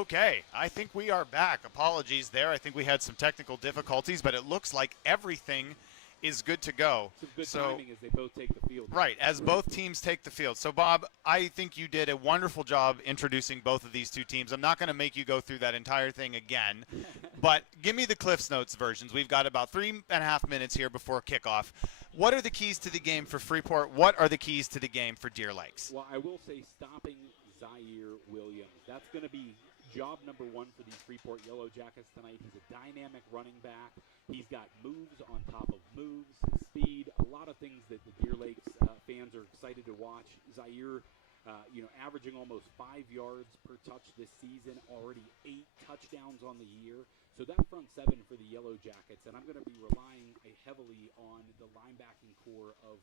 Okay, I think we are back. Apologies there. I think we had some technical difficulties, but it looks like everything is good to go. Some good timing as they both take the field. Right, as both teams take the field. So, Bob, I think you did a wonderful job introducing both of these two teams. I'm not going to make you go through that entire thing again, but give me the Cliff's Notes versions. We've got about 3.5 minutes here before kickoff. What are the keys to the game for Freeport? What are the keys to the game for Deer Lakes? Well, I will say stopping Zaire Williams. That's going to be job number one for these Freeport Yellowjackets tonight. He's a dynamic running back. He's got moves on top of moves, speed, a lot of things that the Deer Lakes fans are excited to watch. Zaire, averaging almost 5 yards per touch this season, already 8 touchdowns on the year. So that front seven for the Yellowjackets, and I'm going to be relying heavily on the linebacking core of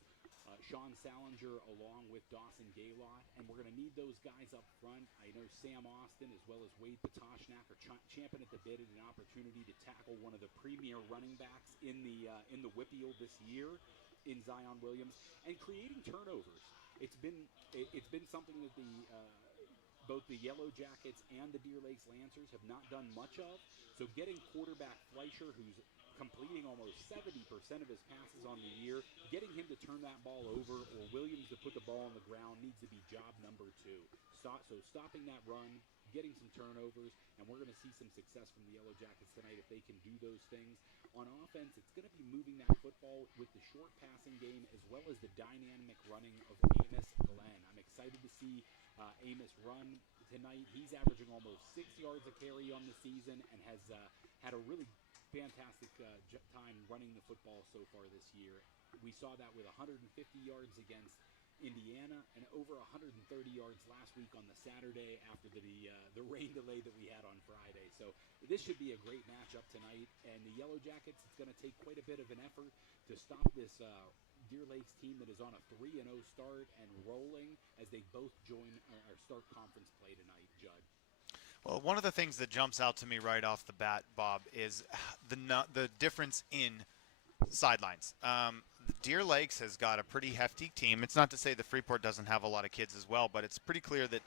Sean Salinger along with Dawson Gaylott, and we're going to need those guys up front. I know Sam Austin as well as Wade Patoshnak are champing at the bit at an opportunity to tackle one of the premier running backs in the WPIAL this year in Zion Williams, and creating turnovers. It's been something that both the Yellowjackets and the Deer Lakes Lancers have not done much of. So getting quarterback Fleischer, who's completing almost 70% of his passes on the year, getting him to turn that ball over or Williams to put the ball on the ground needs to be job number 2. So stopping that run, getting some turnovers, and we're going to see some success from the Yellowjackets tonight if they can do those things. On offense, it's going to be moving that football with the short passing game as well as the dynamic running of Amos Glenn. I'm excited to see Amos run tonight. He's averaging almost 6 yards a carry on the season and has had a really fantastic time running the football so far this year. We saw that with 150 yards against Indiana and over 130 yards last week on the Saturday after the rain delay that we had on Friday. So this should be a great matchup tonight. And the Yellowjackets, it's going to take quite a bit of an effort to stop this Deer Lakes team that is on a 3-0 start and rolling as they both join or start conference play tonight, Judd. Well, one of the things that jumps out to me right off the bat, Bob, is the difference in sidelines. Deer Lakes has got a pretty hefty team. It's not to say that Freeport doesn't have a lot of kids as well, but it's pretty clear that,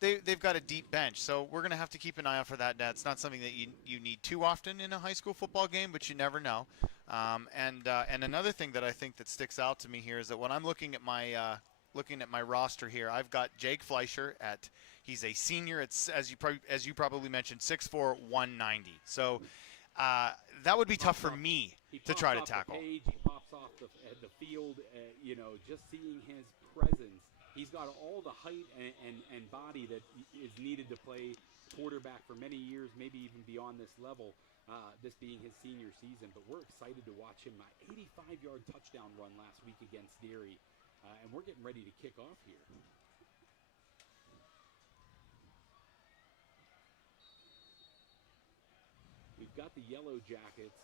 they've got a deep bench. So we're going to have to keep an eye out for that. That's not something that you need too often in a high school football game, but you never know. And another thing that I think that sticks out to me here is that when I'm looking at my roster here, I've got Jake Fleischer he's a senior. It's as you probably mentioned, 6'4", 190. So that would be tough for me to try to tackle. He pops off the field. Just seeing his presence, he's got all the height and body that is needed to play quarterback for many years, maybe even beyond this level. This being his senior season, but we're excited to watch him. 85-yard touchdown run last week against Deary, and we're getting ready to kick off here. We've got the Yellowjackets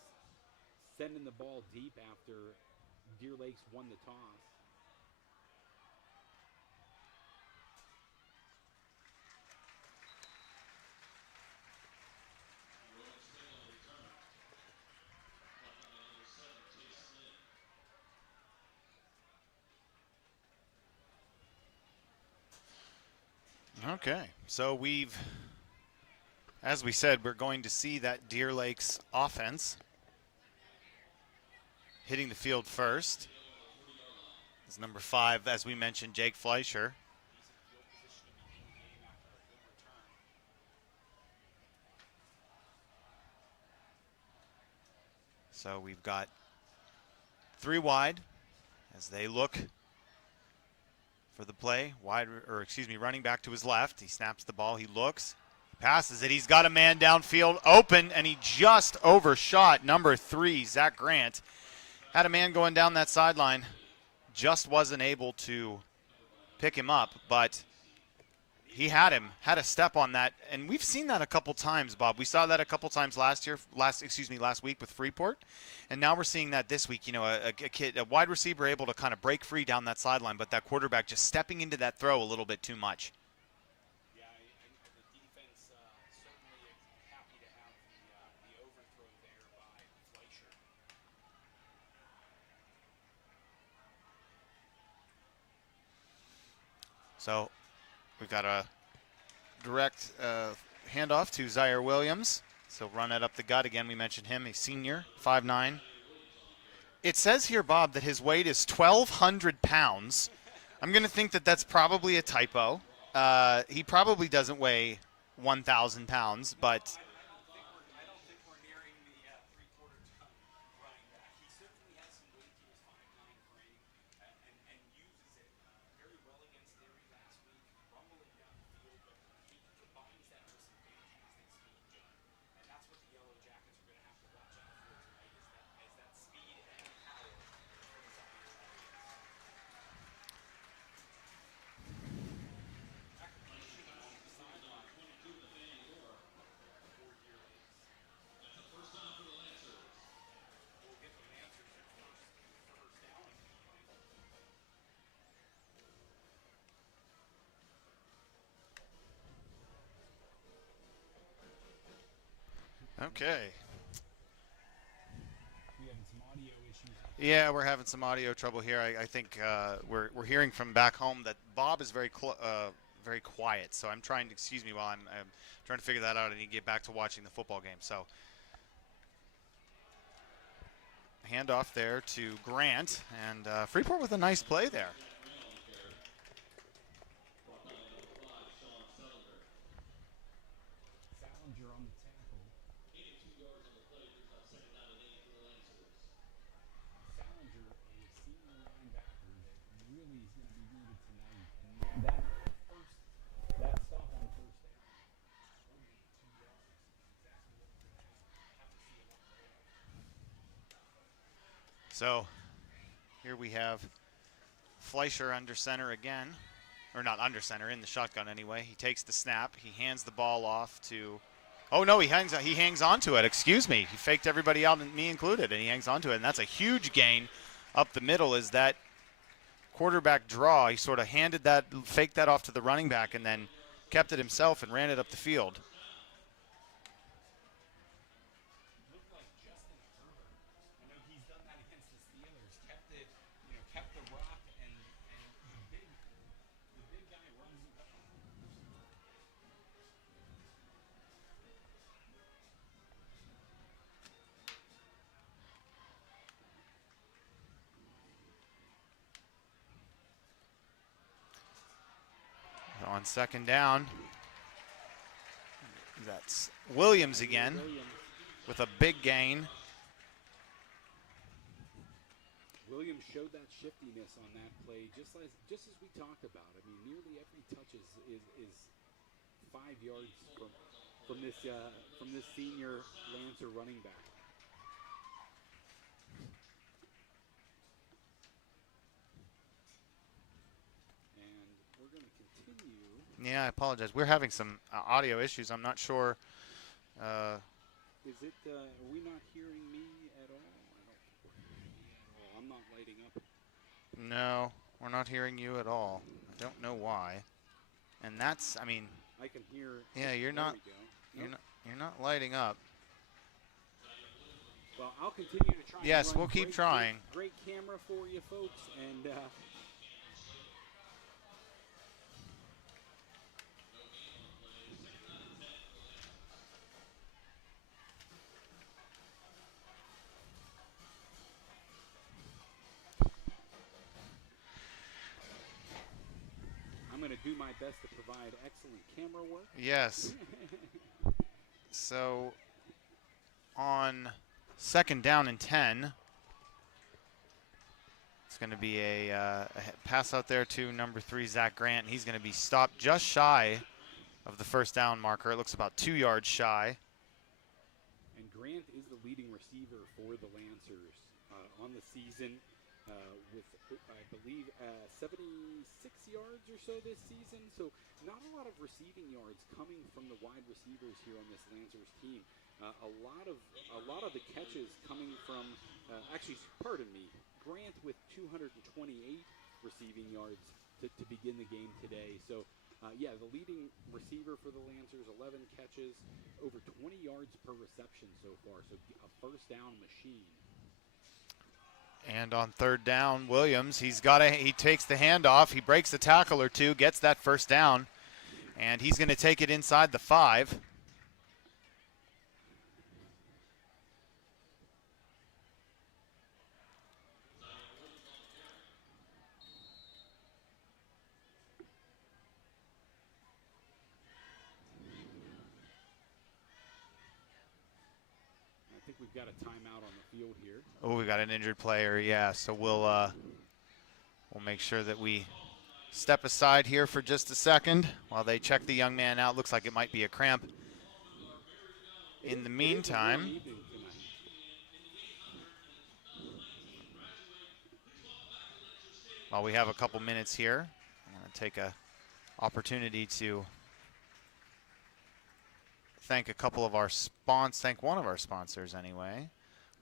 sending the ball deep after Deer Lakes won the toss. Okay, so as we said, we're going to see that Deer Lakes offense hitting the field first. It's number 5, as we mentioned, Jake Fleischer. So we've got 3 wide as they look for the play. Running back to his left. He snaps the ball. He looks. Passes it. He's got a man downfield open, and he just overshot number 3, Zach Grant. Had a man going down that sideline. Just wasn't able to pick him up, but he had a step on that. And we've seen that a couple times, Bob. We saw that a couple times last week with Freeport. And now we're seeing that this week, a wide receiver able to kind of break free down that sideline, but that quarterback just stepping into that throw a little bit too much. So we've got a direct handoff to Zaire Williams. So run it up the gut. Again, we mentioned him, a senior, 5'9". It says here, Bob, that his weight is 1,200 pounds. I'm going to think that that's probably a typo. He probably doesn't weigh 1,000 pounds, but I don't think we're nearing the three-quarter ton running back. He certainly has some weight to his 5'9" frame and uses it very well against Derry last week, rumbling down the field, but he combines that with some fantastic speed, John. And that's what the Yellowjackets are going to have to watch out for tonight is that speed and power from Zaire Williams. okay. We having some audio issues. Yeah, we're having some audio trouble here. I think we're hearing from back home that Bob is very quiet. So I'm trying to, excuse me, while I'm trying to figure that out. I need to get back to watching the football game. So handoff there to Grant, and Freeport with a nice play there. Salinger on the tackle. Salinger, a senior linebacker that really is going to be needed tonight. And that stop on first down, only 2 yards. Exactly what we're going to have to see a lot more. So here we have Fleischer under center again, or not under center, in the shotgun anyway. He takes the snap. He hands the ball off to, oh no, he hangs on to it. Excuse me. He faked everybody out, and me included, and he hangs on to it. And that's a huge gain up the middle. Is that quarterback draw? He sort of faked that off to the running back, and then kept it himself and ran it up the field. Looked like Justin Herbert. I know he's done that against the Steelers. Kept the rock, and the big guy runs it up. On second down, that's Williams again with a big gain. Williams showed that shiftiness on that play, just as we talked about. I mean, nearly every touch is 5 yards from this senior Lancer running back. And we're going to continue. Yeah, I apologize. We're having some audio issues. I'm not sure. Is it? Are we not hearing me at all? I'm not lighting up. No, we're not hearing you at all. I don't know why. And that's, I mean. I can hear. Yeah, you're not. You're not lighting up. Well, I'll continue to try. Yes, we'll keep trying. Great camera for you folks, and. I'm going to do my best to provide excellent camera work. Yes. So on second down and 10, it's going to be a pass out there to number 3, Zach Grant. He's going to be stopped just shy of the first down marker. It looks about 2 yards shy. And Grant is the leading receiver for the Lancers on the season. With, I believe, 76 yards or so this season. So not a lot of receiving yards coming from the wide receivers here on this Lancers team. A lot of the catches coming from, Grant with 228 receiving yards to begin the game today. So, the leading receiver for the Lancers, 11 catches, over 20 yards per reception so far. So a first down machine. And on third down, Williams, he takes the handoff, he breaks a tackle or two, gets that first down, and he's going to take it inside the 5. think we've got a timeout on the field here. Oh, we got an injured player, yeah. So we'll make sure that we step aside here for just a second while they check the young man out. Looks like it might be a cramp. In the meantime, while we have a couple minutes here, I'm going to take a opportunity to thank thank one of our sponsors anyway.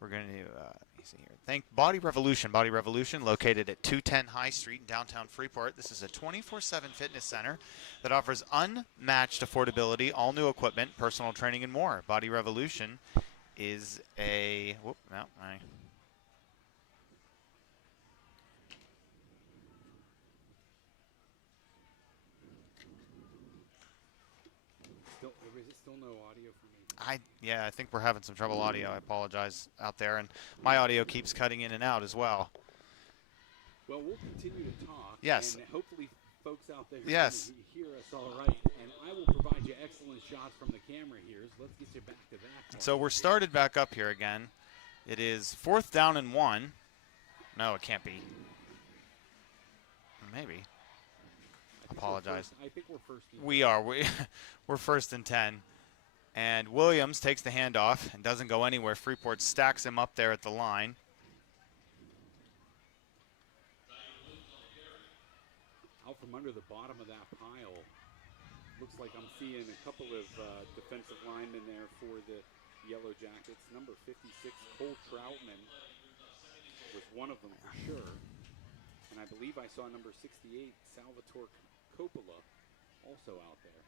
We're going to see here. Thank Body Revolution. Body Revolution, located at 210 High Street in downtown Freeport. This is a 24/7 fitness center that offers unmatched affordability, all new equipment, personal training, and more. Body Revolution is a Is it still no audio for me? I think we're having some trouble audio. I apologize out there, and my audio keeps cutting in and out as well. Well, we'll continue to talk. Yes. And hopefully folks out there yes. can hear us all right. And I will provide you excellent shots from the camera here. So let's get you back to that. So we're started back up here again. It is 4th down and 1. No, it can't be. Maybe. Apologize. I think we're first. We are. We're 1st and 10. And Williams takes the handoff and doesn't go anywhere. Freeport stacks him up there at the line. Out from under the bottom of that pile. Looks like I'm seeing a couple of defensive linemen there for the Yellowjackets. Number 56, Cole Troutman, was one of them for sure. And I believe I saw number 68, Salvatore Coppola, also out there.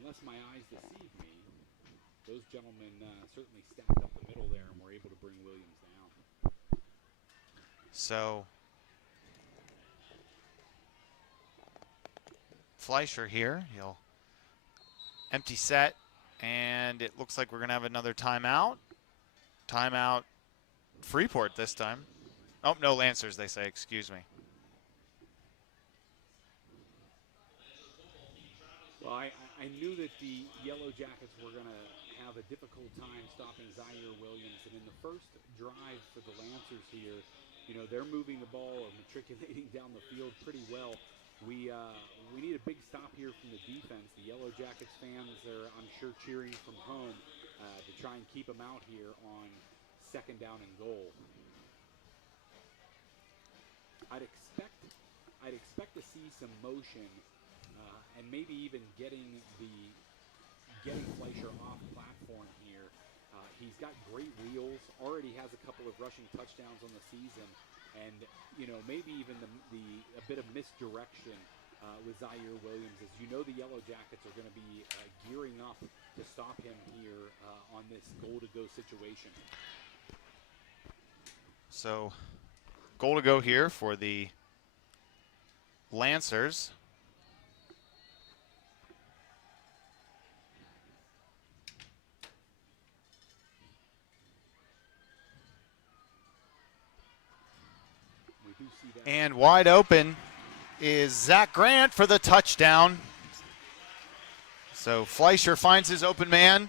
Unless my eyes deceive me, those gentlemen certainly stacked up the middle there and were able to bring Williams down. So Fleischer here, he'll empty set, and it looks like we're going to have another timeout. Timeout Freeport this time. Oh, no, Lancers, they say, excuse me. Well, I knew that the Yellowjackets were going to have a difficult time stopping Zaire Williams, and in the first drive for the Lancers here, you know, they're moving the ball or matriculating down the field pretty well. We need a big stop here from the defense. The Yellowjackets fans are, I'm sure, cheering from home to try and keep them out here on 2nd down and goal. I'd expect to see some motion and maybe even getting Fleischer off platform here. He's got great wheels, already has a couple of rushing touchdowns on the season, and you know, maybe even a bit of misdirection with Zaire Williams. As you know, the Yellowjackets are going to be gearing up to stop him here on this goal-to-go situation. So, goal to go here for the Lancers. And wide open is Zach Grant for the touchdown. So Fleischer finds his open man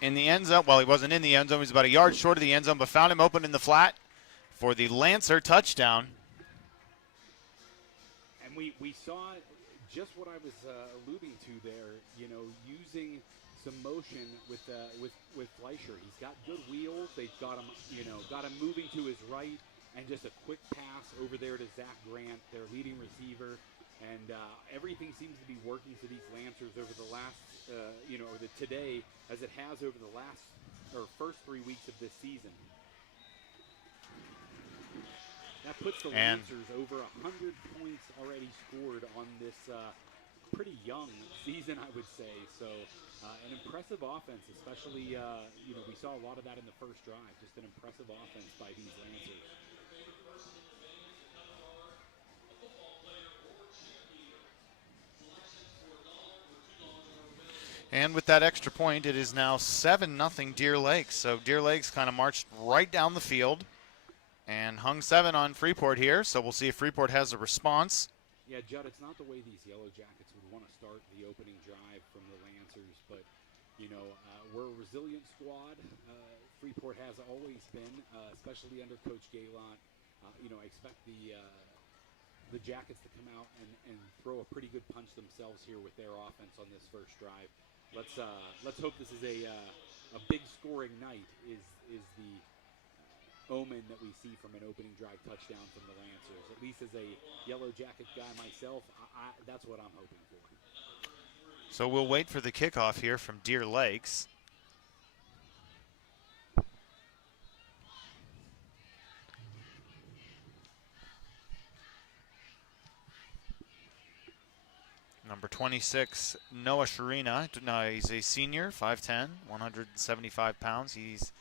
in the end zone. Well, he wasn't in the end zone. He was about a yard short of the end zone, but found him open in the flat for the Lancer touchdown. And we saw just what I was alluding to there, you know, using some motion with Fleischer. He's got good wheels. They've got him moving to his right. And just a quick pass over there to Zach Grant, their leading receiver. And everything seems to be working for these Lancers over the last, today, as it has over the first 3 weeks of this season. That puts the Lancers over 100 points already scored on this pretty young season, I would say. So an impressive offense, especially, we saw a lot of that in the first drive. Just an impressive offense by these Lancers. And with that extra point, it is now 7-0 Deer Lakes. So Deer Lakes kind of marched right down the field and hung 7 on Freeport here. So we'll see if Freeport has a response. Yeah, Judd, it's not the way these Yellowjackets would want to start the opening drive from the Lancers. But, We're a resilient squad. Freeport has always been, especially under Coach Gallant. I expect the Jackets to come out and throw a pretty good punch themselves here with their offense on this first drive. Let's hope this is a big scoring night. Is the omen that we see from an opening drive touchdown from the Lancers. At least as a Yellow Jacket guy myself, that's what I'm hoping for. So we'll wait for the kickoff here from Deer Lakes. Number 26, Noah Sharina. He's a senior, 5'10", 175 pounds. He's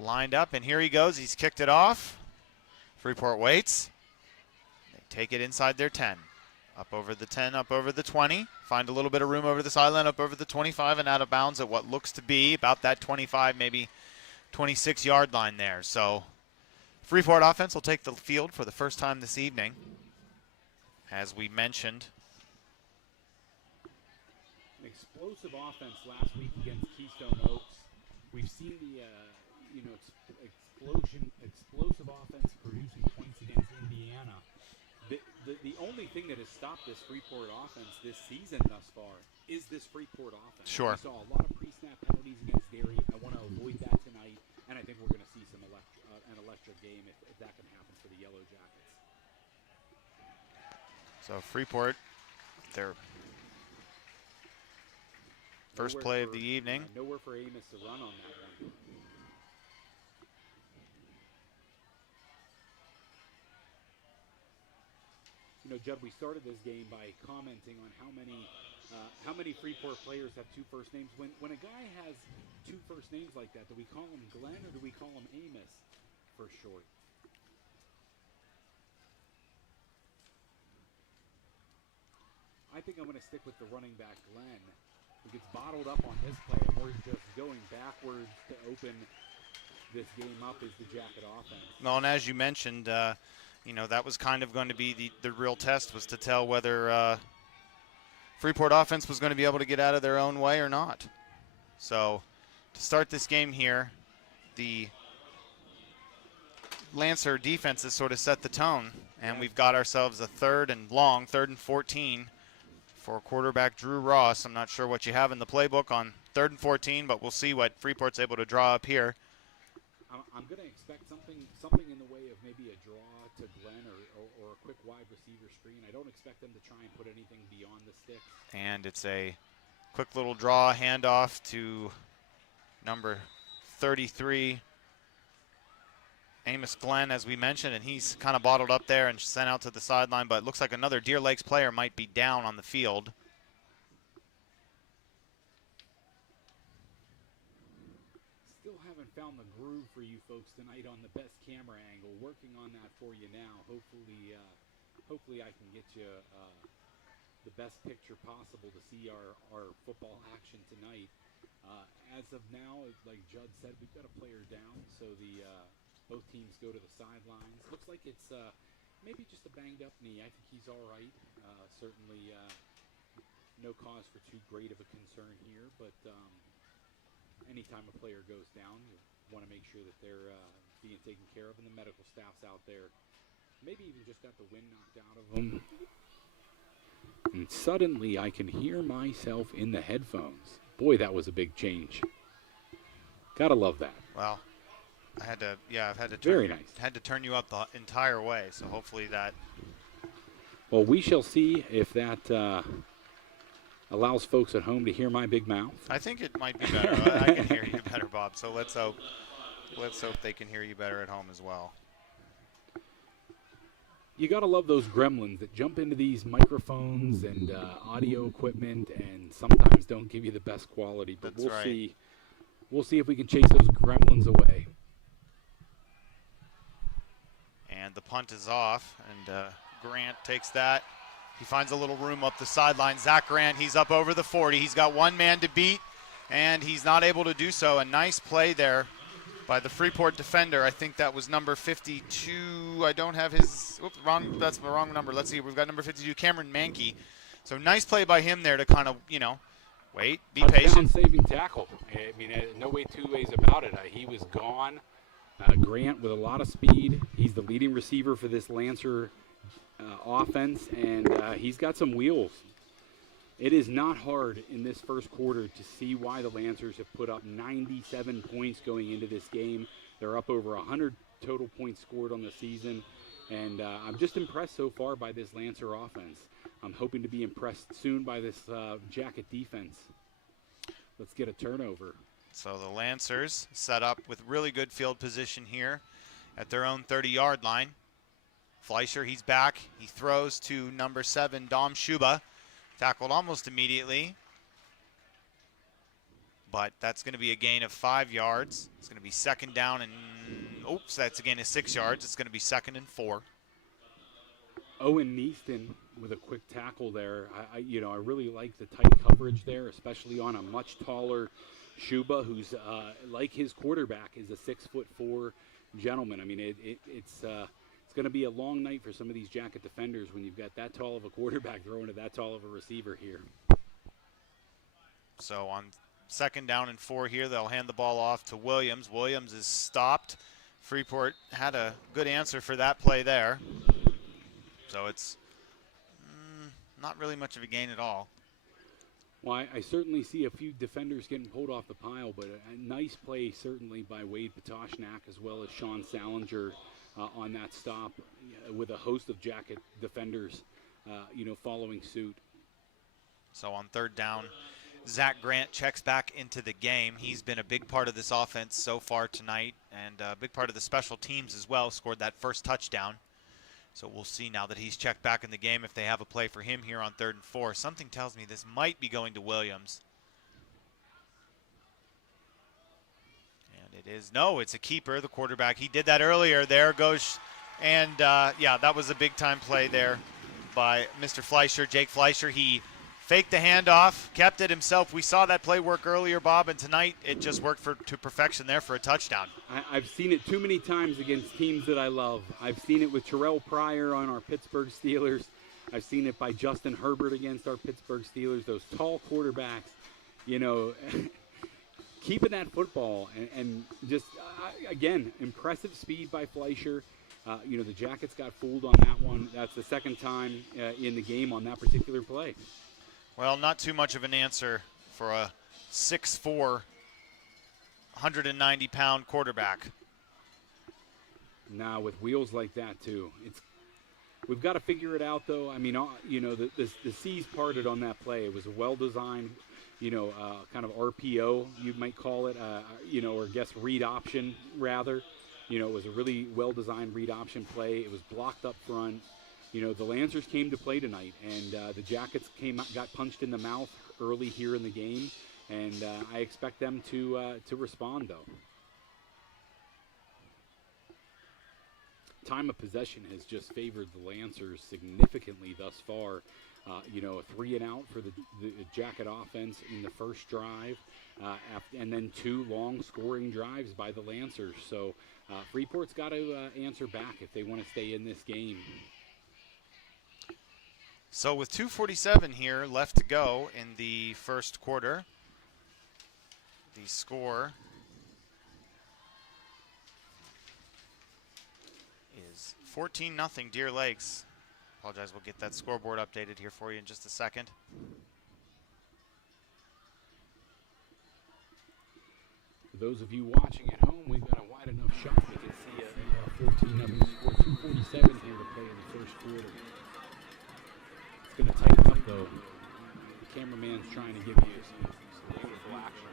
lined up, and here he goes. He's kicked it off. Freeport waits. They take it inside their 10. Up over the 10, up over the 20. Find a little bit of room over the sideline, up over the 25, and out of bounds at what looks to be about that 25, maybe 26-yard line there. So Freeport offense will take the field for the first time this evening. As we mentioned, an explosive offense last week against Keystone Oaks. We've seen the explosive offense producing points against Indiana. The only thing that has stopped this Freeport offense this season thus far is this Freeport offense. Sure. We saw a lot of pre-snap penalties against Derry. I want to avoid that tonight, and I think we're going to see an electric game if that can happen for the Yellow Jackets. So Freeport, their first play of the evening. Nowhere for Amos to run on that one. Judd, we started this game by commenting on how many Freeport players have two first names. When a guy has two first names like that, do we call him Glenn or do we call him Amos for short? I think I'm going to stick with the running back, Glenn, who gets bottled up on this play, and we're just going backwards to open this game up as the Jacket offense. Well, and as you mentioned, that was kind of going to be the real test, was to tell whether Freeport offense was going to be able to get out of their own way or not. So to start this game here, the Lancer defense has sort of set the tone, and we've got ourselves a third and 14 for quarterback Drew Ross. I'm not sure what you have in the playbook on 3rd and 14, but we'll see what Freeport's able to draw up here. I'm going to expect something in the way of maybe a draw to Glenn or a quick wide receiver screen. I don't expect them to try and put anything beyond the sticks. And it's a quick little draw handoff to number 33, Amos Glenn, as we mentioned, and he's kind of bottled up there and sent out to the sideline, but it looks like another Deer Lakes player might be down on the field. Still haven't found the groove for you folks tonight on the best camera angle. Working on that for you now. Hopefully I can get you the best picture possible to see our football action tonight. As of now, like Judd said, we've got a player down, so both teams go to the sidelines. Looks like it's maybe just a banged up knee. I think he's all right. Certainly no cause for too great of a concern here, but anytime a player goes down, you want to make sure that they're being taken care of, and the medical staff's out there. Maybe even just got the wind knocked out of them. And suddenly I can hear myself in the headphones. Boy, that was a big change. Gotta love that. Well, I've had to Very nice. Had to turn you up the entire way, so hopefully that. Well, we shall see if that allows folks at home to hear my big mouth. I think it might be better. I can hear you better, Bob. So let's hope they can hear you better at home as well. You gotta love those gremlins that jump into these microphones and audio equipment, and sometimes don't give you the best quality. But That's right. see. We'll see if we can chase those gremlins away. And the punt is off, and Grant takes that. He finds a little room up the sideline. Zach Grant, he's up over the 40. He's got one man to beat, and he's not able to do so. A nice play there by the Freeport defender. I think that was number 52. I don't have his, oops, wrong. That's the wrong number. Let's see. We've got number 52, Cameron Mankey. So nice play by him there to kind of, Wait, be Touchdown patient. saving tackle. I mean, no two ways about it. He was gone. Grant with a lot of speed. He's the leading receiver for this Lancer offense, and he's got some wheels. It is not hard in this first quarter to see why the Lancers have put up 97 points going into this game. They're up over 100 total points scored on the season, and I'm just impressed so far by this Lancer offense. I'm hoping to be impressed soon by this Jacket defense. Let's get a turnover. So the Lancers set up with really good field position here at their own 30-yard line. Fleischer, he's back. He throws to number 7, Dom Schuba. Tackled almost immediately. But that's going to be a gain of 5 yards. It's going to be second down and, oops, that's a gain of 6 yards. It's going to be 2nd and 4. Owen Neaston with a quick tackle there. I really like the tight coverage there, especially on a much taller Schuba, who's like his quarterback is a 6'4" gentleman. I mean, it's going to be a long night for some of these Jacket defenders when you've got that tall of a quarterback throwing to that tall of a receiver here. So on 2nd down and 4 here, they'll hand the ball off to Williams. Williams is stopped. Freeport had a good answer for that play there. So it's not really much of a gain at all. Well, I certainly see a few defenders getting pulled off the pile, but a nice play certainly by Wade Patoshnak as well as Sean Salinger on that stop with a host of Jacket defenders, following suit. So on 3rd down, Zach Grant checks back into the game. He's been a big part of this offense so far tonight and a big part of the special teams as well, scored that first touchdown. So we'll see now that he's checked back in the game if they have a play for him here on 3rd and 4. Something tells me this might be going to Williams. And it is, no, it's a keeper, the quarterback. He did that earlier. There goes, and yeah, that was a big-time play there by Mr. Fleischer, Jake Fleischer. He faked the handoff, kept it himself. We saw that play work earlier, Bob, and tonight it just worked to perfection there for a touchdown. I've seen it too many times against teams that I love. I've seen it with Terrell Pryor on our Pittsburgh Steelers. I've seen it by Justin Herbert against our Pittsburgh Steelers. Those tall quarterbacks, keeping that football and just, again, impressive speed by Fleischer. The Jackets got fooled on that one. That's the second time in the game on that particular play. Well, not too much of an answer for a 6'4", 190-pound quarterback. Now with wheels like that too, we've got to figure it out though. I mean, the C's parted on that play. It was a well-designed, kind of RPO you might call it, or guess read option rather. It was a really well-designed read option play. It was blocked up front. The Lancers came to play tonight, and the Jackets got punched in the mouth early here in the game, and I expect them to respond, though. Time of possession has just favored the Lancers significantly thus far. A 3 and out for the Jacket offense in the first drive, and then 2 long scoring drives by the Lancers. So Freeport's got to answer back if they want to stay in this game. So with 2:47 here left to go in the first quarter, the score is 14-0 Deer Lakes. Apologize, we'll get that scoreboard updated here for you in just a second. For those of you watching at home, we've got a wide enough shot we can see a 14-0 score. 2:47 here to play in the first quarter. It's going to tighten up, though. The cameraman's trying to give you some beautiful action.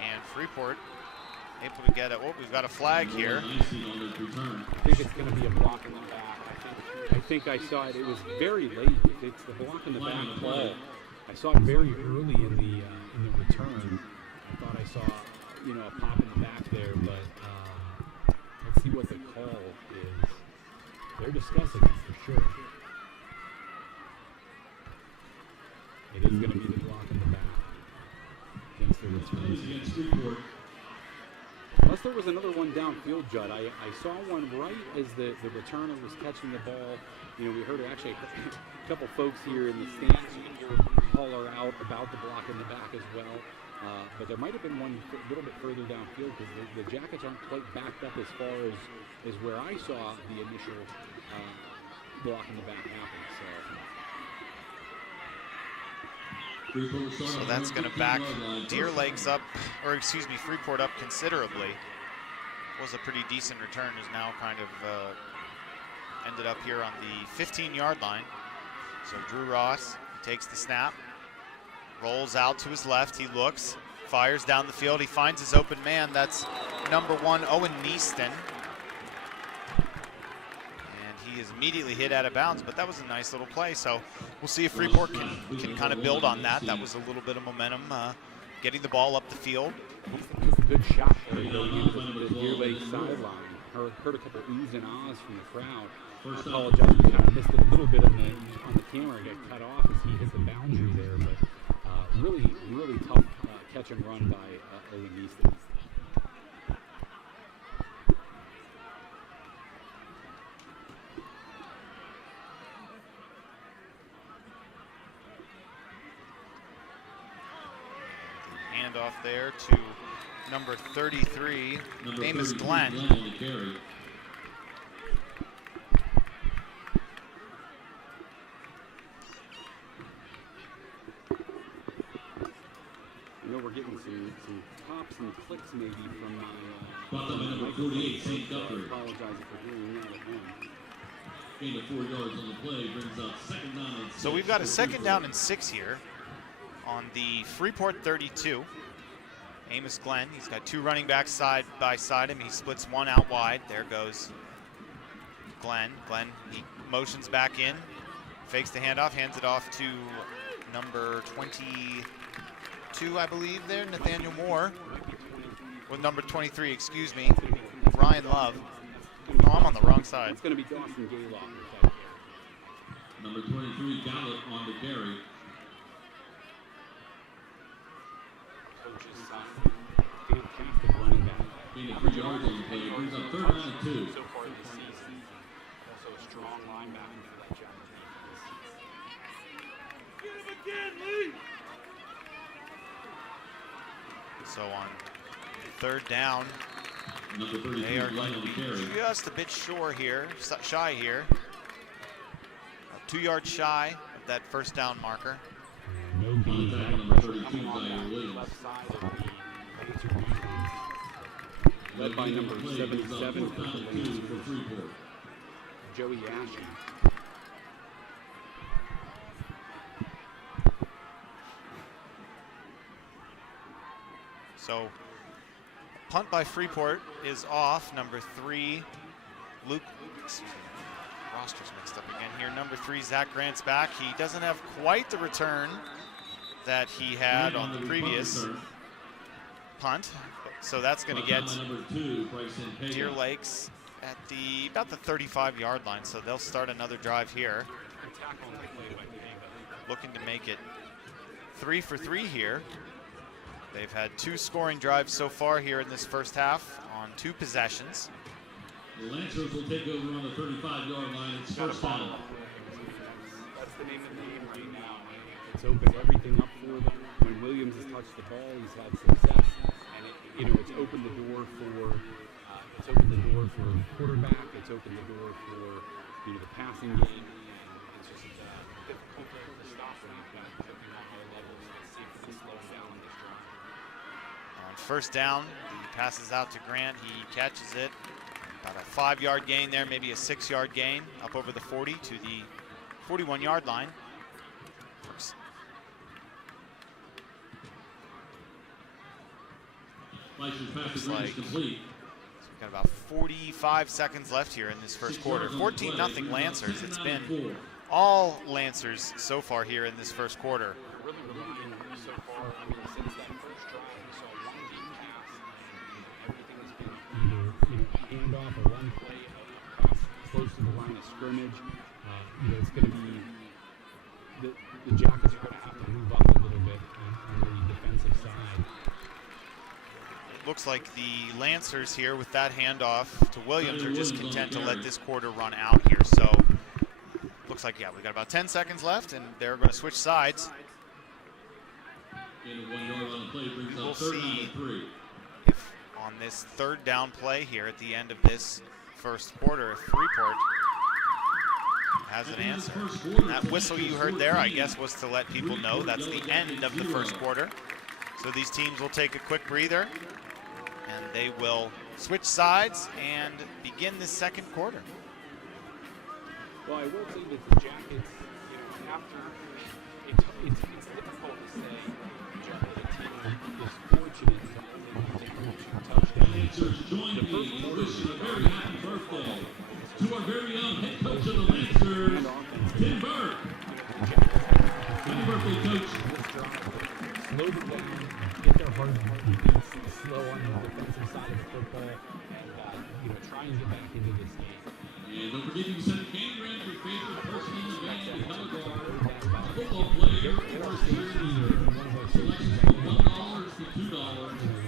And Freeport able to get it. Oh, we've got a flag here. I think it's going to be a block in the back. I think I saw it. It was very late. It's the block in the back call. I saw it very early in the return. I thought I saw a pop in the back there, but let's see what the call is. They're discussing it for sure. It is going to be the block in the back against the return. Plus there was another one downfield, Judd. I saw one right as the returner was catching the ball. You know, we heard actually a couple folks here in the stands holler out about the block in the back as well. But there might have been one a little bit further downfield because the Jackets aren't quite backed up as far as where I saw the initial block in the back happen. So that's going to back Deer Lakes up, or excuse me, Freeport up considerably. Was a pretty decent return, is now kind of ended up here on the 15-yard line. So Drew Ross takes the snap, rolls out to his left, he looks, fires down the field, he finds his open man, that's number 1, Owen Neaston. He is immediately hit out of bounds, but that was a nice little play. So we'll see if Freeport can kind of build on that. That was a little bit of momentum, getting the ball up the field. Just a good shot there going into the Deer Lake sideline. Heard a couple oohs and ahs from the crowd. I apologize, we kind of missed it a little bit on the camera. It got cut off as he hit the boundary there, but really tough catch and run by Owen Neaston. Off there to number 33, Amos Glenn. You know, we're getting some pops and clicks maybe from my number 48, St. I Guthrie. apologize for hearing that at home. Gain of 4 yards on the play brings up second down and 6. So we've got a second down and 6 here on the Freeport 32. Amos Glenn, he's got 2 running backs side by side him. He splits one out wide. There goes Glenn. Glenn, he motions back in, fakes the handoff, hands it off to number 22, I believe there, Nathaniel Moore. With number 23, excuse me, Ryan Love. Oh, I'm on the wrong side. It's going to be Dawson Gaylock. Number 23, Gallup on the carry. Fantastic running back. Gain of 3 yards on the play brings up third down and 2. So far this season, also a strong linebacker for that Jackets defense. So on third down, Number 33, they are going to on the be carry. just a bit shy here. 2 yards shy of that first down marker. No On attack, number 32, coming on Dyer that Williams. left side of the Laser defense. Led by number 77 for the for Lasers, Freeport. Joey Ashton. So punt by Freeport is off. Number 3, Luke, excuse me, roster's mixed up again here. Number 3, Zach Grant's back. He doesn't have quite the return that he had on the previous punt. So that's going to get Number 2, Bryson Payne. Deer Lakes at about the 35-yard line. So they'll start another drive here. Looking to make it 3 for 3 here. They've had 2 scoring drives so far here in this first half on 2 possessions. The Lancers will take over on the 35-yard line. It's first down. That's the name of the game right now. It's opened everything up for them. When Williams has touched the ball, he's had success, and it's opened the door for quarterback. It's opened the door for the passing game. And it's just difficult to stop when you've got something on all levels. Let's see if we can slow him down in this drive. On first down, he passes out to Grant. He catches it. About a 5-yard gain there, maybe a 6-yard gain up over the 40 to the 41-yard line. Looks like we've got about 45 seconds left here in this first quarter. 14-0 Lancers. It's been all Lancers so far here in this first quarter. Really relying so far, since that first drive, we saw one deep pass, and everything has been either handoff or one play across close to the line of scrimmage. It's going to be the Jackets are going to have to move up a little bit on the defensive side. looks like the Lancers here with that handoff to Williams are just content to let this quarter run out here. So looks like, yeah, we got about 10 seconds left, and they're going to switch sides. We'll see if on this third down play here at the end of this first quarter, if Freeport has an answer. And that whistle you heard there, I guess, was to let people know that's the end of the first quarter. So these teams will take a quick breather, and they will switch sides and begin the second quarter. Well, I will say that the Jackets, after it's difficult to say the team is fortunate to only take 2 touchdowns. Join me in wishing a very happy birthday to our very own head coach of the Lancers, Tim Burke. Happy birthday, Coach. Slow them down, get their heart beats slow on the defensive side of the football, and try and get back into this game. And don't forget you can send a candy grant to your favorite person in the band, the color guard, a football player, or a cheerleader. Selections from $1 to $2.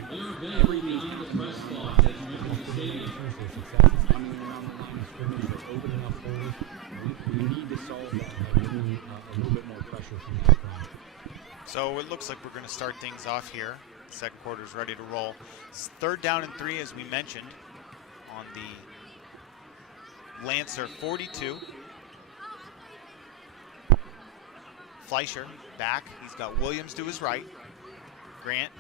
They are available behind the press box as you enter the stadium. Success is coming around the line of scrimmage. They're open enough holes. We need to solve that by getting a little bit more pressure from the front. So it looks like we're going to start things off here. The second quarter is ready to roll. It's 3rd down and 3, as we mentioned, on the Lancer 42. Fleischer back. He's got Williams to his right. Grant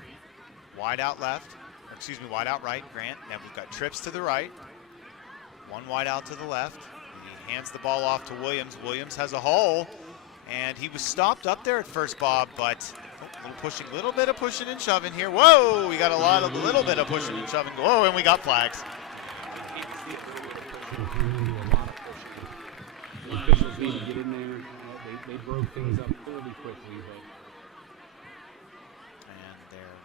wide out left. Or excuse me, wide out right. Grant. Now we've got Trips to the right. One wide out to the left. He hands the ball off to Williams. Williams has a hole. And he was stopped up there at first, Bob, but a little bit of pushing and shoving here. Whoa, we got a little bit of pushing and shoving. Whoa, and we got flags. The officials need to get in there. They broke things up fairly quickly, And they're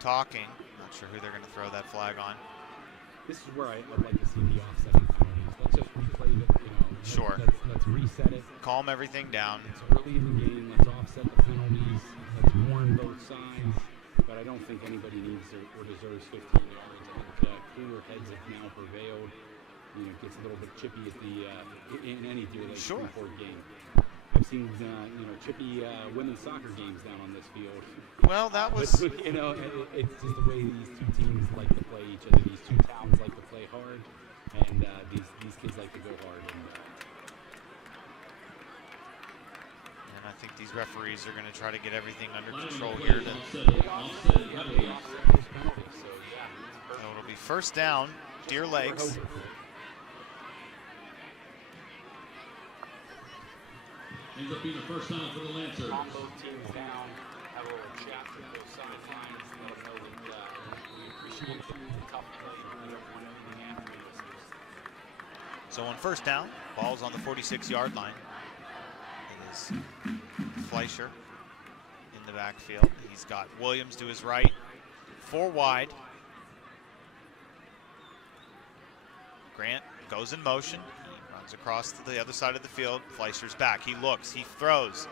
talking. Not sure who they're going to throw that flag on. this is where I'd like to see the offsetting penalties. Let's just replay the, Sure. Let's reset it. Calm everything down. It's early in the game. Let's offset the penalties. Let's warn both sides. But I don't think anybody needs or deserves 15 yards. I think cooler heads have now prevailed. It gets a little bit chippy at the in any Deer Lake Sure. Freeport game. I've seen chippy women's soccer games down on this field. Well, that was. But, it's just the way these two teams like to play each other. These two towns like to play hard, and these kids like to go hard. And I think these referees are going to try to get everything under control here. So it'll be first down, Deer Lakes. Ends up being the first down for the Lancers. Calm both teams down, have a little chat with both sidelines, and let them know that we appreciate the tough play, and we don't want anything after this. So on first down, ball's on the 46-yard line. It is Fleischer in the backfield. He's got Williams to his right, 4 wide. Grant goes in motion. He runs across to the other side of the field. Fleischer's back. He looks. He throws.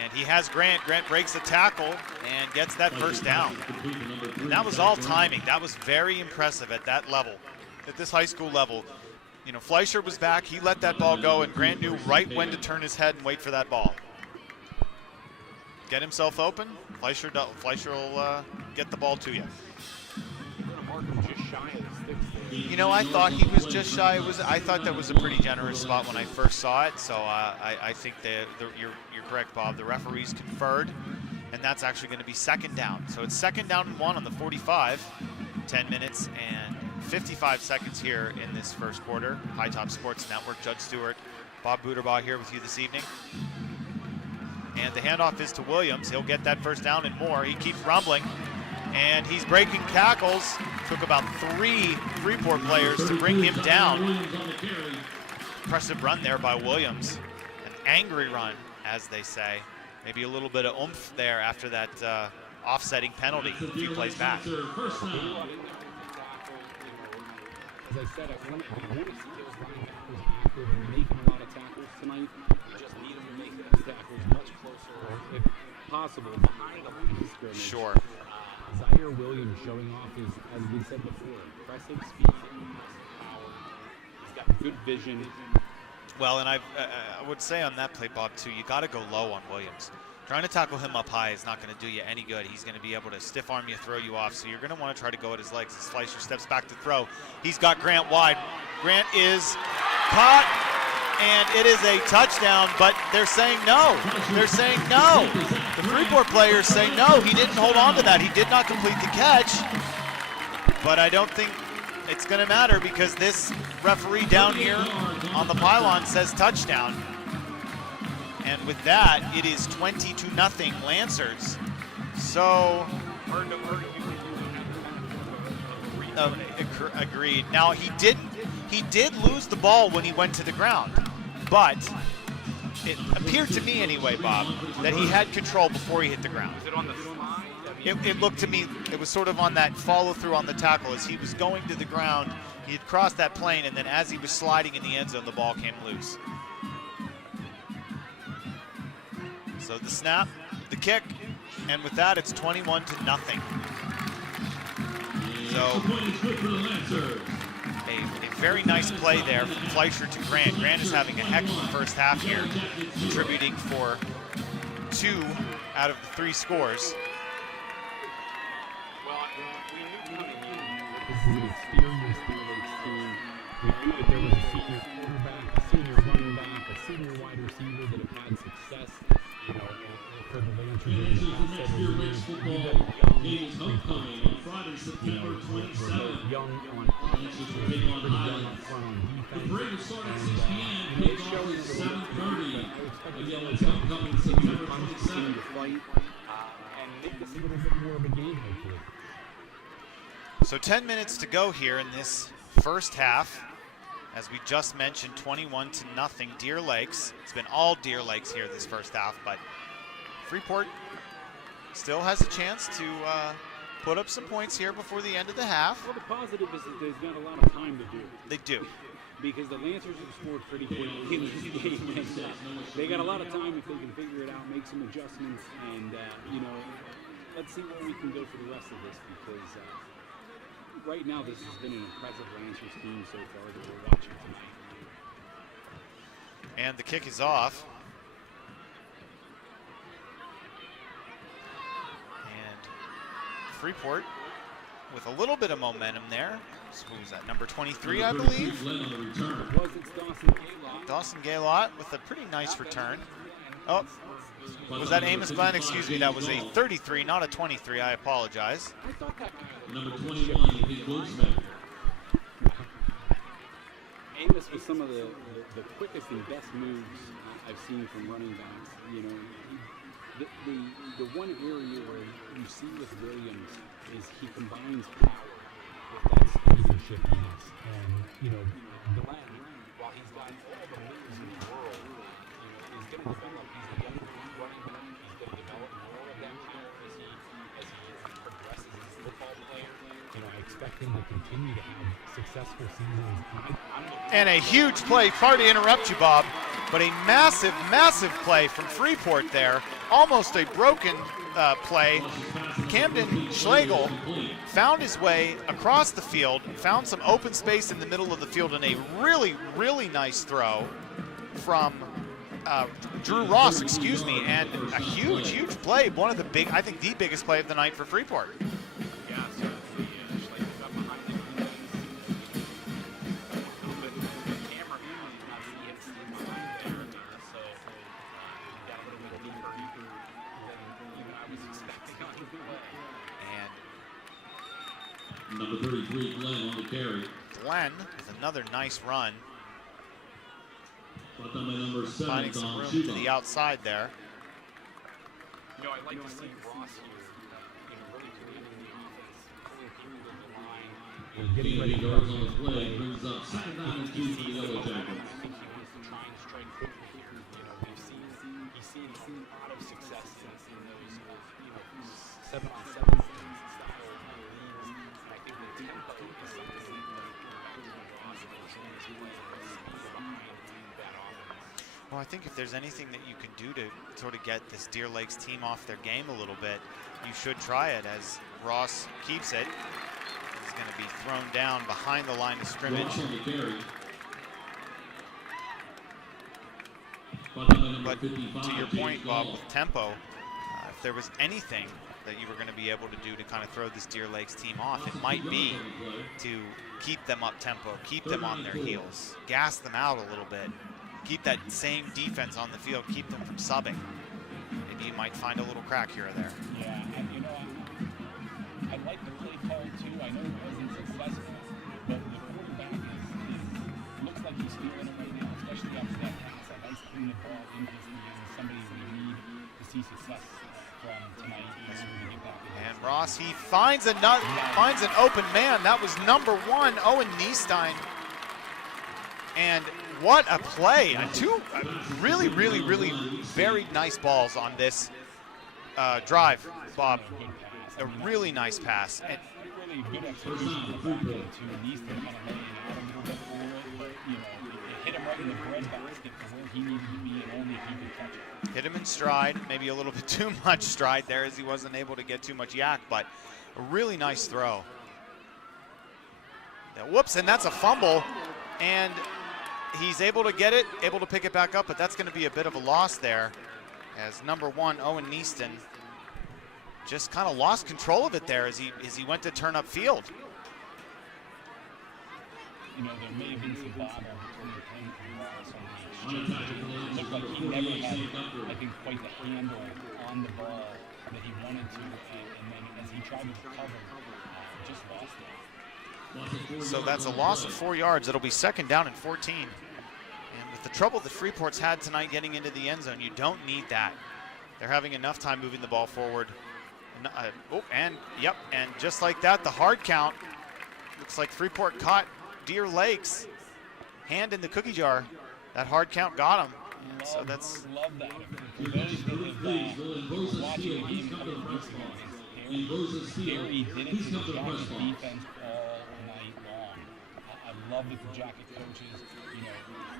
And he has Grant. Grant breaks the tackle and gets that first down. And that was all timing. That was very impressive at that level, at this high school level. Fleischer was back. He let that ball go, and Grant knew right when to turn his head and wait for that ball. Get himself open. Fleischer will get the ball to you. I thought he was just shy. I thought that was a pretty generous spot when I first saw it. So I think you're correct, Bob. The referees conferred, and that's actually going to be second down. So it's second down and 1 on the 45. 10 minutes and 55 seconds here in this first quarter. High Top Sports Network. Judd Stewart, Bob Buderbaugh here with you this evening. And the handoff is to Williams. He'll get that first down and more. He keeps rumbling, and he's breaking tackles. Took about 3 Freeport players to bring him down. Impressive run there by Williams. An angry run, as they say. Maybe a little bit of oomph there after that offsetting penalty a few plays back. As I said, I want to see those linebackers active and making a lot of tackles tonight. You just need them to make those tackles much closer, if possible, behind the line of scrimmage. Sure. Zaire Zaire Williams showing off his, as we said before, impressive speed, impressive power. He's got good vision. Well, and I would say on that play, Bob, too, you got to go low on Williams. Trying to tackle him up high is not going to do you any good. He's going to be able to stiff arm you, throw you off, so you're going to want to try to go at his legs as Fleischer steps back to throw. He's got Grant wide. Grant is caught, and it is a touchdown, but they're saying no. They're saying no. The Freeport players say no. He didn't hold on to that. He did not complete the catch, but I don't think it's going to matter because this referee down here on the pylon says touchdown. And with that, it is 20-0 Lancers. So, agreed. Now he did lose the ball when he went to the ground, but it appeared to me anyway, Bob, that he had control before he hit the ground. Was it on the slide? It looked to me, it was sort of on that follow through on the tackle as he was going to the ground. He had crossed that plane, and then as he was sliding in the end zone, the ball came loose. So the snap, the kick, and with that, it's 21-0. So a very nice play there from Fleischer to Grant. Grant is having a heck of a first half here, contributing for 2 out of the 3 scores. Well, we knew coming in. This is an experienced D-Lakes team. We knew that there was a senior quarterback, a senior running back, a senior wide receiver that have had success, you know, for the Lancers in the past several years. Games homecoming on Friday, September 27th. Young on offense, pretty young up front on The defense. parade will start at 6 And, p.m. it's Kickoff showing is that 7:30. I expect the Again, Yellowjackets it's homecoming September to 27th. continue to fight and make this a little bit more of a game, hopefully. So 10 minutes to go here in this first half. As we just mentioned, 21-0 Deer Lakes. It's been all Deer Lakes here this first half, but Freeport still has a chance to put up some points here before the end of the half. Well, the positive is that they've got a lot of time to do it. They do. Because the Lancers have scored pretty quickly in this game. And, they got a lot of time if they can figure it out, make some adjustments, and, you know, let's see where we can go for the rest of this because right now this has been an impressive Lancers team so far that we're watching tonight. And the kick is off. And Freeport with a little bit of momentum there. So who was that? Number 23, I believe. Dawson Gaylott with a pretty nice return. Oh, was that Amos Glenn? Excuse me, that was a 33, not a 23. I apologize. Number 21, Lee Goldsmith. Amos with some of the quickest and best moves I've seen from running backs. You know, the one area where you see with Williams is he combines power with that speed. Leadership in this. And, you know, Glenn, while he's got all the moves in the world, you know, he's going to develop. He's a young running back. He's going to develop more of that power as he progresses as a football player. You know, I expect him to continue to have successful seasons. And a huge play. Sorry to interrupt you, Bob, but a massive, massive play from Freeport there. Almost a broken play. Camden Schlegel found his way across the field, found some open space in the middle of the field, and a really, really nice throw from Drew Ross, excuse me, and a huge, huge play. One of the big, I think the biggest play of the night for Freeport. Yeah, certainly. Schlegel got behind the greens. A little bit of the camera now. He's not really hit steam behind there. So he got a little bit deeper than even I was expecting on the play. And Number 33, Glenn on the carry. Glenn with another nice run, Brought down by number 7, finding some Don room to Schuba. the outside there. You know, I'd like to see Ross here, you know, really creating the offense, pulling people to the line. We're getting ready to go. Yards on the play brings up 2nd down and 2 for the Yellowjackets. I think he wants to try and strike quickly here. You know, he's seen a lot of success in those, you know, 7-on-7 style leagues. And I think the tempo is something that, you know, Ross as soon as he wants to put speed behind that offense. Well, I think if there's anything that you can do to sort of get this Deer Lakes team off their game a little bit, you should try it, as Ross keeps it. He's going to be thrown down behind the line of scrimmage. Ross on the carry. But to your point, Bob, with tempo, if there was anything that you were going to be able to do to kind of throw this Deer Lakes team off, it might be to keep them up tempo, keep them on their heels, gas them out a little bit, keep that same defense on the field, keep them from subbing. Maybe you might find a little crack here or there. Yeah, and you know, I like the play call too. I know it wasn't successful, but the quarterback looks like he's feeling it right now, especially after that pass. A nice clean ball into his hands. Somebody we need to see success from tonight in order to get back. And Ross, he finds an open man. That was number 1, Owen Niestein. And what a play. Two really, really, really very nice balls on this drive, Bob. A really nice pass. And Really good execution on the back end too. Niestein kind of laying out a little bit for it, but you know, it hit him right in the breadbasket for where he needed to be, and only if he could catch it. hit him in stride, maybe a little bit too much stride there as he wasn't able to get too much yak, but a really nice throw. Whoops, and that's a fumble, and he's able to get it, able to pick it back up, but that's going to be a bit of a loss there as number 1, Owen Niestein, just kind of lost control of it there as he went to turn up field. You know, there may have been some bother between him and Ross on the exchange. It looked like he never had, I think, quite the handle on the ball that he wanted to, and then as he tried to recover, just lost it. So that's a loss of 4 yards. It'll be 2nd down and 14. And with the trouble that Freeport's had tonight getting into the end zone, you don't need that. They're having enough time moving the ball forward. And just like that, the hard count. Looks like Freeport caught Deer Lakes hand in the cookie jar. That hard count got him. So that's Love that. For those that have watching the game a couple of weeks ago against Gary did it to the Jacket defense all night long. I love that the Jacket coaches, you know,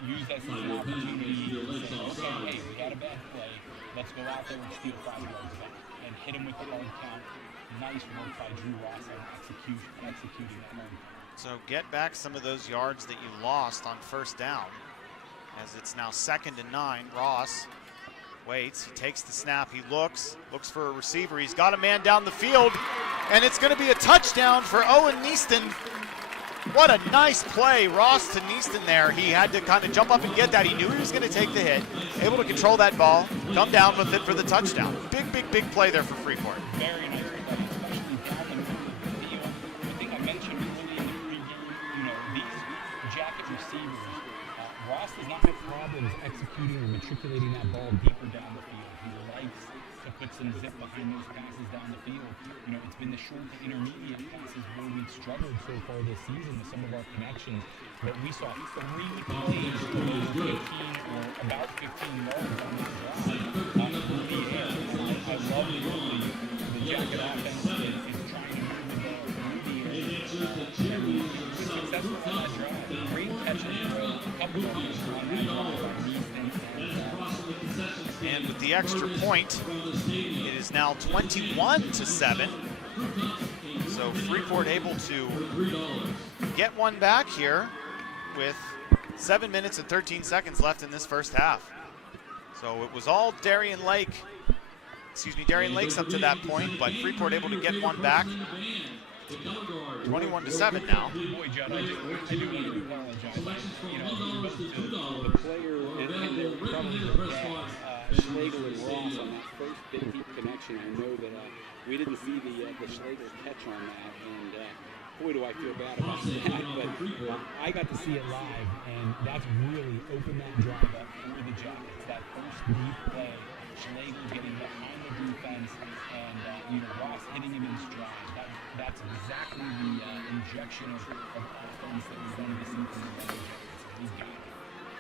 use that as an opportunity to say, okay, hey, we had a bad play. Let's go out there and steal 5 yards back and hit him with the hard count. Nice work by Drew Ross on executing that hard count. so get back some of those yards that you lost on 1st down, as it's now 2nd and 9. Ross waits, he takes the snap, he looks for a receiver. He's got a man down the field, and it's going to be a touchdown for Owen Niestein. What a nice play, Ross to Niestein there. He had to kind of jump up and get that. He knew he was going to take the hit, able to control that ball, come down with it for the touchdown. Big play there for Freeport. Very nice, especially down the middle of the field. The thing I mentioned earlier in the pregame, you know, these Jacket receivers, Ross does not have problems executing or matriculating that ball deeper down the field. He likes to put some zip behind those passes down the field. You know, it's been the short to intermediate passes where we've struggled so far this season with some of our connections. But we saw 3 plays for those 15 or about 15 yards on that drive through the air. I love the Jacket offense is trying to move the ball through the air. Was successful on that drive. Great catch and throw. A couple of those on that drive by Niestein. And with the extra point, it is now 21-7. So Freeport able to get one back here with 7 minutes and 13 seconds left in this 1st half. So it was all Darien Lakes up to that point, but Freeport able to get one back. 21-7 now. Boy, Judd, I do want to apologize. You know, the player and their probably Schlegel and Ross on that first big deep connection. I know that we didn't see the Schlegel catch on that, and boy, do I feel bad about that. But I got to see it live, and that's really opened that drive up for the Jackets. That first deep play, Schlegel getting behind the defense, and you know, Ross hitting him in stride. That's exactly the injection of offense that we wanted to see from the Yellowjackets. He's got it.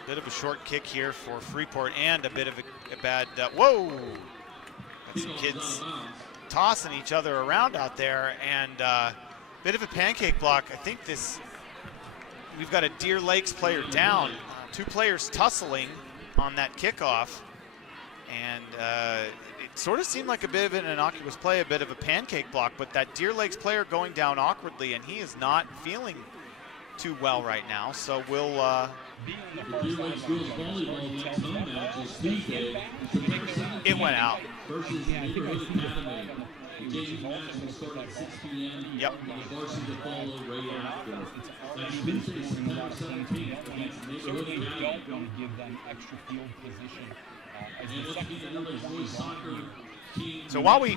Bit of a short kick here for Freeport, and a bit of a bad, whoa! Got some kids tossing each other around out there, and bit of a pancake block. I think we've got a Deer Lakes player down. 2 players tussling on that kickoff, And it sort of seemed like a bit of an innocuous play, a bit of a pancake block, but that Deer Lakes player going down awkwardly, and he is not feeling too well right now. So we'll The Deer Lakes girls volleyball next home match is Tuesday. it went out. Versus Neighborhood Academy. The game match will start at 6 p.m. Yep. The varsity to follow right after. That's Tuesday, September 17th against Neighborhood Academy. Don't give them extra field position. And once again, the Deer Lakes boys soccer team. So while we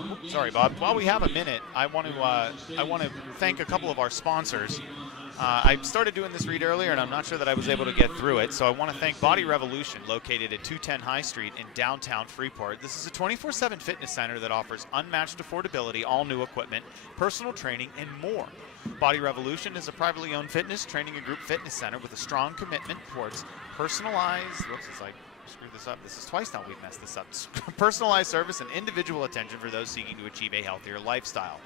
have a minute, I want to thank a couple of our sponsors. I started doing this read earlier, and I'm not sure that I was able to get through it, so I want to thank Body Revolution, located at 210 High Street in downtown Freeport. This is a 24/7 fitness center that offers unmatched affordability, all new equipment, personal training, and more. Body Revolution is a privately owned fitness, training, and group fitness center with a strong commitment towards personalized, screwed this up. This is twice now we've messed this up. Personalized service and individual attention for those seeking to achieve a healthier lifestyle.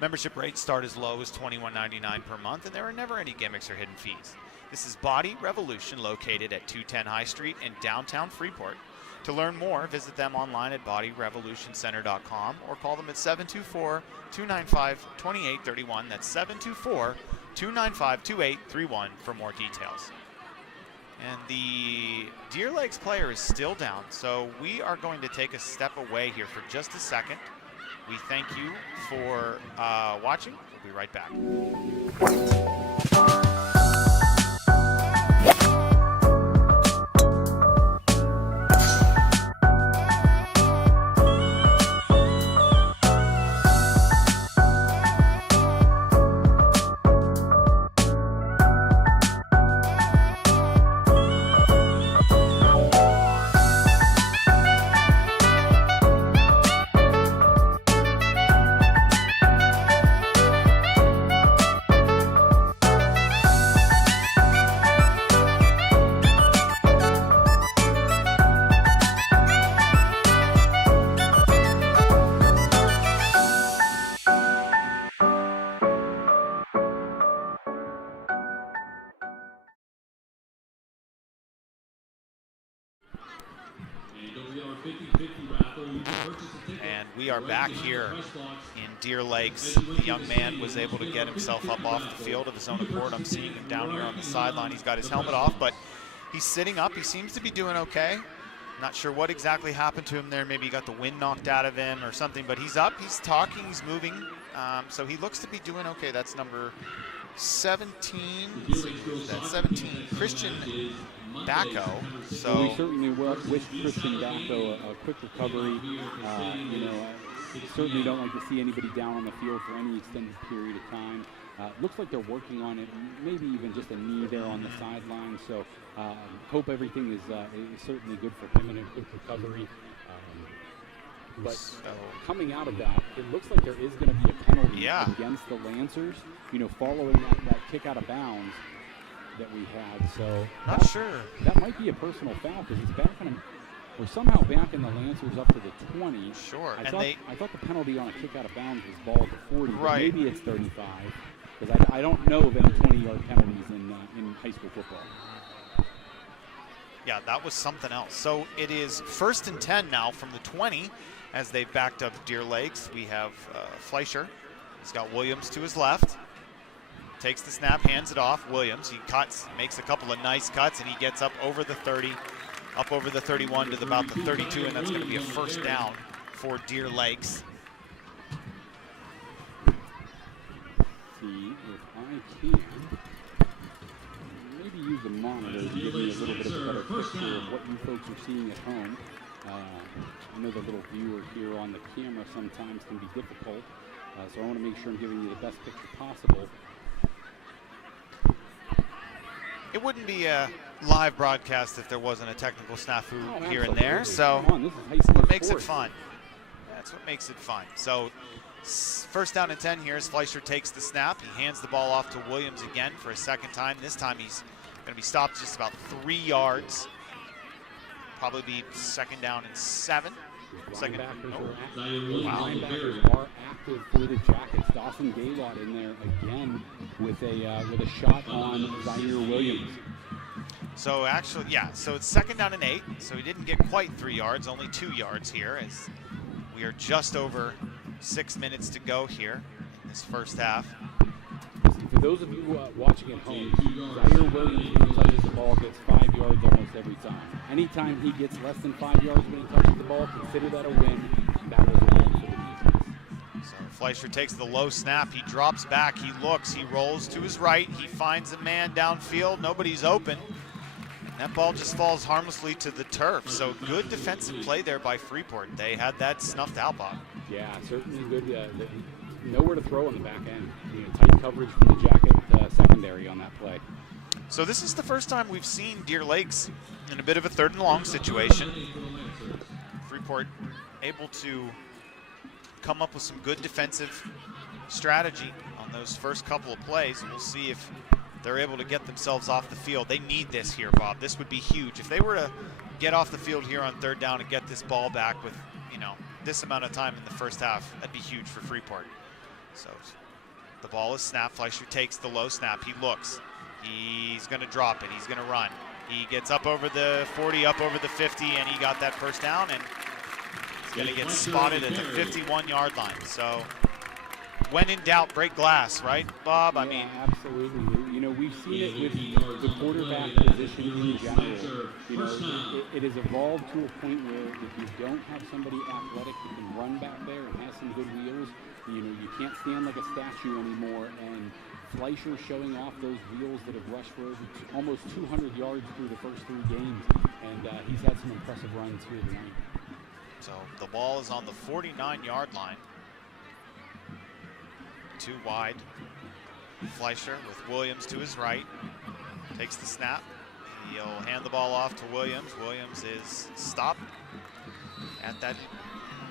Membership rates start as low as $21.99 per month, and there are never any gimmicks or hidden fees. This is Body Revolution, located at 210 High Street in downtown Freeport. To learn more, visit them online at bodyrevolutioncenter.com or call them at 724-295-2831. That's 724-295-2831 for more details. And the Deer Lakes player is still down, so we are going to take a step away here for just a second. We thank you for watching. We'll be right back. And we are back here in Deer Lakes. The young man was able to get himself up off the field of his own accord. I'm seeing him down here on the sideline. He's got his helmet off, but he's sitting up. He seems to be doing okay. Not sure what exactly happened to him there. Maybe he got the wind knocked out of him or something, but he's up, he's talking, he's moving. So he looks to be doing okay. That's number 17. That's 17, Christian Bacco. So we certainly wish Christian Bacco a quick recovery. Certainly don't like to see anybody down on the field for any extended period of time. Looks like they're working on it, maybe even just a knee there on the sideline. So hope everything is certainly good for him and a quick recovery. But coming out of that, it looks like there is going to be a penalty against the Lancers, following that kick out of bounds that we had. So not sure. That might be a personal foul because it's back on him. We're somehow backing the Lancers up to the 20. Sure. I thought the penalty on a kick out of bounds was ball at the 40. Right. But maybe it's 35 because I don't know of any 20-yard penalties in high school football. Yeah, that was something else. So it is 1st and 10 now from the 20 as they've backed up Deer Lakes. We have Fleischer. He's got Williams to his left. Takes the snap, hands it off. Williams, he cuts, makes a couple of nice cuts, and he gets up over the 30, up over the 31 to about the 32, and that's going to be a first down for Deer Lakes. See if I can maybe use the monitor to give me a little bit of a better picture of what you folks are seeing at home. I know the little viewer here on the camera sometimes can be difficult, so I want to make sure I'm giving you the best picture possible. It wouldn't be a live broadcast if there wasn't a technical snafu here and there, so what makes it fun. That's what makes it fun. So 1st down and 10 here as Fleischer takes the snap. He hands the ball off to Williams again for a second time. This time he's going to be stopped just about 3 yards. Probably be 2nd down and 7. Linebackers are active for the Jackets. Dawson Gaylord in there again with a shot on Zaire Williams. So actually, yeah, so it's 2nd down and 8. So he didn't get quite 3 yards, only 2 yards here, as we are just over 6 minutes to go here in this first half. For those of you watching at home, Zaire Williams, when he touches the ball, gets 5 yards almost every time. Anytime he gets less than 5 yards when he touches the ball, consider that a win. That was a win for the defense. So Fleischer takes the low snap. He drops back. He looks. He rolls to his right. He finds a man downfield. Nobody's open. That ball just falls harmlessly to the turf. So good defensive play there by Freeport. They had that snuffed out, Bob. Yeah, certainly good. Nowhere to throw on the back end. Tight coverage from the Jacket secondary on that play. So this is the first time we've seen Deer Lakes in a bit of a 3rd and long situation. Freeport able to come up with some good defensive strategy on those first couple of plays. We'll see if they're able to get themselves off the field. They need this here, Bob. This would be huge. If they were to get off the field here on 3rd down and get this ball back with, this amount of time in the first half, that'd be huge for Freeport. So the ball is snapped. Fleischer takes the low snap. He looks. He's going to drop it. He's going to run. He gets up over the 40, up over the 50, and he got that first down, and he's going to get spotted at the 51-yard line. So when in doubt, break glass, right, Bob? I mean, absolutely. We've seen it with the quarterback position in general. It has evolved to a point where if you don't have somebody athletic who can run back there and has some good wheels, you can't stand like a statue anymore. And Fleischer showing off those wheels that have rushed for almost 200 yards through the first 3 games, and he's had some impressive runs here tonight. So the ball is on the 49-yard line. 2 wide. Fleischer with Williams to his right. Takes the snap. He'll hand the ball off to Williams. Williams is stopped at that.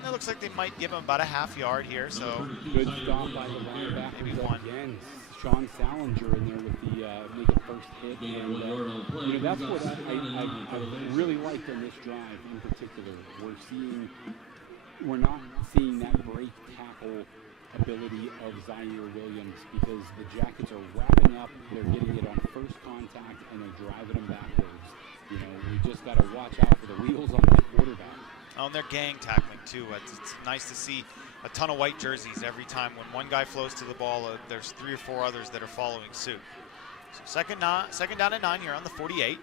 It looks like they might give him about a half yard here. So good stop by the linebacker. Maybe 1. Again, Sean Salinger in there with the make a first hit. And that's what I really liked on this drive in particular. We're not seeing that break tackle ability of Zaire Williams, because the Jackets are wrapping up, they're getting it on first contact, and they're driving them backwards. We just got to watch out for the wheels on the quarterback. Oh, and they're gang tackling too. It's nice to see a ton of white jerseys every time. When one guy flows to the ball, there's 3 or 4 others that are following suit. So second down and 9 here on the 48.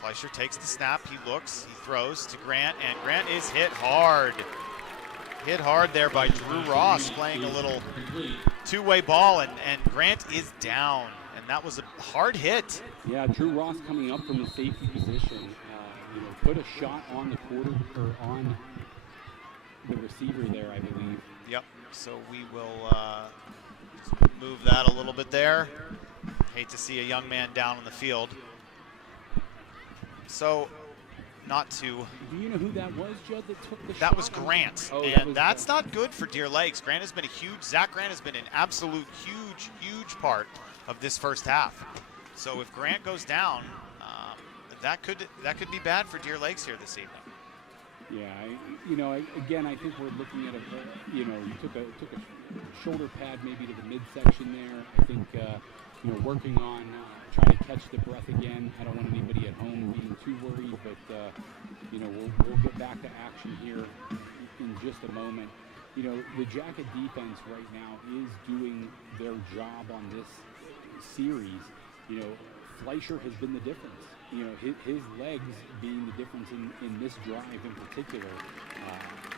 Fleischer takes the snap, he looks, he throws to Grant, and Grant is hit hard. Hit hard there by Drew Ross, playing a little 2-way ball, and Grant is down, and that was a hard hit. Yeah, Drew Ross coming up from the safety position, put a shot on the on the receiver there, I believe. Yep. So we will move that a little bit there. Hate to see a young man down on the field. So. Not to. Do you know who that was, Judd, that took the shot? That was Grant, and that's not good for Deer Lakes. Grant has been Zach Grant has been an absolute huge part of this first half. So if Grant goes down, that could be bad for Deer Lakes here this evening. Yeah, again, I think we're looking at you took a shoulder pad maybe to the midsection there. I think working on trying to catch the breath again. I don't want anybody at home being too worried, but we'll get back to action here in just a moment. The Jacket defense right now is doing their job on this series. Fleischer has been the difference. His legs being the difference in this drive in particular.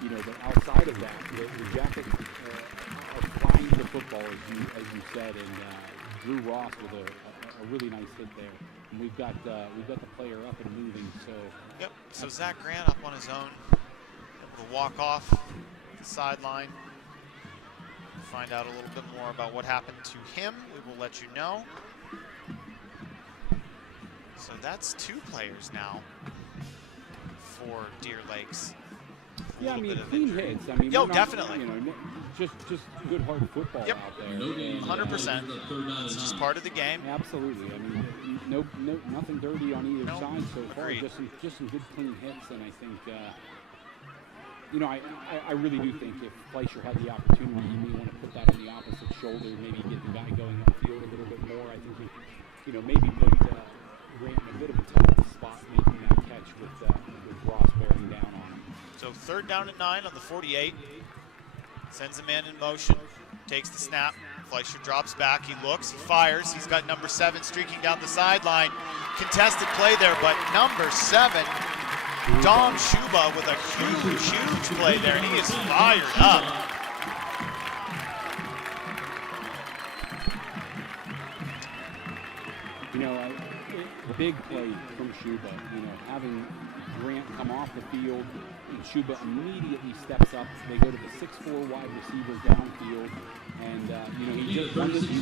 But outside of that, the Jackets are flying the football, as you said, and Drew Ross with a really nice hit there. And we've got the player up and moving. So yep. So Zach Grant up on his own, able to walk off the sideline. Find out a little bit more about what happened to him. We will let you know. So that's 2 players now for Deer Lakes. Yeah, I mean, clean hits. I mean, definitely. Just good hard football out there. 100%. It's just part of the game. Absolutely. I mean, nothing dirty on either side so far. Agreed. Just some good clean hits, and I think, I really do think if Fleischer had the opportunity, you may want to put that on the opposite shoulder, maybe get the guy going upfield a little bit more. I think maybe put Grant in a bit of a tough spot making that catch with Ross bearing down on him. So 3rd down and 9 on the 48. Sends a man in motion, takes the snap. Fleischer drops back, he looks, he fires. He's got number 7 streaking down the sideline. Contested play there, but number 7, Dom Shuba with a huge play there, and he is fired up. You know, a big play from Shuba. You know, having Grant come off the field, and Shuba immediately steps up. They go to the 6'4" wide receivers downfield, and you know, he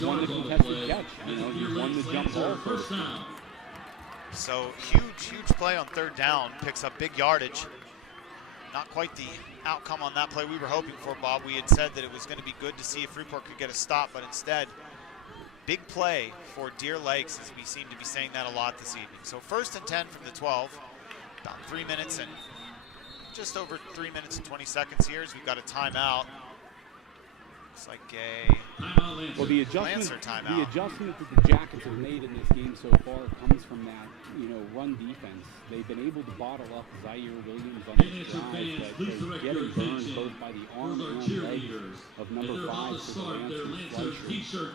won the contested catch. You know, he won the jump ball first. So huge play on 3rd down, picks up big yardage. Not quite the outcome on that play we were hoping for, Bob. We had said that it was going to be good to see if Freeport could get a stop, but instead, big play for Deer Lakes, as we seem to be saying that a lot this evening. So 1st and 10 from the 12, about 3 minutes and just over 3 minutes and 20 seconds here as we've got a timeout. Looks like well, the Lancer adjustment timeout. that the Jackets have made in this game so far comes from that, you know, run defense. They've been able to bottle up Zaire Williams on the drive, but they're getting burned both by the arm and leg of number 5 for the Lancer Fleischer.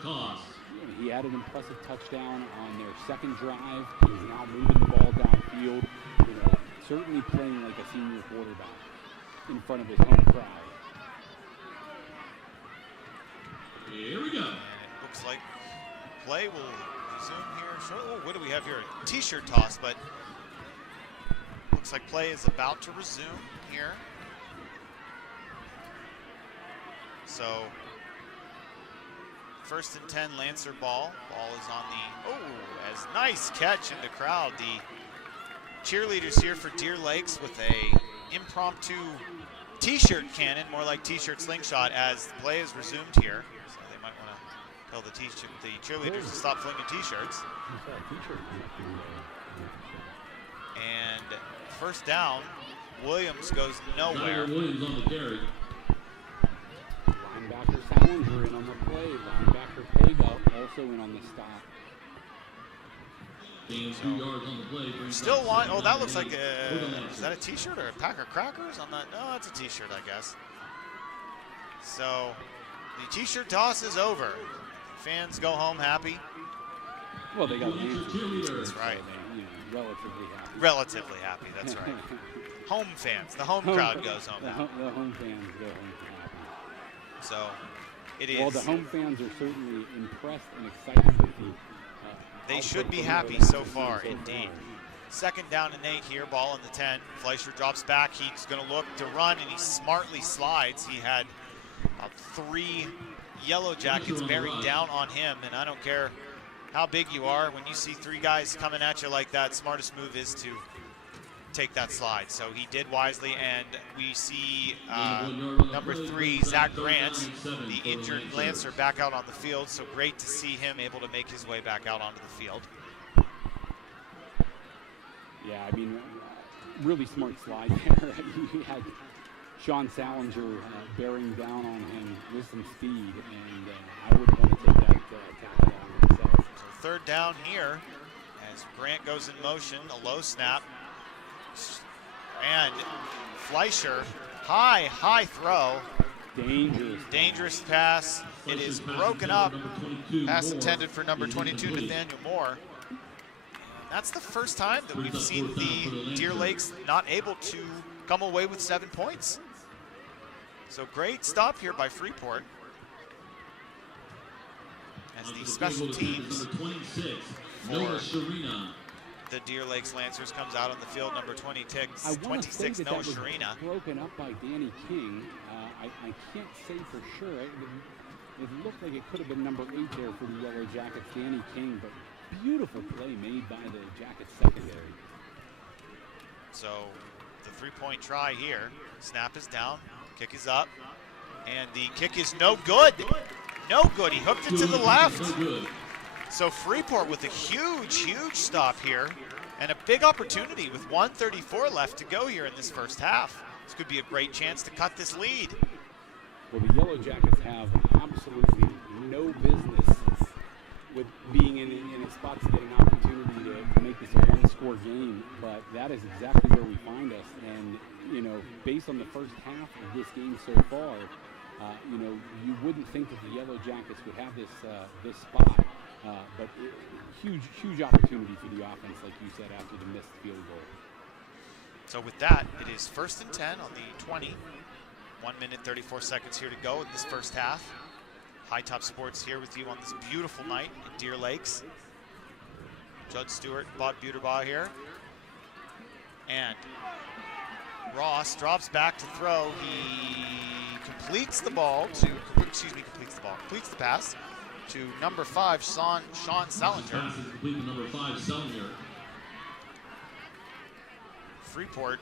He had an impressive touchdown on their 2nd drive. He's now moving the ball downfield. You know, certainly playing like a senior quarterback in front of his home crowd. Here we go. And it looks like play will resume here shortly. Oh, what do we have here? A t-shirt toss, but looks like play is about to resume here. So 1st and 10, Lancer ball. Ball is on the, as nice catch in the crowd. The cheerleaders here for Deer Lakes with a impromptu t-shirt cannon, more like t-shirt slingshot, as the play is resumed here. So they might want to tell the cheerleaders to stop flinging t-shirts. And 1st down, Williams goes nowhere. Williams on the carry. Linebacker Salinger in on the play. Linebacker Pega also in on the stop. Gains 2 yards on the play. Still want, oh, that looks like is that a t-shirt or a pack of crackers? I'm not, no, it's a t-shirt, I guess. So the t-shirt toss is over. Fans go home happy. Well, they got Lancer. That's right. So they, you know, relatively happy. Relatively happy, that's right. Home fans, the home crowd goes home happy. The home fans go home happy. So it is. Well, the home fans are certainly impressed and excited with the they should be happy so far, indeed. 2nd down and 8 here, ball in the 10. Fleischer drops back. He's going to look to run, and he smartly slides. He had 3 Yellowjackets bearing down on him, and I don't care how big you are. When you see 3 guys coming at you like that, smartest move is to take that slide. So he did wisely, and we see number 3, Zach Grant, the injured Lancer, back out on the field. So great to see him able to make his way back out onto the field. Yeah, I mean, really smart slide there. He had Sean Salinger bearing down on him with some speed, and I would want to take that tackle on myself. So 3rd down here as Grant goes in motion, a low snap. And Fleischer, high throw. Dangerous pass. It is broken up. Pass intended for number 22, Nathaniel Moore. That's the first time that we've seen the Deer Lakes not able to come away with 7 points. So great stop here by Freeport. As the special teams for the Deer Lakes Lancers comes out on the field, number 26, Noah Sharina. Broken up by Danny King. I can't say for sure. It looked like it could have been number 8 there for the Yellowjackets, Danny King, but beautiful play made by the Jackets secondary. So the 3-point try here. Snap is down, kick is up, and the kick is no good. No good. He hooked it to the left. So Freeport with a huge stop here and a big opportunity with 1:34 left to go here in this first half. This could be a great chance to cut this lead. Well, the Yellowjackets have absolutely no business with being in a spot to get an opportunity to make this a one-score game, but that is exactly where we find us. And, you know, based on the first half of this game so far, you know, you wouldn't think that the Yellowjackets would have this spot, but huge opportunity for the offense, like you said, after the missed field goal. So with that, it is 1st and 10 on the 20. 1 minute, 34 seconds here to go in this first half. High Top Sports here with you on this beautiful night in Deer Lakes. Judd Stewart, Bob Buterbaugh here. And Ross drops back to throw. He completes the pass to number 5, Sean Salinger. Pass is complete to number 5, Salinger. Freeport,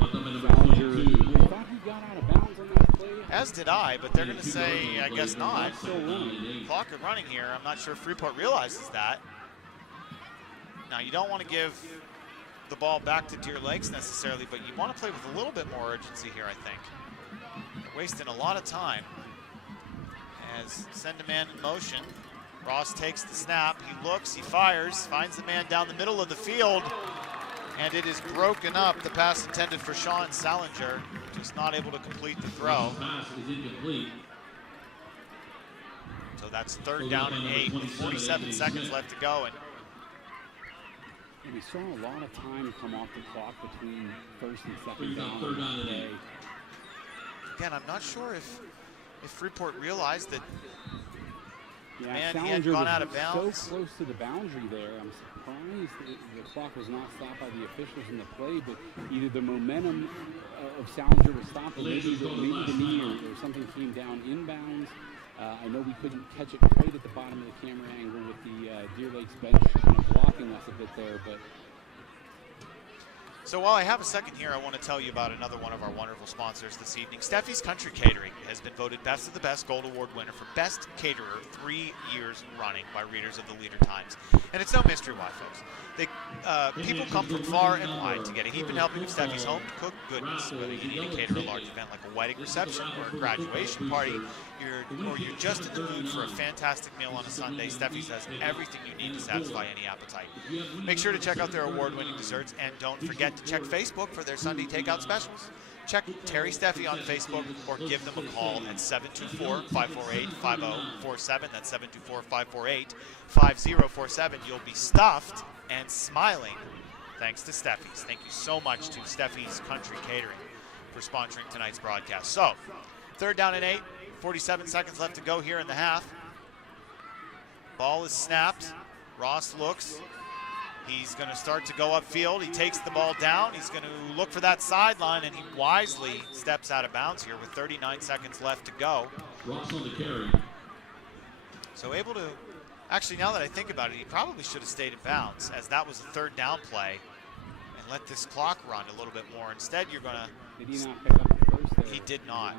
But number Salinger, 22. I thought he got out of bounds on that play. as did I, but they're going to say, I guess not. Still running. Clock is running here. I'm not sure if Freeport realizes that. Now, you don't want to give the ball back to Deer Lakes necessarily, but you want to play with a little bit more urgency here, I think. They're wasting a lot of time. As send a man in motion, Ross takes the snap. He looks, he fires, finds the man down the middle of the field, and it is broken up. The pass intended for Sean Salinger, just not able to complete the throw. Pass is incomplete. So that's 3rd down and 8 with 47 seconds left to go. And we saw a lot of time come off the clock between 1st and 2nd Brings up down. 3rd down and 8. Again, I'm not sure if Freeport realized that Yeah, man, he had Salinger gone was out of bounds. so close to the boundary there. I'm surprised that the clock was not stopped by the officials in the play, but either the momentum of Salinger was stopped, or maybe the knee or something came down inbounds. I know we couldn't catch it quite at the bottom of the camera angle with the Deer Lakes bench kind of blocking us a bit there, but So while I have a second here, I want to tell you about another one of our wonderful sponsors this evening. Steffi's Country Catering has been voted Best of the Best Gold Award winner for Best Caterer 3 years running by readers of the Leader Times. And it's no mystery why, folks. People come from far and wide to get a heaping helping of Steffi's home-cooked goodness, whether you need to cater a large event like a wedding reception or a graduation party, you're just in the mood for a fantastic meal on a Sunday. Steffi's has everything you need to satisfy any appetite. Make sure to check out their award-winning desserts, and don't forget to check Facebook for their Sunday takeout specials. Check Terry Steffi on Facebook or give them a call at 724-548-5047. That's 724-548-5047. You'll be stuffed and smiling thanks to Steffi's. Thank you so much to Steffi's Country Catering for sponsoring tonight's broadcast. So, 3rd down and 8, 47 seconds left to go here in the half. Ball is snapped. Ross looks. He's going to start to go upfield. He takes the ball down. He's going to look for that sideline, and he wisely steps out of bounds here with 39 seconds left to go. Ross on the carry. So able to, actually now that I think about it, he probably should have stayed in bounds, as that was a 3rd down play, and let this clock run a little bit more. Instead, you're going to... did he not pick up the first there? He did not.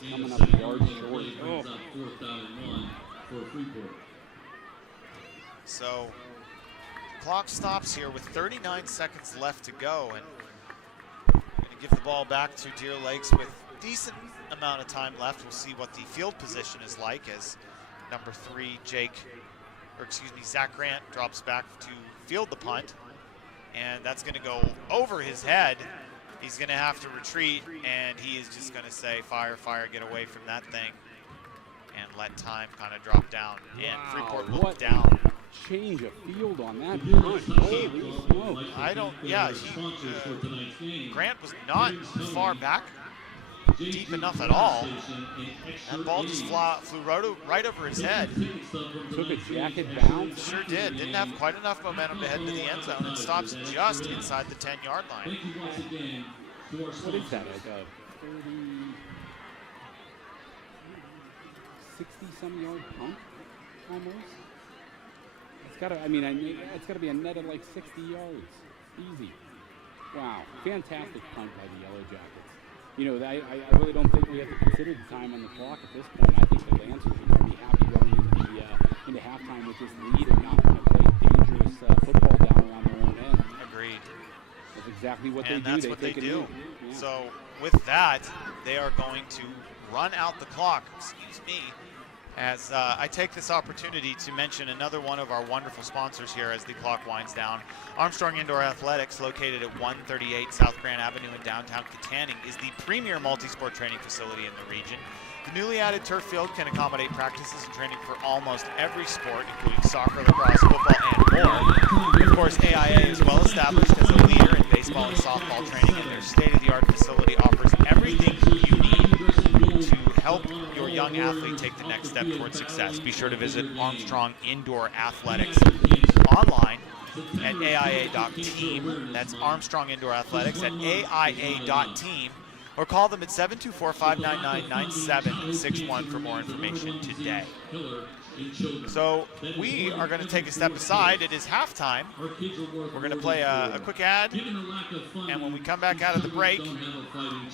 He's coming up yards short. Brings up 4th down and 1 for Freeport. So clock stops here with 39 seconds left to go, and going to give the ball back to Deer Lakes with decent amount of time left. We'll see what the field position is like as number 3 Zach Grant drops back to field the punt, and that's going to go over his head. He's going to have to retreat, and he is just going to say, fire, fire, get away from that thing, and let time kind of drop down. And Freeport will what down. Change of field on that punt. Holy smoke. I don't, yeah, Grant was not far back, deep enough at all. That ball just flew right over his head. Took a jacket bounce. Sure did. Didn't have quite enough momentum to head to the end zone, and stops just inside the 10-yard line. What is that, like a 30, 60-some yard punt almost? It's got to, it's got to be a net of like 60 yards. Easy. Wow. Fantastic punt by the Yellowjackets. You know, I really don't think we have to consider the time on the clock at this point. I think the Lancers are going to be happy going into halftime with this lead and not going to play dangerous football down around their own end. Agreed. That's exactly what And they do. that's what they take it do. in. Yeah. So with that, they are going to run out the clock. Excuse me. as I take this opportunity to mention another one of our wonderful sponsors here as the clock winds down. Armstrong Indoor Athletics, located at 138 South Grand Avenue in downtown Katanning, is the premier multi-sport training facility in the region. The newly added turf field can accommodate practices and training for almost every sport, including soccer, lacrosse, football, and more. Of course, AIA is well established as a leader in baseball and softball training, and their state-of-the-art facility offers everything you need to help your young athlete take the next step towards success. Be sure to visit Armstrong Indoor Athletics online at AIA.team. That's Armstrong Indoor Athletics at AIA.team. Or call them at 724-599-9761 for more information today. So we are going to take a step aside. It is halftime. We're going to play a quick ad. And when we come back out of the break,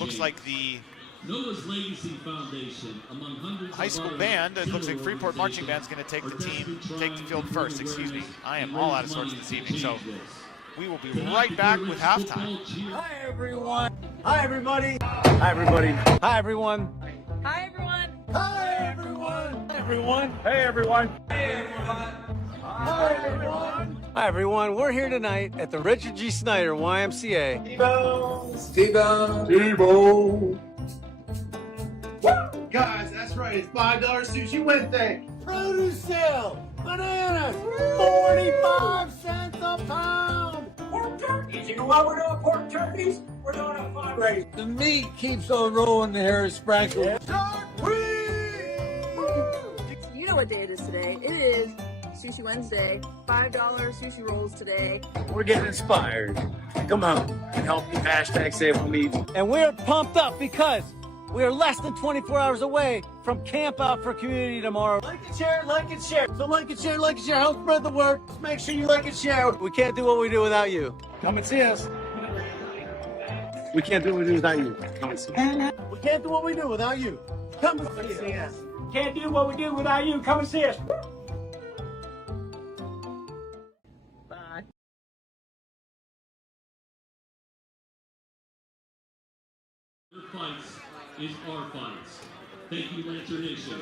looks like the high school band, it looks like Freeport Marching Band is going to take the field first. Excuse me. I am all out of sorts this evening. So we will be right back with halftime. Hi, everyone. Hi, everybody. Hi, everybody. Hi, everyone. Hi, everyone. Hi, everyone. Hi, everyone. Hey, everyone. Hey, everyone. Hi, everyone. Hi, everyone. We're here tonight at the Richard G. Snyder YMCA. T-Bone. Woo! Guys, that's right. It's $5 sushi Wednesday. Produce sale. Bananas. 45 cents a pound. Pork turkeys. You know why we're doing pork turkeys? We're doing a fundraiser. The meat keeps on rolling, the hair is sprinkled. You know what day it is today. It is Sushi Wednesday. $5 sushi rolls today. We're getting inspired. Come on and help the hashtag Save on Meat. And we're pumped up because we are less than 24 hours away from Camp Out for Community tomorrow. Like and share, like and share. So like and share, like and share. Help spread the word. Just make sure you like and share. We can't do what we do without you. Come and see us. We can't do what we do without you. Come and see us. We can't do what we do without you. Come and see us. Can't do what we do without you. Come and see us. Bye. Your fights is our fights. Thank you, Lancer Nation.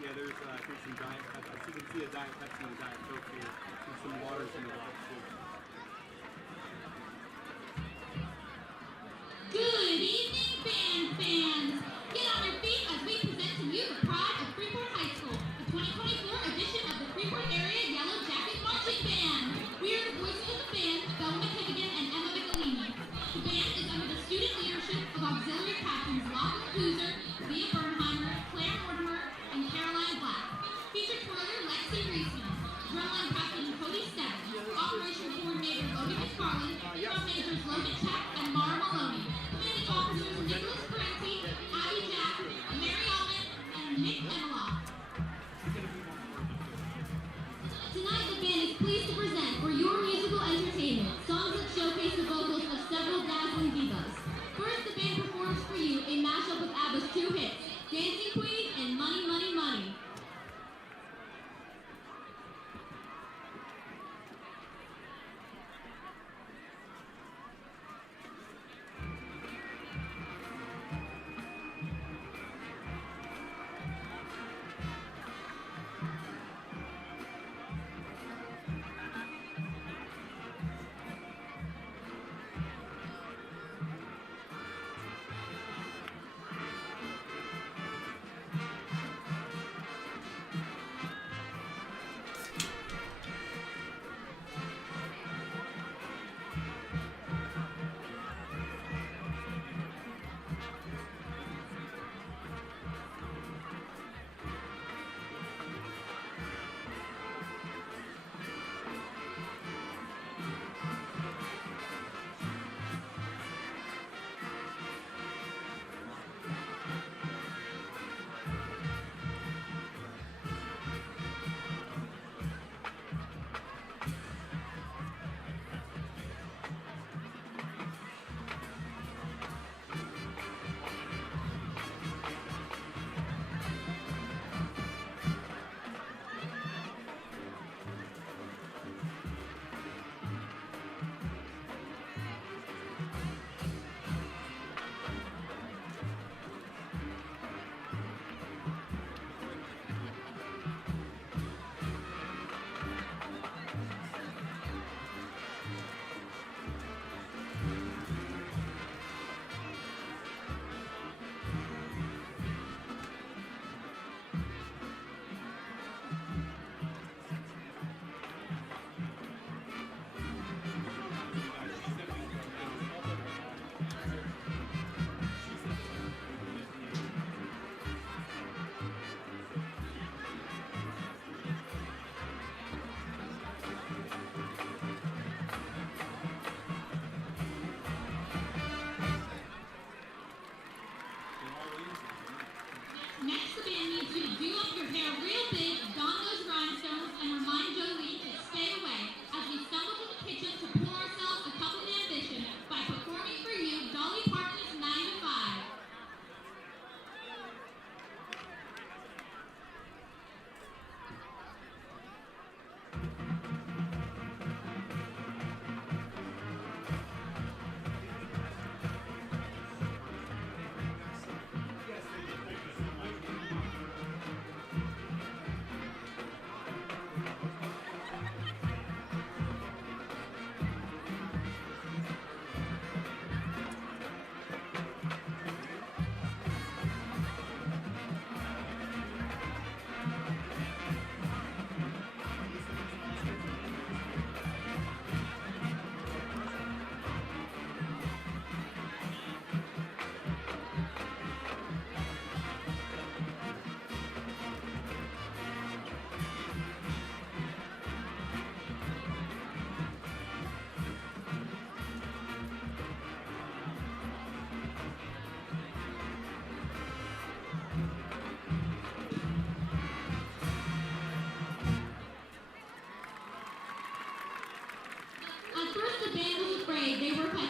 Yeah, there's some diet. You can see a diet Pepsi and a diet Coke here. There's some waters in the box too. Good evening, band fans. Get on your feet as we present to you the pride of Freeport High School, the 2024 edition of the Freeport Area Yellowjackets Marching Band. We are the voices of the band, Bella McKivigan and Emma Michelini. The band is under the student leadership of auxiliary captains Lachlan Kluser, Leah Bernheimer, Claire Mortimer, and Caroline Black. Featured twirler Lexi Reisman, drumline captain Cody Stebbins, operation coordinator Logan McFarland, drum majors Logan Check and Mara Maloney, commanding officers Nicholas Parenti, Abby Jack, Mary Almond, and Nick Emeloff. Tonight the band is pleased to present for your musical entertainment songs that showcase the vocals of several dazzling divas. First, the band performs for you a mashup of ABBA's two hits, Dancing Queen and Money, Money, Money.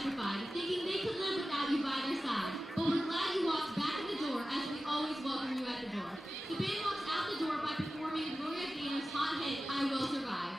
electrified, thinking they could live without you by their side. But we're glad you walked back in the door, as we always welcome you at the door. The band walks out the door by performing Gloria Gaynor's hot hit, I Will Survive.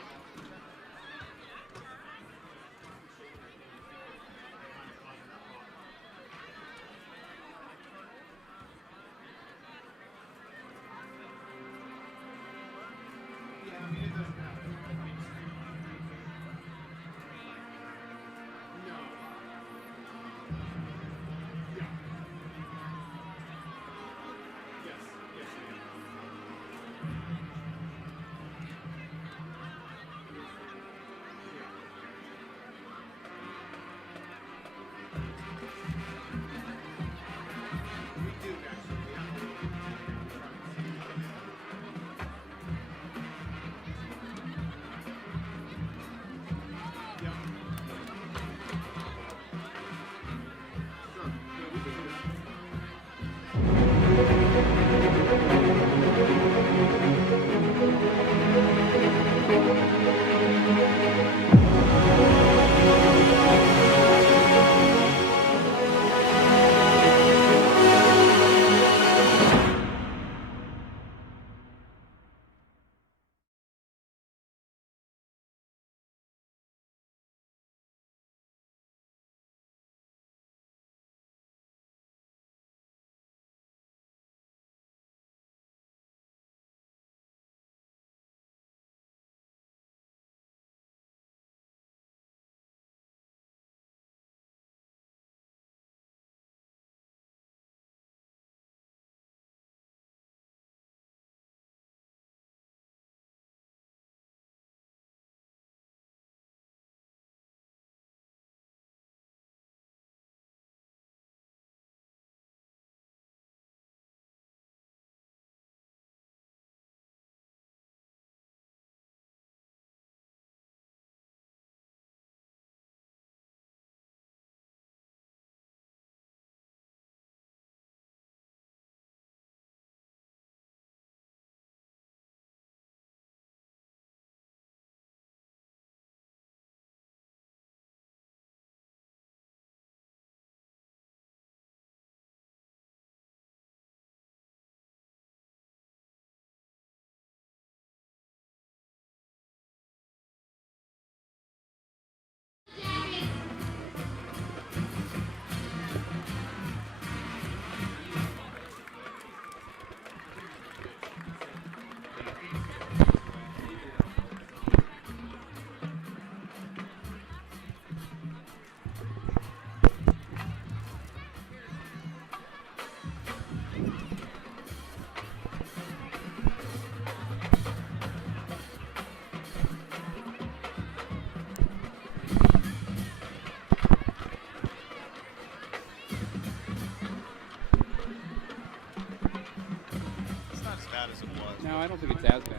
It's not as bad as it was. No, I don't think it's as bad.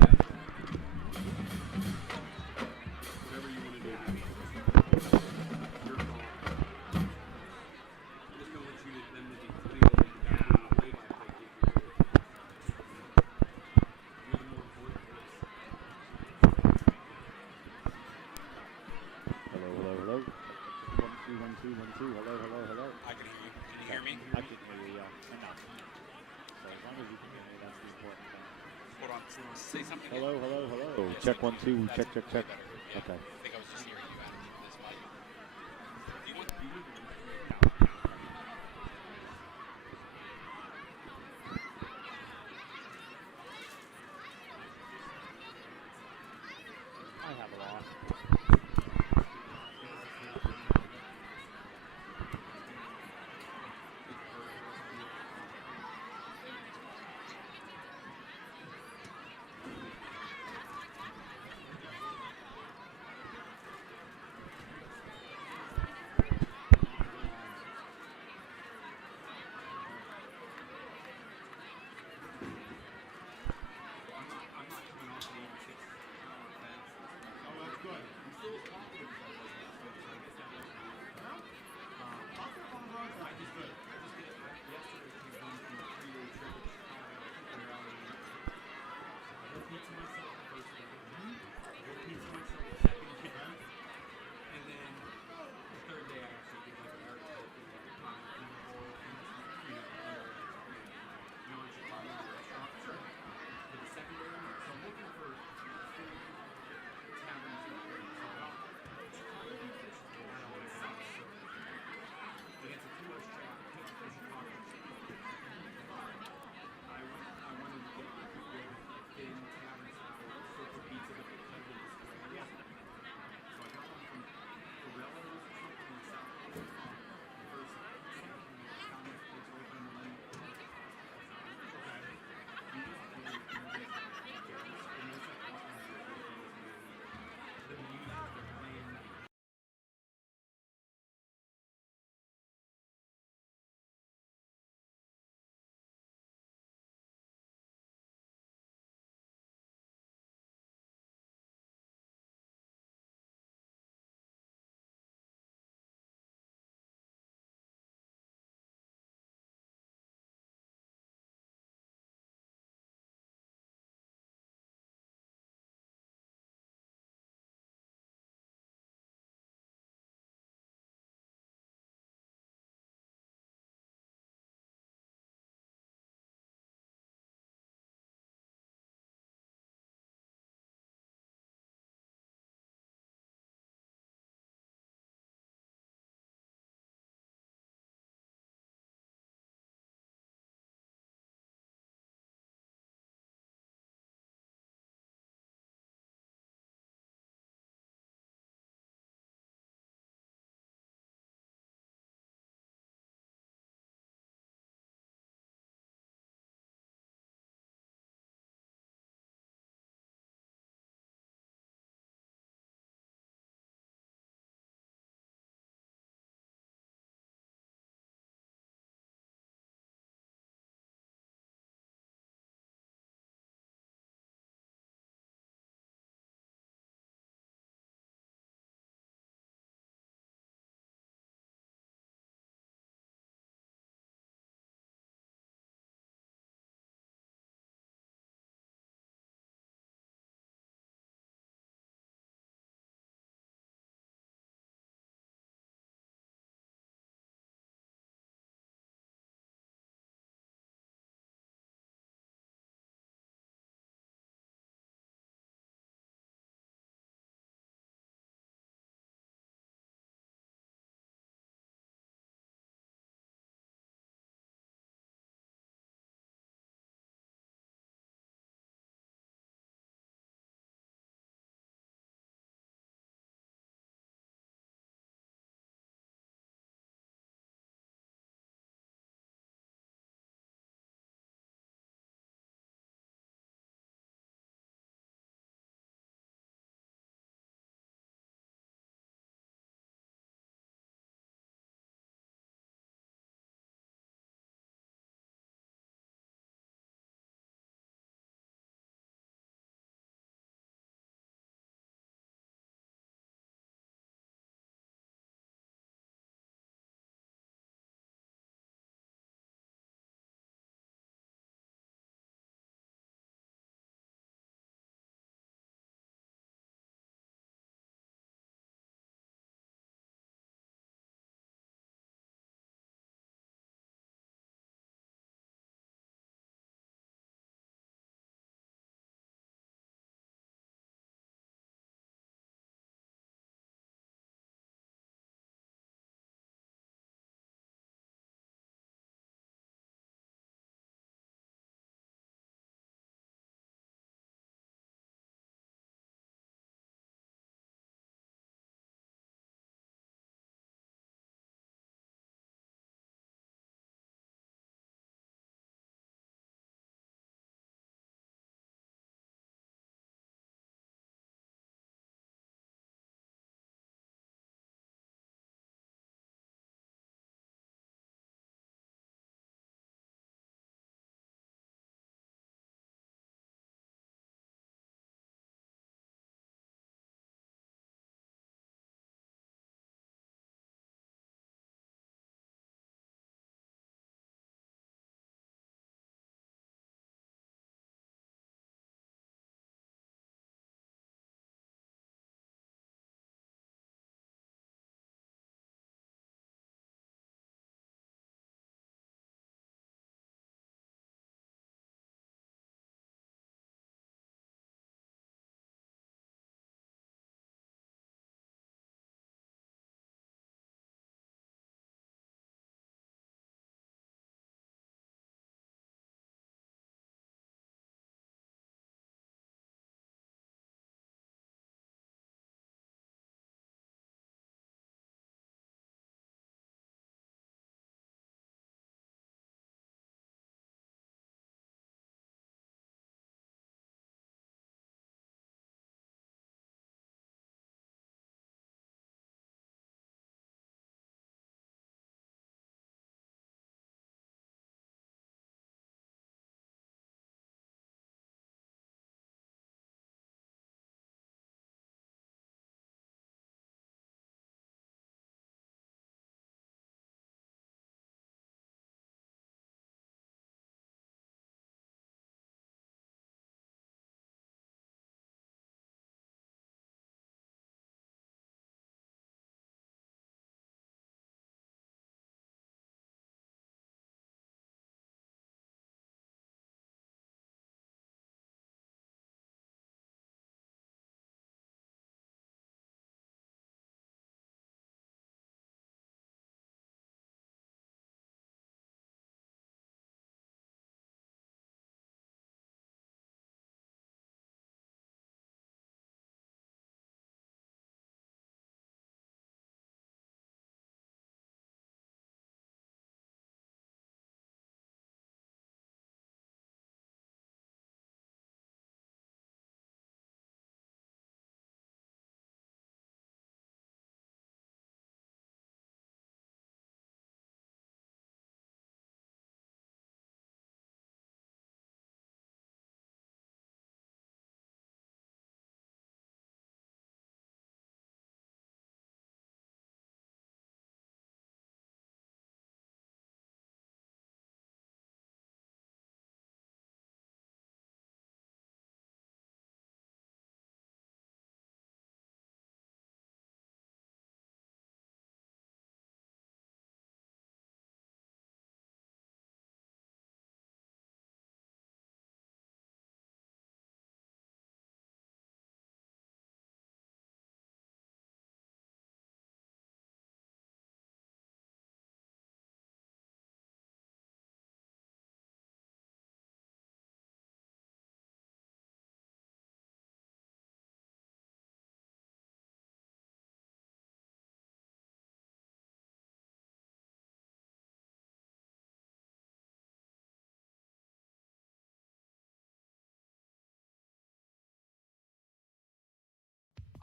Whatever you want to do. Your call. I just don't want you to them to be playing by play. You're the more important voice. Hello, hello, hello. 1 2 1 2 1 2. Hello, hello, hello. I can hear you. Can you hear me? I can hear you, yeah. And now. So as long as you can hear me, that's the important thing. Hold on. Say something. Hello, hello, hello. Yes, Check I 1 can. 2. That's Check, check, check. way better, yeah. Okay. I think I was just hearing you out of this mic. Do you want? I have a lot.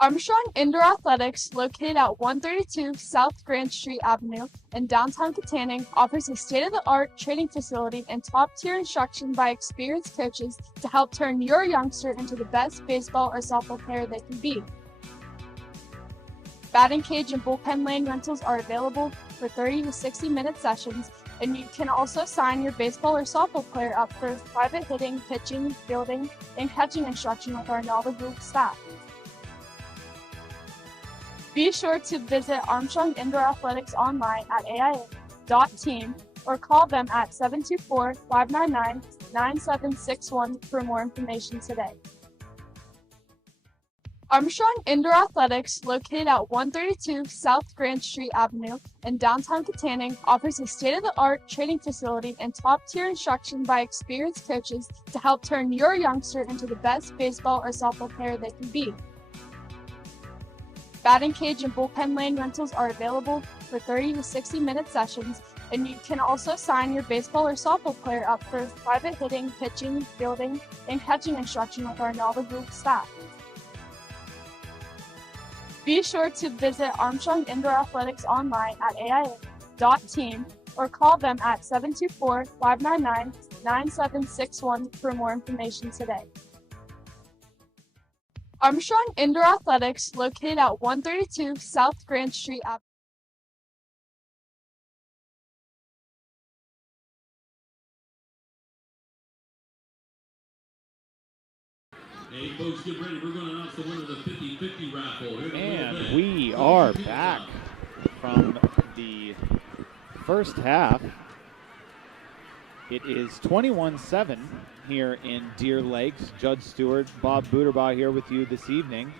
Armstrong Indoor Athletics, located at 132 South Grand Street Avenue in downtown Katanning, offers a state-of-the-art training facility and top-tier instruction by experienced coaches to help turn your youngster into the best baseball or softball player they can be. Batting cage and bullpen lane rentals are available for 30 to 60-minute sessions, and you can also sign your baseball or softball player up for private hitting, pitching, fielding, and catching instruction with our knowledgeable staff. Be sure to visit Armstrong Indoor Athletics online at aia.team or call them at 724-599-9761 for more information today. Armstrong Indoor Athletics, located at 132 South Grand Street Avenue in downtown Katanning, offers a state-of-the-art training facility and top-tier instruction by experienced coaches to help turn your youngster into the best baseball or softball player they can be. Batting cage and bullpen lane rentals are available for 30 to 60-minute sessions, and you can also sign your baseball or softball player up for private hitting, pitching, fielding, and catching instruction with our knowledgeable staff. Be sure to visit Armstrong Indoor Athletics online at aia.team or call them at 724-599-9761 for more information today. Armstrong Indoor Athletics, located at 132 South Grand Street Avenue. Hey, folks, get ready. We're going to announce the winner of the 50-50 raffle. Here in a little And bit. we are back from the first half. It is 21-7 here in Deer Lakes. Judd Stewart, Bob Buderbaugh here with you this evening.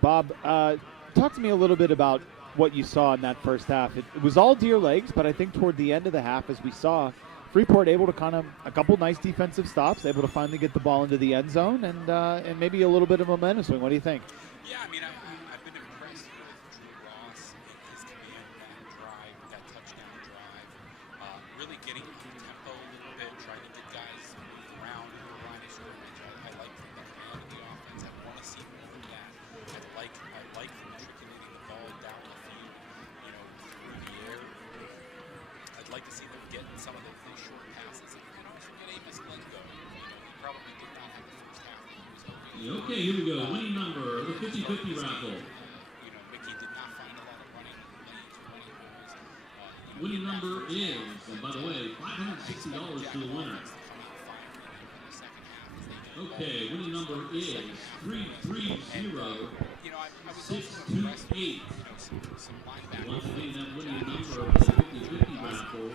Bob, talk to me a little bit about what you saw in that first half. It was all Deer Lakes, but I think toward the end of the half, as we saw, Freeport able to kind of a couple nice defensive stops, able to finally get the ball into the end zone, and maybe a little bit of momentum swing. What do you think? Yeah, I mean, I've been impressed with Drew Ross and his command of that drive, that touchdown drive, really getting up tempo a little bit, trying to get guys moving around the line of scrimmage. I like the command of the offense. I want to see more of that. I like matriculating the ball down the field, through the air. I'd like to see them getting some of the short passes. And forget Amos Glengo. He probably did not have the first half that he was hoping. Okay, here we go. Winning number, the 50-50 raffle. Mickey did not find a lot of running lanes or running holes. Winning number is, and by the way, $560 to the winner. Okay, winning number is 330-628. Once again, that winning number of the 50-50 raffle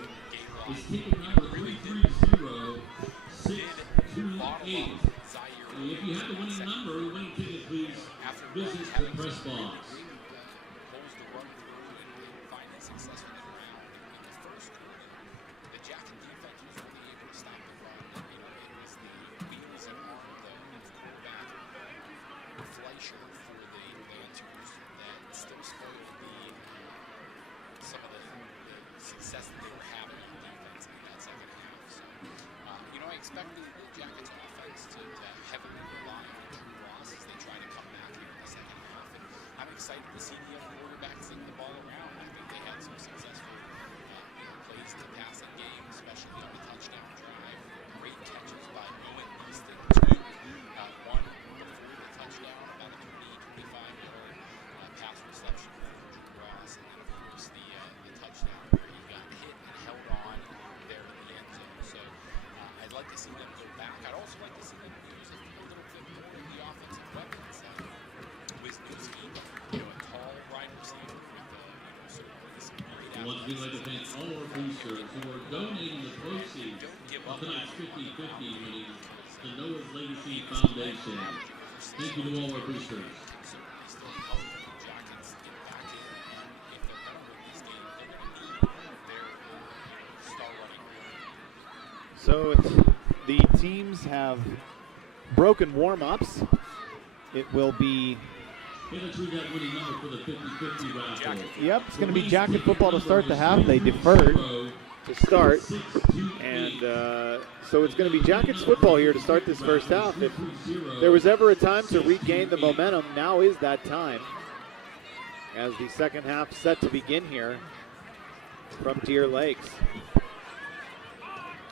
is ticket number 330-628. If you have the winning number, the winning ticket, please visit the press box. Success that they were having on defense in that second half. So, I expect the Jackets offense to heavily rely on Drew Ross as they try to come back here in the second half. And I'm excited to see the young quarterback sing the ball around. I think they had some successful plays to passing game, especially on the touchdown drive. Great catches by Owen Easton, too. One before the touchdown, about a 20-25-yard pass reception from Drew Ross. And then, of course, the touchdown where he got hit and held on there in the end zone. So I'd like to see them go back. I'd also like to see them use a little bit more of the offensive weapons. Wisniewski, a tall wide receiver with certainly some great Once again, I'd like to thank all our boosters who are donating the proceeds of tonight's 50-50 winning to Noah's Legacy Foundation. Thank you to all our boosters. So if the teams have broken warm-ups, it will be... Yep, it's going to be Jacket football to start the half. They deferred. to start. And so it's going to be Jackets football here to start this first half. If there was ever a time to regain the momentum, now is that time. As the second half set to begin here from Deer Lakes.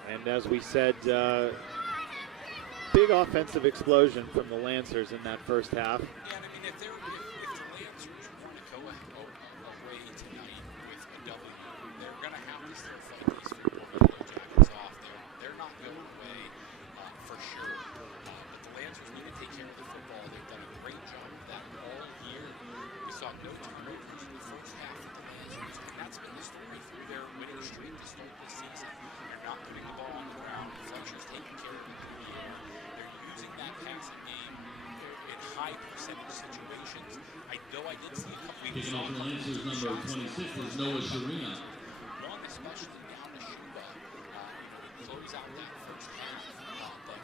And as we said, big offensive explosion from the Lancers in that first half. Yeah, and I mean, if the Lancers want to go away tonight with a W, they're going to have to still fight these Freeport Yellowjackets off. They're not going away for sure. But the Lancers need to take care of the football. They've done a great job of that all year. We saw no turnovers in the first half of the Lancers, and that's been the story through their winning streak to start this season. They're not putting the ball on the ground. Fletcher's taking care of it through the air. They're using that passing game in high percentage situations. Though I did see a couple of Kicking off the Lancers, number 26 is Noah Sharina. One especially down to Shuba, close out that first half. But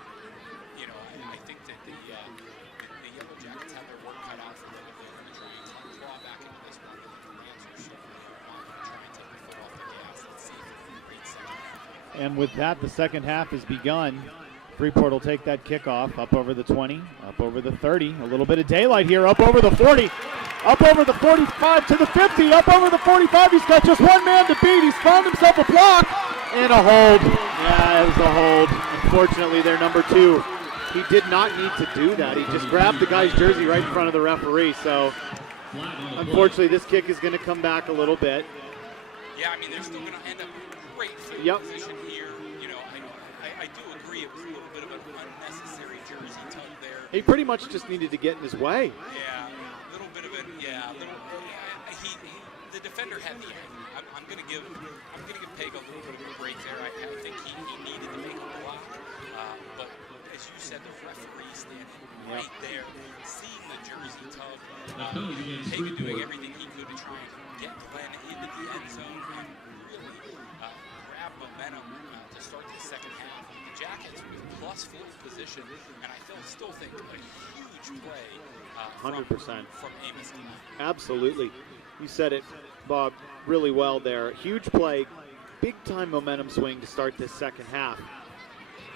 you know, I think that the Yellowjackets have their work cut out for them. They're going to try and claw back into this one. The Lancers try and take the foot off the gas. Let's see if it's a great second half. And with that, the second half has begun. Freeport will take that kickoff up over the 20, up over the 30. A little bit of daylight here, up over the 40, up over the 45 to the 50, up over the 45. He's got just one man to beat. He's found himself a block and a hold. Yeah, it was a hold. Unfortunately, their number 2, he did not need to do that. He just grabbed the guy's jersey right in front of the referee. So, unfortunately, this kick is going to come back a little bit. Yeah, I mean, they're still going to end up in a great field position here. You know, I do agree it was a little bit of an unnecessary jersey tug there. He pretty much just needed to get in his way. Yeah, a little bit of it. Yeah, the defender had the angle. I'm going to give Peg a little bit of a break there. I think he needed to make a block. But as you said, the referee standing right there, seeing the jersey tug. Peg doing everything he could to try and get Glenn into the end zone and really grab momentum to start the second half. The Jackets with plus field position, and I still think a huge play 100%. From Amos tonight. Absolutely. You said it, Bob, really well there. Huge play, big time momentum swing to start this second half.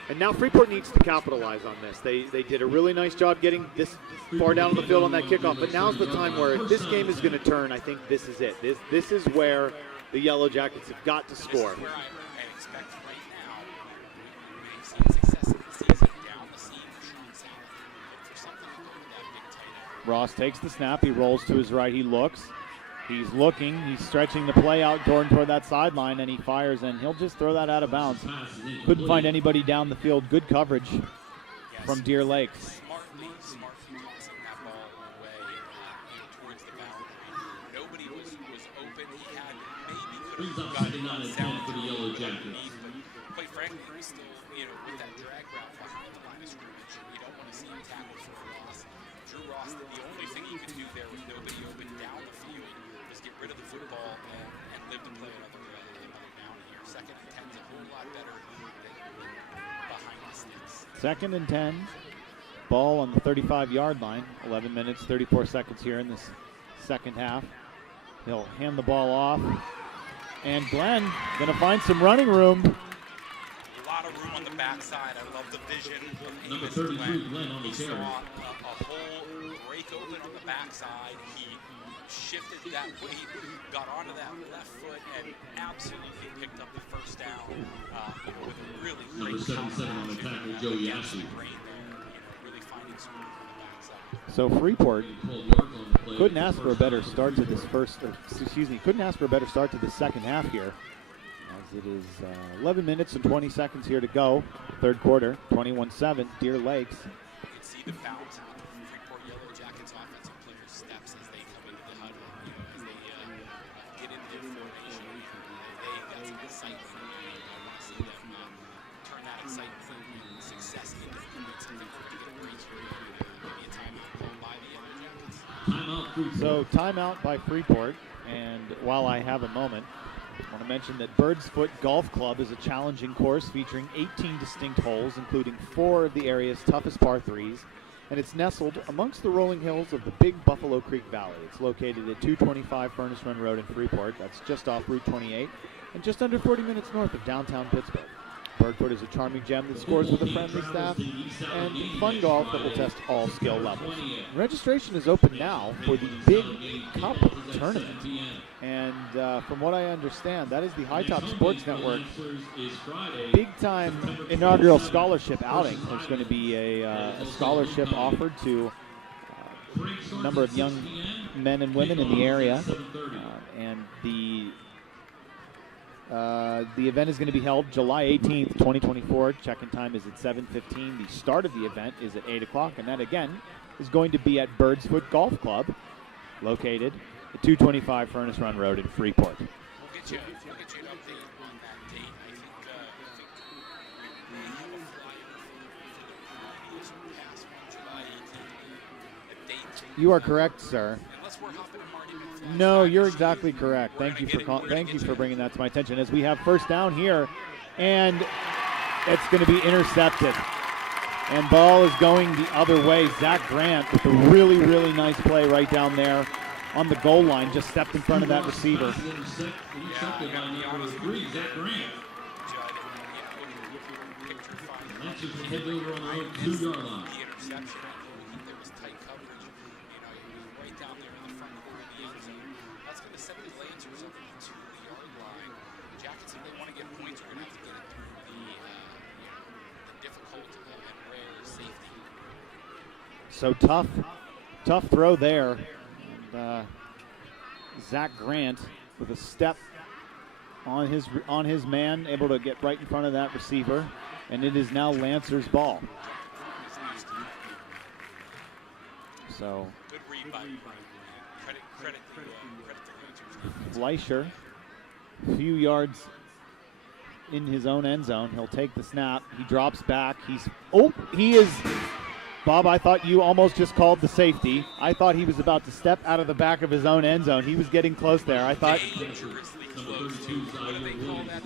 And now Freeport needs to capitalize on this. They did a really nice job getting this far down the field on that kickoff, but now's the time where if this game is going to turn, I think this is it. This is where the Yellowjackets have got to score. This is where I expect right now. We've seen success in the season down the seam for Sean Salad. Look for something to go to that big tight end. Ross takes the snap. He rolls to his right. He looks. He's looking. He's stretching the play out toward that sideline, and he fires, and he'll just throw that out of bounds. Couldn't find anybody down the field. Good coverage from Deer Lakes. Smartly tossing that ball away towards the boundary. Nobody was open. He had maybe could have gotten down for the Yellowjackets. But quite frankly, he was still with that drag route behind the line of scrimmage. You don't want to see him tackled for a loss. Drew Ross, the only thing he could do there with nobody open down the field was get rid of the football and live to play another down here. Second and 10's a whole lot better than behind the sticks. Second and 10. Ball on the 35-yard line. 11 minutes, 34 seconds here in this second half. He'll hand the ball off. And Glenn going to find some running room. A lot of room on the backside. I love the vision of Number Amos 32, Glenn on the He carry. saw a hole break open on the backside. He shifted that weight, got onto that left foot, and absolutely picked up the first down with a really Number great 77 on the tackle, Joey Ashley. Really finding some room on the backside. So Freeport Called work on the play. couldn't ask for a better start to this couldn't ask for a better start to the second half here. As it is 11 minutes and 20 seconds here to go. Third quarter, 21-7, Deer Lakes. You can see the bounce on the Freeport Yellowjackets offensive players' steps as they come into the huddle, as they get into their formation. They got some excitement. I want to see them turn that excitement and success into points. I think we're going to get a break here. Maybe a timeout called by the Yellowjackets. Timeout Freeport. So timeout by Freeport, and while I have a moment, I want to mention that Bird's Foot Golf Club is a challenging course featuring 18 distinct holes, including 4 of the area's toughest par 3s, and it's nestled amongst the rolling hills of the Big Buffalo Creek Valley. It's located at 225 Furnace Run Road in Freeport. That's just off Route 28. and just under 40 minutes north of downtown Pittsburgh. Birdford is a charming gem that scores with a friendly staff and fun golf that will test all skill levels. Registration is open now for the Big Cup tournament. And from what I understand, that is the High Top Sports Network big-time inaugural scholarship outing. There's going to be a scholarship offered to a number of young men and women in the area. And the event is going to be held July 18th, 2024. Check-in time is at 7:15. The start of the event is at 8 o'clock, and that, again, is going to be at Birdsfoot Golf Club, located at 225 Furnace Run Road in Freeport. We'll get you an update on that date. I think we have a flyer for the past one, July 18th. A date. You are correct, sir. Unless we're hopping a Marty McFly. No, you're exactly correct. Thank you for bringing that to my attention. As we have first down here, and it's going to be intercepted. And ball is going the other way. Zach Grant with a really, really nice play right down there on the goal line. Just stepped in front of that receiver. Intercepted by number 3, Zach Grant. That's just a head over on the road, 2-yard line. The interception, there was tight coverage. It was right down there in the front corner of the end zone. That's going to set the Lancers up at the 2-yard line. The Jackets, if they want to get points, are going to have to get it through the difficult and rare safety. So tough throw there. And, Zach Grant with a step on his man, able to get right in front of that receiver, and it is now Lancers' ball. So Good read by credit to Lancers. Fleischer, a few yards in his own end zone. He'll take the snap. He drops back. He is. Bob, I thought you almost just called the safety. I thought he was about to step out of the back of his own end zone. He was getting close there. I thought Dangerously close. What do they call that?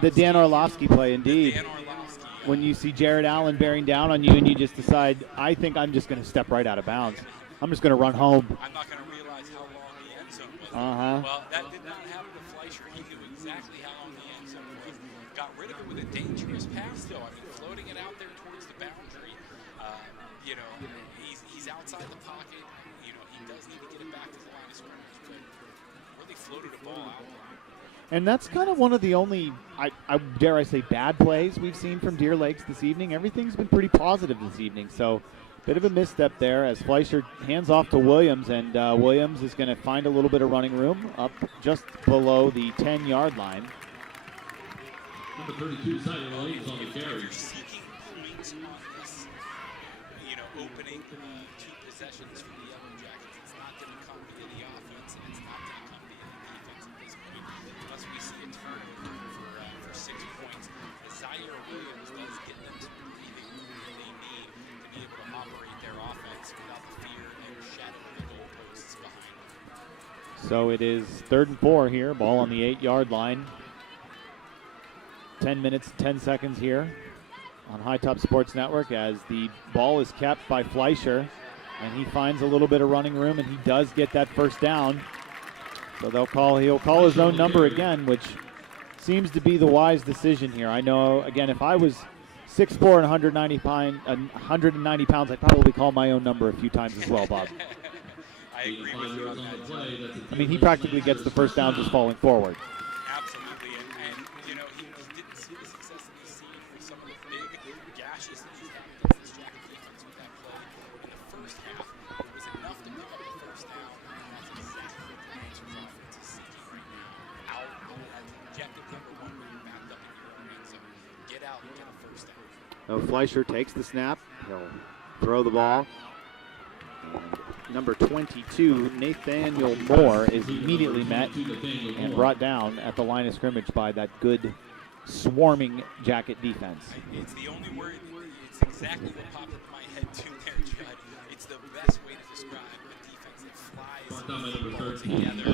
the Dan Orlovsky play, indeed. Dan Orlovsky. When you see Jared Allen bearing down on you and you just decide, I think I'm just going to step right out of bounds. I'm just going to run home. I'm not going to realize how long the end zone was. Uh-huh. Well, that did not happen to Fleischer. He knew exactly how long the end zone was. Got rid of it with a dangerous pass, though. I mean, floating it out there towards the boundary. He's outside the pocket. He does need to get it back to the line of scrimmage, but really floated a ball out there. And that's kind of one of the only, I dare I say, bad plays we've seen from Deer Lakes this evening. Everything's been pretty positive this evening. So bit of a misstep there as Fleischer hands off to Williams, and Williams is going to find a little bit of running room up just below the 10-yard line. Number 32, Zion Williams on the carry. You're seeking points on this, opening two possessions for the Yellowjackets. It's not going to come via the offense, and it's not going to come via the defense at this point, unless we see a turnover for 6 points. Zaire Williams does get them some breathing room that they need to be able to operate their offense without the fear and shadow of the goalposts behind them. So it is 3rd and 4 here. Ball on the 8-yard line. 10 minutes, 10 seconds here on High Top Sports Network as the ball is kept by Fleischer, and he finds a little bit of running room, and he does get that first down. So he'll call his own number again, which seems to be the wise decision here. I know, again, if I was 6'4" and 190 pounds, I'd probably call my own number a few times as well, Bob. I agree with you on that. I mean, he practically gets the first down just falling forward. Absolutely, and he didn't see the success that he's seen with some of the big gashes that he's had against this Jacket defense with that play in the first half. It was enough to pick up the first down, and that's exactly what the Lancers offense is seeking right now. Out at objective number 1 when you're backed up in your own end zone. Get out and get a first down. Fleischer takes the snap. He'll throw the ball. And number 22, Nathaniel Moore, is immediately met and brought down at the line of scrimmage by that good swarming Jacket defense. It's the only word, it's exactly what popped into my head too there, Judd. It's the best way to describe a defense that flies the ball together.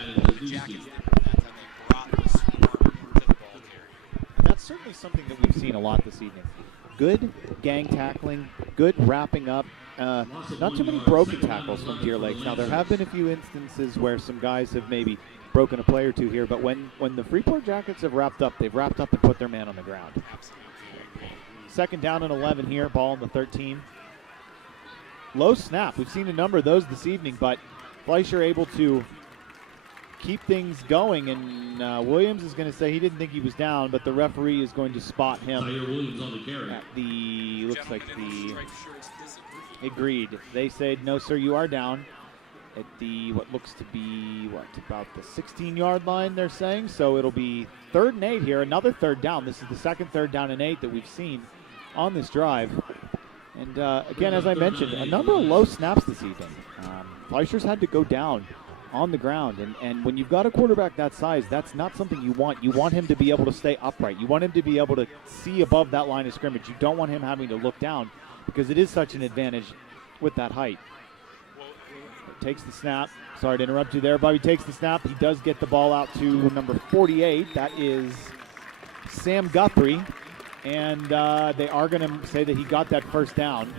The Jackets did that time. They brought the swarm to the ball carrier. And that's certainly something that we've seen a lot this evening. Good gang tackling, good wrapping up, not too many broken tackles from Deer Lakes. Now, there have been a few instances where some guys have maybe broken a play or two here, but when the Freeport Jackets have wrapped up, they've wrapped up and put their man on the ground. Second down and 11 here, ball on the 13. Low snap. We've seen a number of those this evening, but Fleischer able to keep things going, and Williams is going to say he didn't think he was down, but the referee is going to spot him at the, looks like the, agreed. They said, no, sir, you are down at the, what looks to be, about the 16-yard line, they're saying. So it'll be 3rd and 8 here, another third down. This is the second 3rd down and 8 that we've seen on this drive. And again, as I mentioned, a number of low snaps this evening. Fleischer's had to go down on the ground, and when you've got a quarterback that size, that's not something you want. You want him to be able to stay upright. You want him to be able to see above that line of scrimmage. You don't want him having to look down, because it is such an advantage with that height. Takes the snap. Sorry to interrupt you there, Bobby. Takes the snap. He does get the ball out to number 48. That is Sam Guthrie, and they are going to say that he got that first down.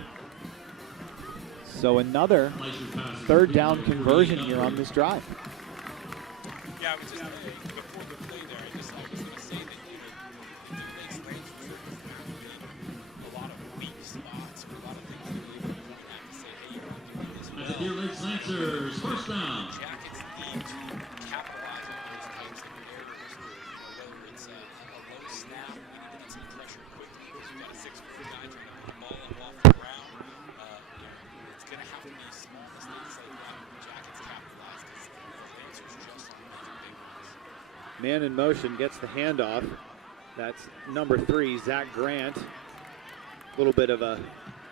So another 3rd down conversion here on this drive. Yeah, I was just before the play there, I was going to say that it makes a lot of weak spots or a lot of things that you have to say, hey, you're doing this. At the Deer Lakes Lancers, first down. Jackets need to capitalize on those types of errors, whether it's a low snap, we need to get some pressure quickly because you've got a 6'4" guy trying to put the ball up off the ground. It's going to have to be small mistakes like that when the Jackets capitalize because the Lancers just aren't making big ones. Man in motion gets the handoff. That's number 3, Zach Grant. A little bit of a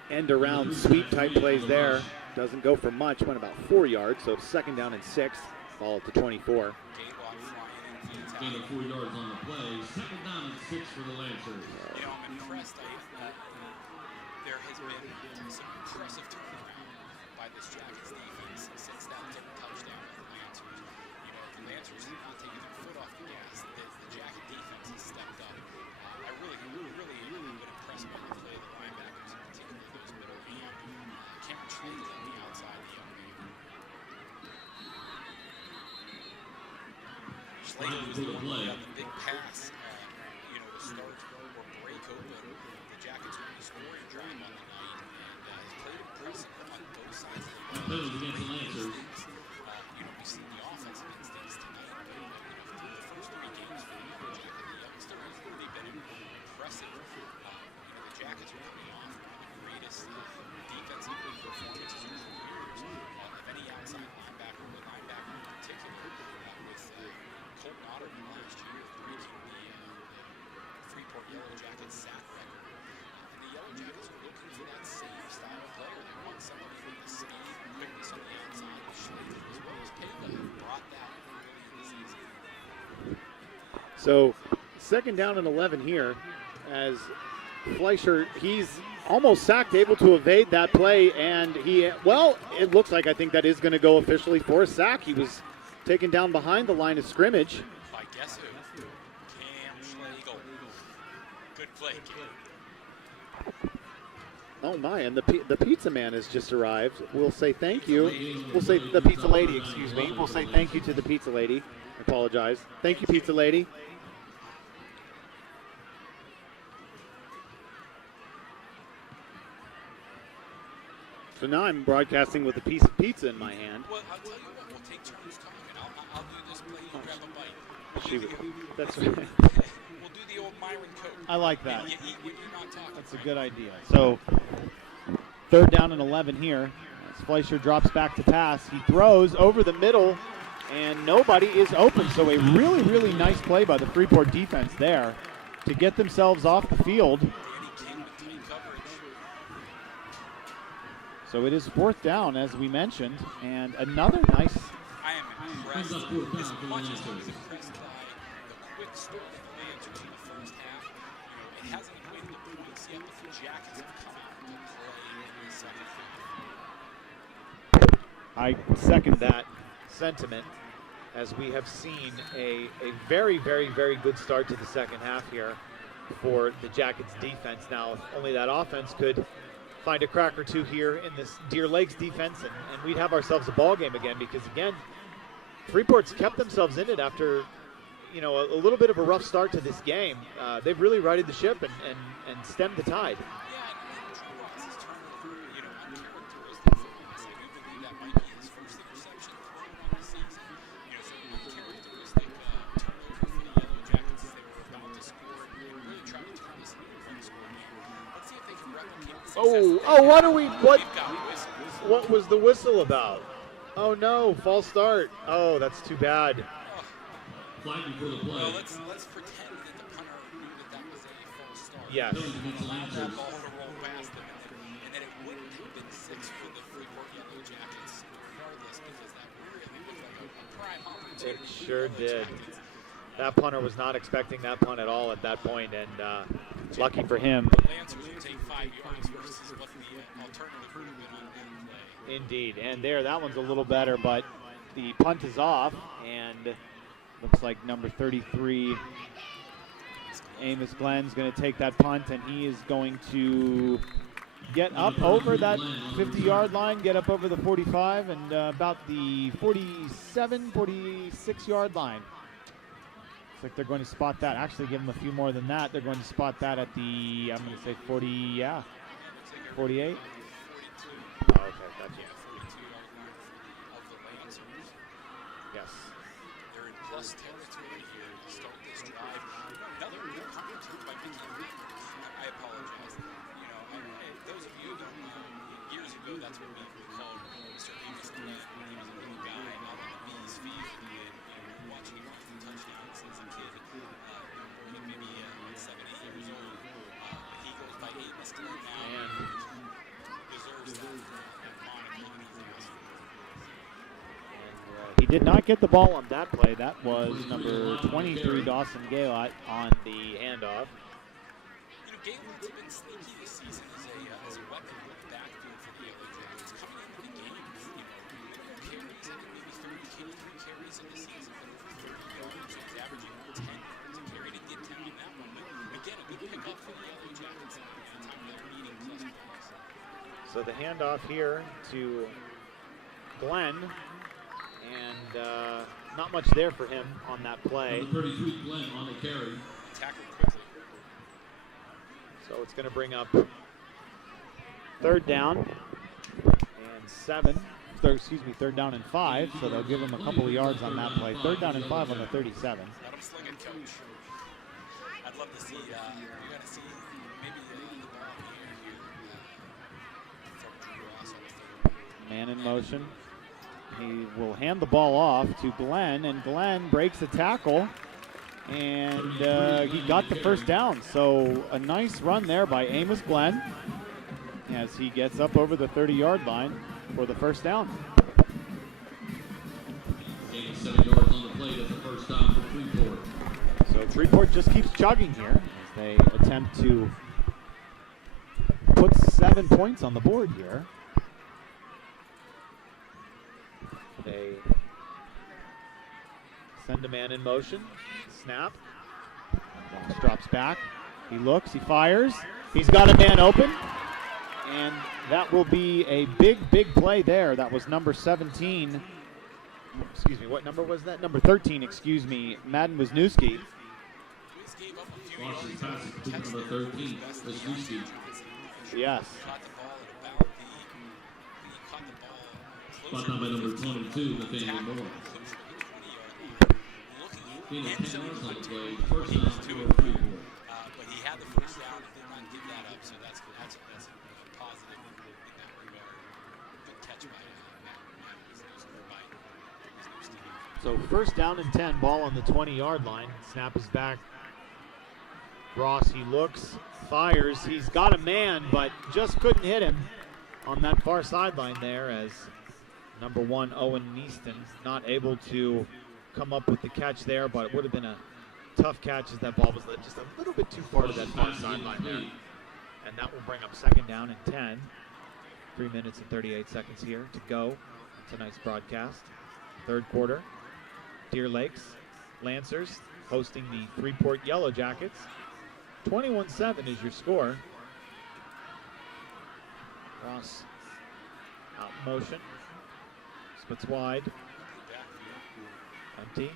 end-around sweep type plays there. Doesn't go for much, went about 4 yards, so 2nd down and 6. Ball at the 24. Gain of 4 yards on the play. 2nd down and 6 for the Lancers. I'm impressed. There has been some impressive turnaround by this Jackets defense since that third touchdown of the Lancers. The Lancers have not taken their foot off the gas. The Jacket defense has stepped up. I really been impressed by the play of the linebackers, in particular those middle and Cameron Schlegel on the outside of the opening. Schlegel was the one that got the big pass, to start or break open the Jackets' only scoring drive on the night, and has played impressive on both sides of the ball. Against the Lancers. We've seen the offensive instincts tonight, but through the first 3 games for the Yellowjackets, the youngster has really been impressive. The Jackets are coming off one of the greatest defensive performances in years of any outside linebacker, or linebacker in particular, with Colton Otterman last year breaking the Freeport Yellowjackets sack record. And the Yellowjackets are looking for that same style of player. They want somebody with the speed and quickness on the outside. Schlegel, as well as Pega, brought that early in the season. So 2nd down and 11 here as Fleischer, he's almost sacked, able to evade that play, and it looks like I think that is going to go officially for a sack. He was taken down behind the line of scrimmage. By guess who? Cam Schlegel. Good play, kid. Oh my, and the pizza man has just arrived. We'll say thank you. We'll say the pizza lady, excuse me. We'll say thank you to the pizza lady. I apologize. Thank you, pizza lady. So now I'm broadcasting with a piece of pizza in my hand. Well, I'll tell you what, we'll take turns talking. I'll do this play, you grab a bite. That's right. We'll do the old Myron Coke. I like that. You eat when you're not talking. That's a good idea. So 3rd down and 11 here. As Fleischer drops back to pass. He throws over the middle, and nobody is open. So a really, really nice play by the Freeport defense there to get themselves off the field. So it is 4th down, as we mentioned, and another nice. I am impressed. As much as I was impressed by the quick start of the Lancers in the first half, it hasn't equated to points yet, but the Jackets have come out to play in the second half. I second that sentiment, as we have seen a very, very, very good start to the second half here for the Jackets defense. Now, if only that offense could find a crack or two here in this Deer Lakes defense, and we'd have ourselves a ball game again, because again, Freeport's kept themselves in it after, you know, a little bit of a rough start to this game. They've really righted the ship and stemmed the tide. What was the whistle about? Oh no, false start. Oh, that's too bad. Flag before the play. Well, let's pretend that the punter knew that was a false start. Yes. Allowed that ball to roll past them, and then it wouldn't have been 6 for the Freeport Yellowjackets regardless, because that really looked like a prime opportunity. It sure did. That punter was not expecting that punt at all at that point, and lucky for him. Lancers would take 5 yards versus what the alternative would have been on that play. Indeed, and that one's a little better, but the punt is off, and looks like number 33, Amos Glenn's going to take that punt, and he is going to get up over that 50-yard line, get up over the 45, and about the 47, 46-yard line. Looks like they're going to spot that. Actually, give them a few more than that. They're going to spot that at the, I'm going to say 40, yeah, 48. Oh, okay, gotcha. Yes. They're in plus territory here to start this drive. Another punt return by Mickey. I apologize. You know, those of you who don't know, years ago, that's what we called Mr. Amos Glenn when he was a little guy out on the Bees field. And watching him run for touchdowns as a kid, maybe 7, 8 years old. He goes by Amos Glenn now. And deserves that moniker. He did not get the ball on that play. That was number 23, Dawson Gaylott, on the handoff. You know, Gaylot's been sneaky this season as a weapon in the backfield for the Yellowjackets. Coming into the game, you know, carries, I think maybe 33 carries in the season for 30 yards. He's averaging 10 yards a carry to get down in that one. But again, a good pickup for the Yellowjackets at the time they're needing plus points. So the handoff here to Glenn. And not much there for him on that play. Number 33, Glenn on the carry. Tackled quickly. So it's going to bring up 3rd down and 7. Third down and 5. So they'll give him a couple of yards on that play. 3rd down and 5 on the 37. Let him sling it, coach. I'd love to see, you're going to see maybe the ball in the air here from Drew Ross on the 3rd. Man in motion. He will hand the ball off to Glenn, and Glenn breaks a tackle, and he got the first down. So a nice run there by Amos Glenn as he gets up over the 30-yard line for the first down. Gain 7 yards on the play. That's the first down for Freeport. So Freeport just keeps chugging here as they attempt to put 7 points on the board here. They send a man in motion. Snap. Ross drops back. He looks. He fires. He's got a man open. And that will be a big, big play there. That was number 17. Excuse me. What number was that? Number 13, excuse me. Madden Wisniewski. Boston passes to number 13, Wisniewski. Yes. Spot down by number 22, Nathaniel Moore. Gain of 10 yards on the play. First down for Freeport. But he had the first down and did not give that up, so that's a positive in that regard. Good catch by Wisniewski. So first down and 10, ball on the 20-yard line. Snap is back. Ross, he looks, fires. He's got a man, but just couldn't hit him on that far sideline there as number 1, Owen Neaston, not able to come up with the catch there, but it would have been a tough catch as that ball was just a little bit too far to that far sideline there. And that will bring up 2nd down and 10. 3 minutes and 38 seconds here to go. Tonight's broadcast. 3rd quarter. Deer Lakes, Lancers hosting the Freeport Yellowjackets. 21-7 is your score. Cross out in motion. Splits wide. Empty.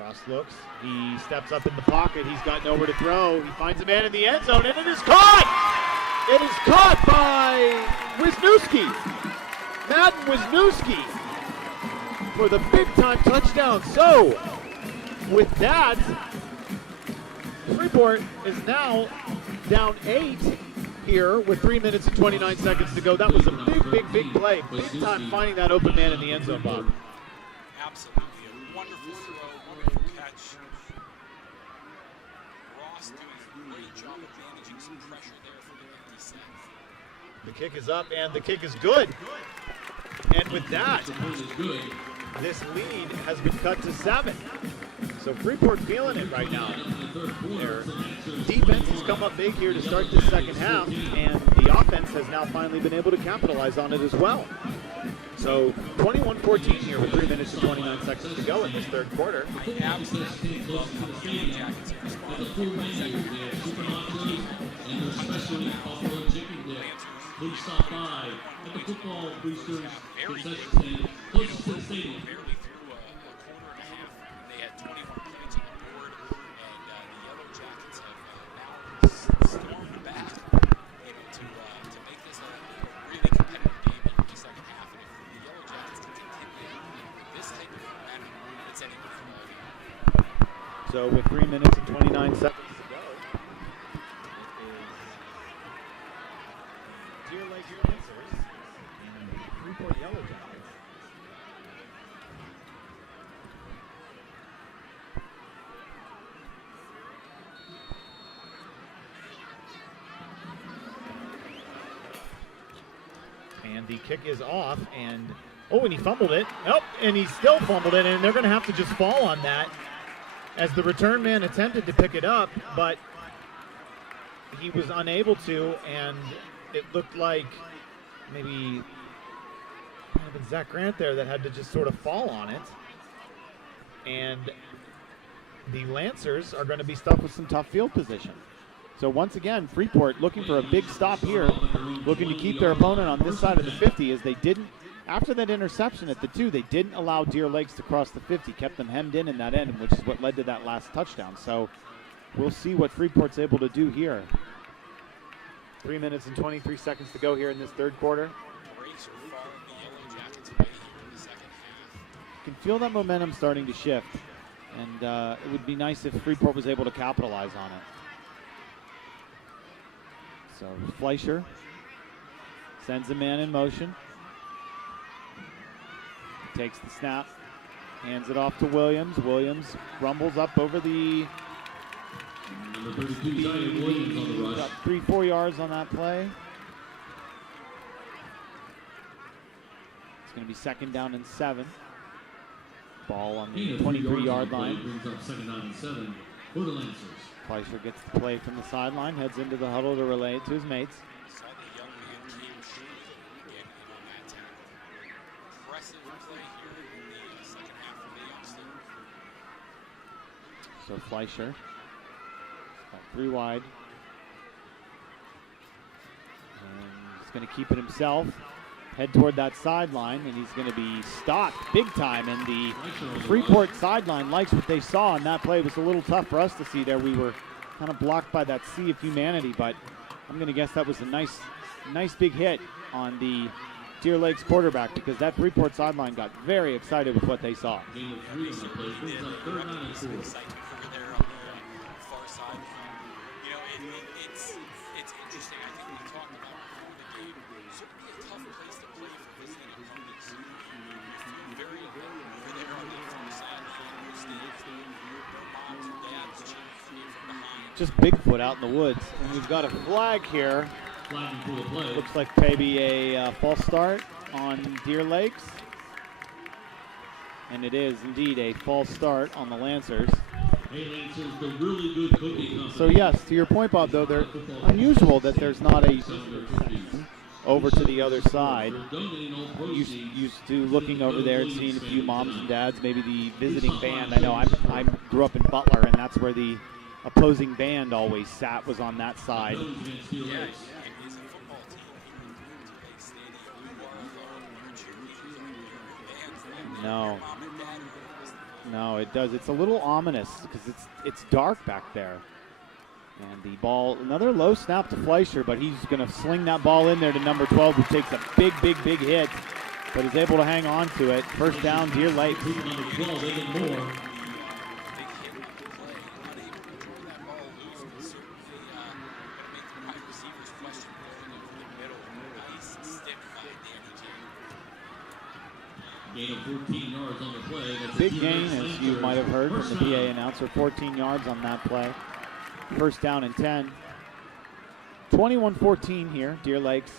Ross looks. He steps up in the pocket. He's got nowhere to throw. He finds a man in the end zone, and it is caught! It is caught by Wisniewski. Madden Wisniewski for the big-time touchdown. So, with that, Freeport is now down 8 here with 3 minutes and 29 seconds to go. That was a big play. Big time finding that open man in the end zone, Bob. Absolutely. A wonderful throw, wonderful catch. Ross doing a great job of managing some pressure there for the empty set. The kick is up, and the kick is good. And with that, this lead has been cut to 7. So Freeport feeling it right now. Their defense has come up big here to start this second half, and the offense has now finally been able to capitalize on it as well. So 21-14 here with 3 minutes and 29 seconds to go in this third quarter. I absolutely love how the Yellowjackets have responded. Please stop by at the Football Boosters concession stand closest to the stadium. Barely through a quarter and a half. They had 21 points on the board, and the Yellowjackets have now stormed back, to make this a really competitive game in the second half. And if the Yellowjackets can continue this type of momentum, it's anything from So with 3 minutes and 29 seconds to go, it is Deer Lake Lancers and Freeport Yellowjackets. And the kick is off, and and he fumbled it. Nope, and he still fumbled it, and they're going to have to just fall on that, as the return man attempted to pick it up, but he was unable to, and it looked like maybe might have been Zach Grant there that had to just sort of fall on it. And the Lancers are going to be stuck with some tough field position. So once again, Freeport looking for a big stop here, looking to keep their opponent on this side of the 50, as they didn't, after that interception at the 2, they didn't allow Deer Lakes to cross the 50, kept them hemmed in that end, which is what led to that last touchdown. So we'll see what Freeport's able to do here. 3 minutes and 23 seconds to go here in this third quarter. You can feel that momentum starting to shift, and it would be nice if Freeport was able to capitalize on it. So Fleischer sends a man in motion. Takes the snap, hands it off to Williams. Williams rumbles up over the Number 32, Zion Williams on the rush. got 3-4 yards on that play. It's going to be 2nd down and 7. Ball on the 23-yard line. Brings up 2nd down and 7 for the Lancers. Fleischer gets the play from the sideline, heads into the huddle to relay it to his mates. Saw the young man came shooting again on that tackle. Impressive play here in the second half for the youngster. So Fleischer got 3 wide. And he's going to keep it himself. Head toward that sideline, and he's going to be stopped big time. And the Freeport sideline likes what they saw on that play. It was a little tough for us to see there. We were kind of blocked by that sea of humanity, but I'm going to guess that was a nice big hit on the Deer Lakes quarterback, because that Freeport sideline got very excited with what they saw. Gain of 3 on the play. Brings up 3rd down and 4. Excitement over there on the far side. You know, it's interesting. I think we talked about before the game. Certainly a tough place to play for visiting opponents. You feel very good over there on the far side. Their moms and dads cheering from behind. Just Bigfoot out in the woods. And we've got a flag here. Flagging for the play. Looks like maybe a false start on Deer Lakes. And it is indeed a false start on the Lancers. Hey, Lancers, the really good cookie company. So yes, to your point, Bob, though, they're unusual that there's not a over to the other side. Used to looking over there and seeing a few moms and dads, maybe the visiting band. I know I grew up in Butler, and that's where the opposing band always sat, was on that side. Yeah, he's a football team. No. No, it does. It's a little ominous because it's dark back there. And the ball, another low snap to Fleischer, but he's going to sling that ball in there to number 12, who takes a big hit, but is able to hang on to it. First down, Deer Lakes. Gain of 14 yards on the play. Big gain, as you might have heard from the PA announcer, 14 yards on that play. First down and 10. 21-14 here. Deer Lakes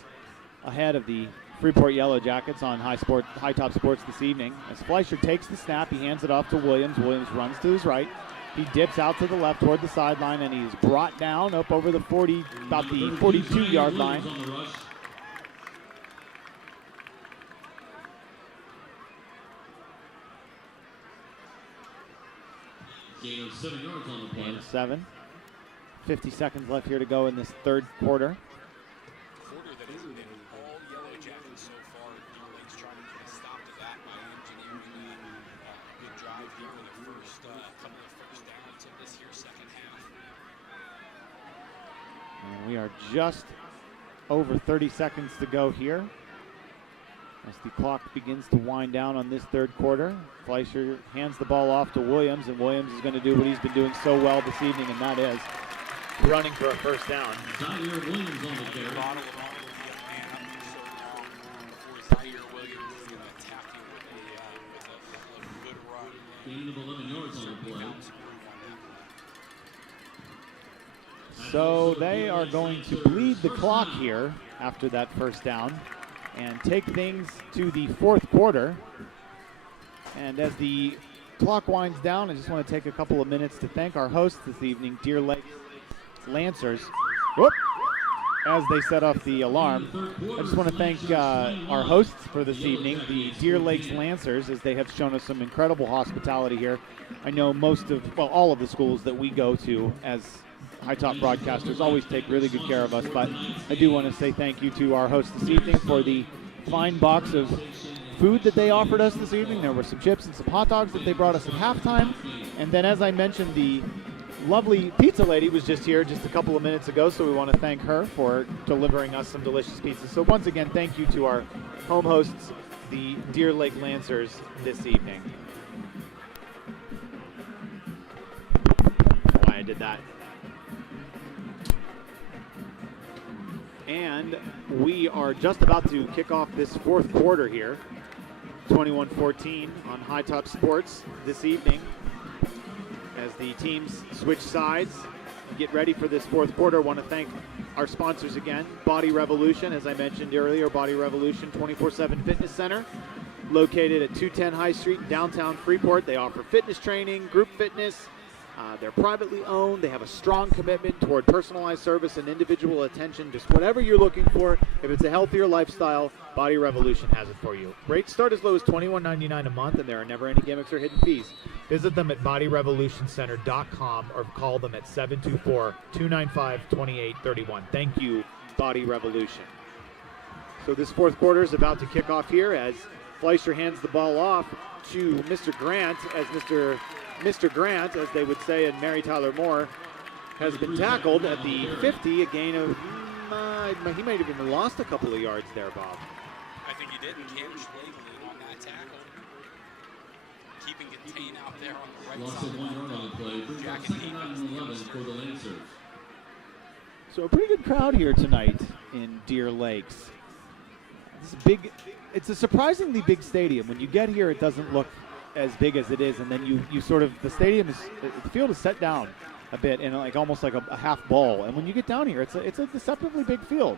ahead of the Freeport Yellowjackets on High Top Sports this evening. As Fleischer takes the snap, he hands it off to Williams. Williams runs to his right. He dips out to the left toward the sideline, and he's brought down up over the 40, about the 42-yard line. Gain of 7 yards on the play. And 7. 50 seconds left here to go in this third quarter. Quarter that has been all Yellowjackets so far. Deer Lakes trying to put a stop to that by engineering a good drive here in the first couple of first downs of this here second half. And we are just over 30 seconds to go here as the clock begins to wind down on this third quarter. Fleischer hands the ball off to Williams, and Williams is going to do what he's been doing so well this evening, and that is running for a first down. Zaire Williams on the carry. Bottle of all the man up there so long before Zaire Williams is attacking with a good run. Gain of 11 yards on the play. So they are going to bleed the clock here after that first down and take things to the fourth quarter. And as the clock winds down, I just want to take a couple of minutes to thank our hosts this evening, Deer Lakes Lancers. Whoop! As they set off the alarm, I just want to thank our hosts for this evening, the Deer Lakes Lancers, as they have shown us some incredible hospitality here. I know all of the schools that we go to as High Top broadcasters always take really good care of us, but I do want to say thank you to our hosts this evening for the fine box of food that they offered us this evening. There were some chips and some hot dogs that they brought us at halftime. And then, as I mentioned, the lovely pizza lady was just here just a couple of minutes ago, so we want to thank her for delivering us some delicious pizza. So once again, thank you to our home hosts, the Deer Lake Lancers, this evening. Why I did that. And we are just about to kick off this fourth quarter here. 21-14 on High Top Sports this evening as the teams switch sides and get ready for this fourth quarter. I want to thank our sponsors again, Body Revolution, as I mentioned earlier, Body Revolution 24/7 Fitness Center, located at 210 High Street in downtown Freeport. They offer fitness training, group fitness. They're privately owned. They have a strong commitment toward personalized service and individual attention. Just whatever you're looking for, if it's a healthier lifestyle, Body Revolution has it for you. Rates start as low as $21.99 a month, and there are never any gimmicks or hidden fees. Visit them at bodyrevolutioncenter.com or call them at 724-295-2831. Thank you, Body Revolution. So this fourth quarter is about to kick off here as Fleischer hands the ball off to Mr. Grant, as Mr. Grant, as they would say in Mary Tyler Moore, has been tackled at the 50, a gain of, he might have even lost a couple of yards there, Bob. I think he did, and Cam Schlegel on that tackle. Keeping contained out there on the right Loss side. of 1 yard on the play. Brings up second down and 11 for the Lancers. So a pretty good crowd here tonight in Deer Lakes. It's a surprisingly big stadium. When you get here, it doesn't look as big as it is, and then you sort of, the field is set down a bit in almost like a half ball, and when you get down here, it's a deceptively big field.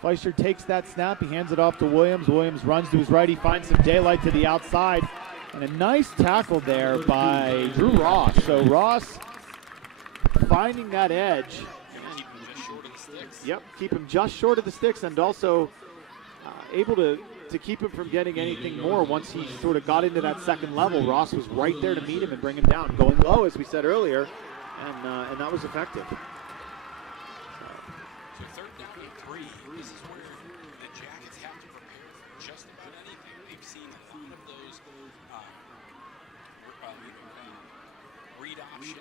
Fleischer takes that snap, he hands it off to Williams. Williams runs to his right, he finds some daylight to the outside, and a nice tackle there by Drew Ross. So Ross finding that edge. Keep him just short of the sticks. Yep, keep him just short of the sticks, and also able to keep him from getting anything more once he sort of got into that second level. Ross was right there to meet him and bring him down, going low, as we said earlier, and that was effective. So third down and 3. This is where the Jackets have to prepare for just about anything. We've seen a lot of those read option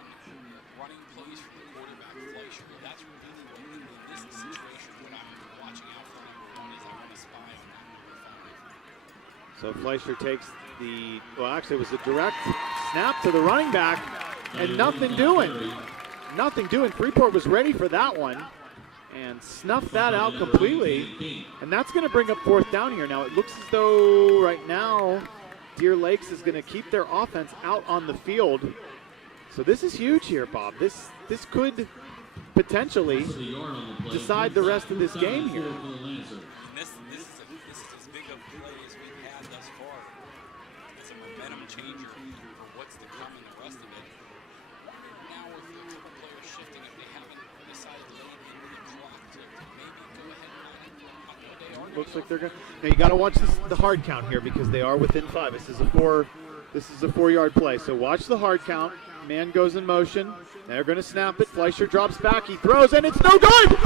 running plays from the quarterback Fleischer. That's really what in this situation what I'm watching out for. Number one is I want to spy on that number 5. So Fleischer takes actually it was a direct snap to the running back and nothing doing. Nothing doing. Freeport was ready for that one and snuffed that out completely. And that's going to bring up 4th down here. Now it looks as though right now Deer Lakes is going to keep their offense out on the field. So this is huge here, Bob. This could potentially decide the rest of this game here. This is as big of a play as we've had thus far. It's a momentum changer for what's to come in the rest of it. Now with a couple players shifting, if they haven't decided late in the clock to maybe go ahead and they are. Looks like they're going. Now you got to watch the hard count here because they are within 5. This is a 4-yard play. So watch the hard count. Man goes in motion. They're going to snap it. Fleischer drops back. He throws, and it's no good!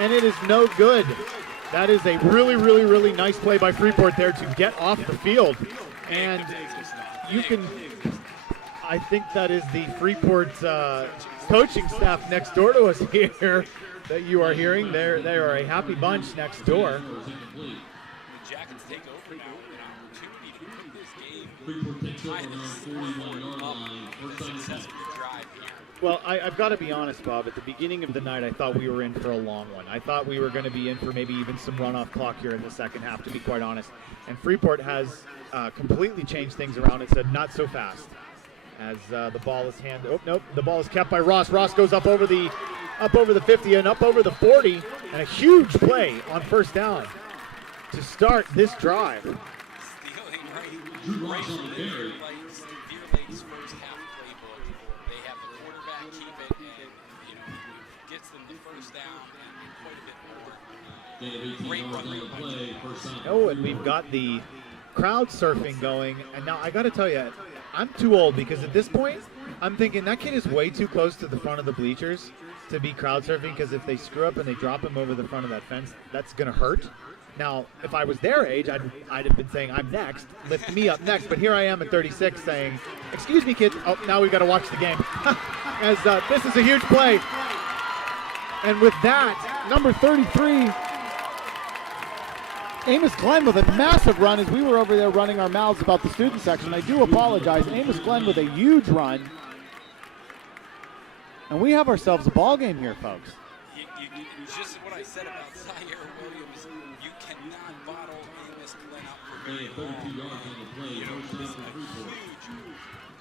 And it is no good. That is a really, really, really nice play by Freeport there to get off the field. And you can, I think that is the Freeport coaching staff next door to us here that you are hearing. They are a happy bunch next door. The Jackets take over now with an opportunity to put this game behind the success of the drive here. Well, I've got to be honest, Bob. At the beginning of the night, I thought we were in for a long one. I thought we were going to be in for maybe even some runoff clock here in the second half, to be quite honest. And Freeport has completely changed things around and said, not so fast. As the ball is handed. Oh, nope. The ball is kept by Ross. Ross goes up over the 50 and up over the 40. And a huge play on 1st down to start this drive. Stealing right from the Deer Lakes first half playbook. They have the quarterback keep it and gets them the 1st down and quite a bit more. Great run. Oh, and we've got the crowd surfing going. And now I got to tell you, I'm too old because at this point, I'm thinking that kid is way too close to the front of the bleachers to be crowd surfing, because if they screw up and they drop him over the front of that fence, that's going to hurt. Now, if I was their age, I'd have been saying, I'm next, lift me up next. But here I am at 36 saying, excuse me, kids. Oh, now we've got to watch the game. As this is a huge play. And with that, number 33, Amos Glenn with a massive run as we were over there running our mouths about the student section. I do apologize. Amos Glenn with a huge run. And we have ourselves a ball game here, folks. Just what I said about Zaire Williams, you cannot bottle Amos Glenn up for very long. This is a huge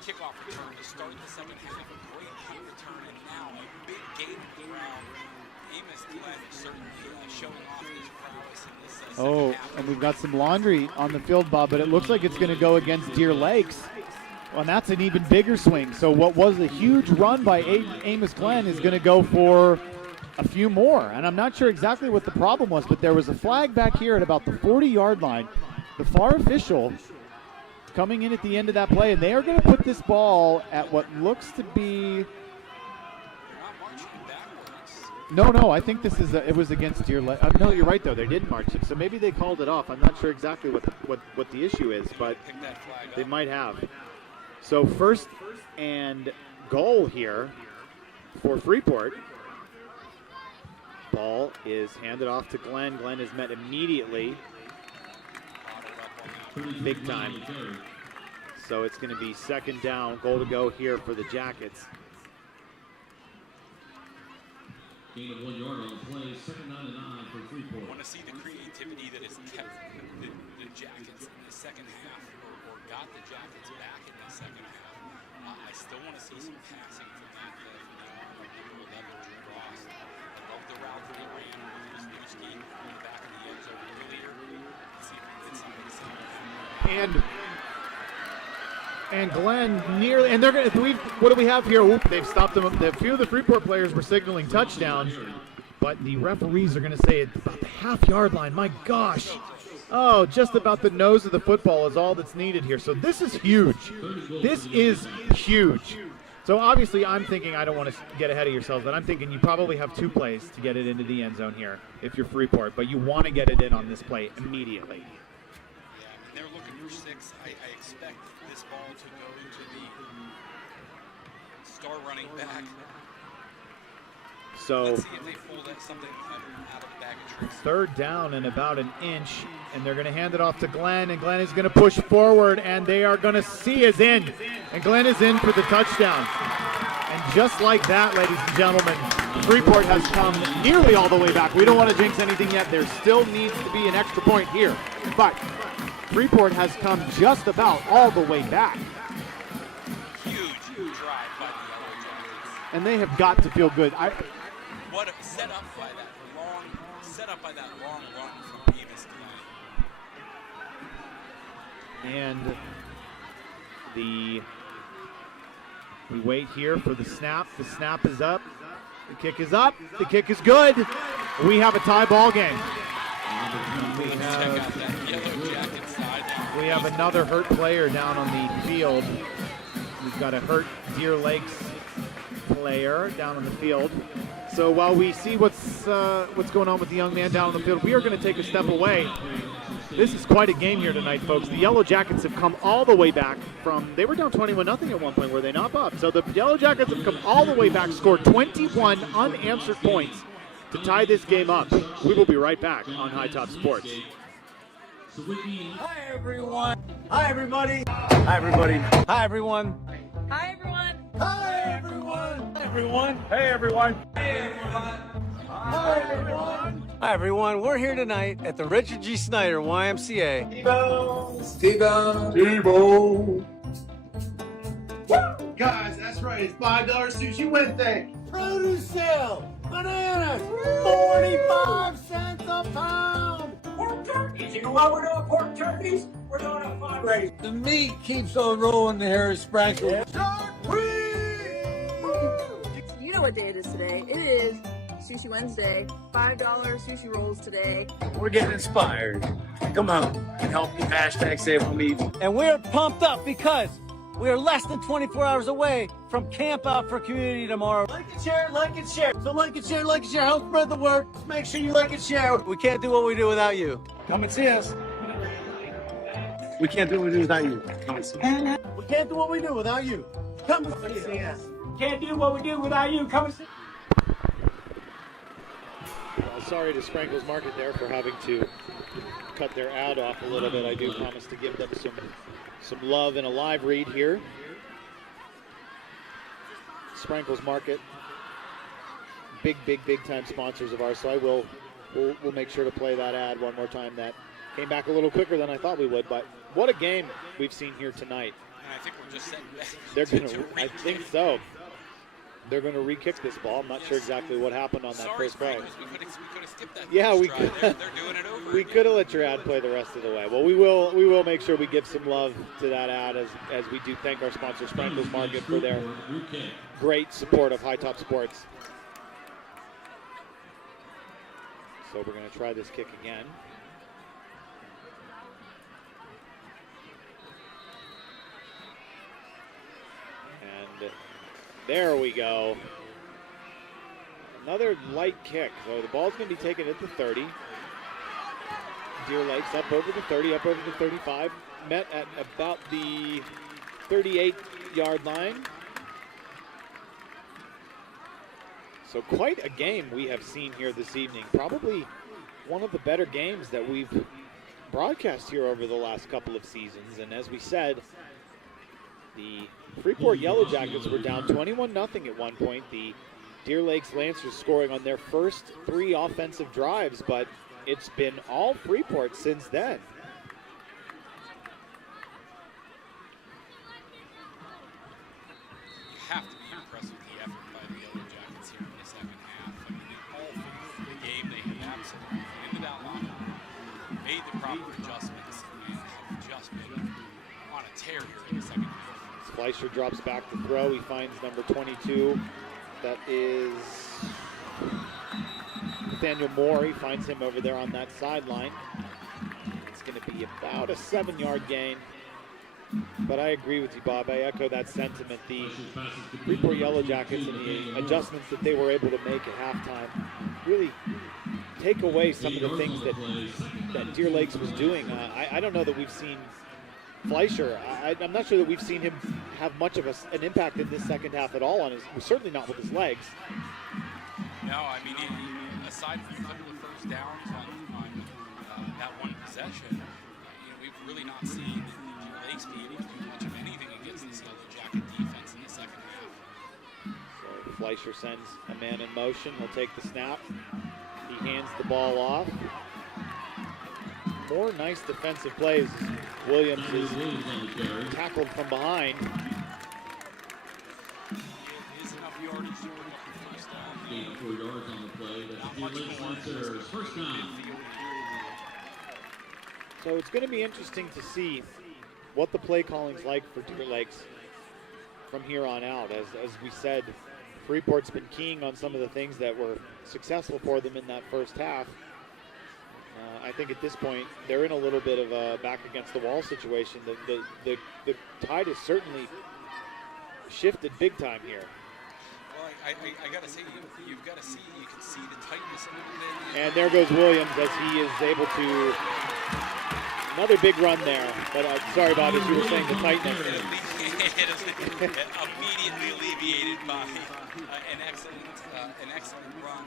kickoff return to start the second half. A great punt return, and now a big gain of ground. Amos Glenn certainly showing off his prowess in this second half. And we've got some laundry on the field, Bob, but it looks like it's going to go against Deer Lakes. Well, and that's an even bigger swing. So what was a huge run by Amos Glenn is going to go for a few more. And I'm not sure exactly what the problem was, but there was a flag back here at about the 40-yard line. The FAR official coming in at the end of that play, and they are going to put this ball at what looks to be... No, I think this is it was against Deer Lake. No, you're right, though. They did march it, so maybe they called it off. I'm not sure exactly what the issue is, but they might have. So 1st and goal here for Freeport. Ball is handed off to Glenn. Glenn is met immediately. Big time. So it's going to be 2nd down. Goal to go here for the Jackets. Gain of 1 yard on the play, 2nd down and 9 for Freeport. I want to see the creativity that has kept the Jackets in the second half, or got the Jackets back in the second half. I still want to see some passing from that number 11 Ross. I love the route that he ran with Newski in the back of the end zone earlier. Let's see if we can get something to see. And Glenn nearly, and they're going to, what do we have here? Oop, they've stopped them. A few of the Freeport players were signaling touchdown, but the referees are going to say it's about the half-yard line. My gosh. Oh, just about the nose of the football is all that's needed here. So this is huge. This is huge. So obviously I'm thinking, I don't want to get ahead of yourselves, but I'm thinking you probably have 2 plays to get it into the end zone here if you're Freeport, but you want to get it in on this play immediately. 6, I expect this ball to go to the star running back. So let's see if they pull something out of the bag of tricks. third down and about an inch, and they're going to hand it off to Glenn, and Glenn is going to push forward, and they are going to see is in, and Glenn is in for the touchdown. And just like that, ladies and gentlemen, Freeport has come nearly all the way back. We don't want to jinx anything yet. There still needs to be an extra point here, but Freeport has come just about all the way back. Huge drive by the Yellowjackets. And they have got to feel good. What a set up by that long run from Beavis tonight. and we wait here for the snap. The snap is up. The kick is up. The kick is good. We have a tie ball game. We have another hurt player down on the field. We've got a hurt Deer Lakes player down on the field. So while we see what's going on with the young man down on the field, we are going to take a step away. This is quite a game here tonight, folks. The Yellowjackets have come all the way back from, they were down 21-0 at one point, were they not, Bob? So the Yellowjackets have come all the way back, scored 21 unanswered points to tie this game up. We will be right back on High Top Sports. Hi, everyone. Hi, everybody. Hi, everybody. Hi, everyone. Hi, everyone. Hi, everyone. Hi, everyone. Hey, everyone. Hey, everyone. Hi, everyone. Hi, everyone. We're here tonight at the Richard G. Snyder YMCA. Steve-O. Woo! Guys, that's right. It's $5 Sushi Wednesday. Produce sale. Bananas. 45 cents a pound. Pork turkeys. You know why we're doing pork turkeys? We're doing a fundraiser. The meat keeps on rolling, the hair is sprankled. You know what day it is today. It is Sushi Wednesday. $5 sushi rolls today. We're getting inspired. Come on and help me hashtag save for me. And we're pumped up because we are less than 24 hours away from Camp Out for Community tomorrow. Like and share, like and share. So like and share, like and share. Help spread the word. Just make sure you like and share. We can't do what we do without you. Come and see us. We can't do what we do without you. Come and see us. We can't do what we do without you. Come and see us. Can't do what we do without you. Come and see. Well, sorry to Sprankle's Market there for having to cut their ad off a little bit. I do promise to give them some love and a live read here. Sprankle's Market, big time sponsors of ours, so we'll make sure to play that ad one more time. That came back a little quicker than I thought we would, but what a game we've seen here tonight. And I think we're just setting back. They're going to, I think so. They're going to re-kick this ball. I'm not sure exactly what happened on that first play. We could have skipped that. Yeah, we could. They're doing it over. We could have let your ad play the rest of the way. Well, we will make sure we give some love to that ad as we do thank our sponsor, Sprankle's Market, for their great support of High Top Sports. So we're going to try this kick again. And there we go. Another light kick. So the ball's going to be taken at the 30. Deer Lakes up over the 30, up over the 35. Met at about the 38-yard line. So quite a game we have seen here this evening. Probably one of the better games that we've broadcast here over the last couple of seasons. And as we said, the Freeport Yellowjackets were down 21-0 at one point. The Deer Lakes Lancers scoring on their first 3 offensive drives, but it's been all Freeport since then. You have to be impressed with the effort by the Yellowjackets here in the second half. I mean, in all phases of the game, they have absolutely into that line, made the proper adjustments, and have just been on a tear here in the second half. Fleischer drops back to throw. He finds number 22. That is Nathaniel Moore. He finds him over there on that sideline. It's going to be about a 7-yard gain. But I agree with you, Bob. I echo that sentiment. The Freeport Yellowjackets and the adjustments that they were able to make at halftime really take away some of the things that Deer Lakes was doing. I don't know that we've seen Fleischer, I'm not sure that we've seen him have much of an impact in this second half at all on his, certainly not with his legs. No, I mean, aside from a couple of first downs on that one possession, we've really not seen Deer Lakes be able to do much of anything against this Yellowjacket defense in the second half. So Fleischer sends a man in motion. He'll take the snap. He hands the ball off. More nice defensive plays. Williams is tackled from behind. It is enough yardage to bring up the first down. Gain 4 yards on the play. That's Deer Lakes Lancers. First down. So it's going to be interesting to see what the play calling's like for Deer Lakes from here on out. As we said, Freeport's been keying on some of the things that were successful for them in that first half. I think at this point they're in a little bit of a back against the wall situation. The tide has certainly shifted big time here. Well, I got to say, you've got to see, you can see the tightness a little bit. And there goes Williams as he is able to, another big run there. But sorry about as you were saying, the tightness. It is immediately alleviated by an excellent run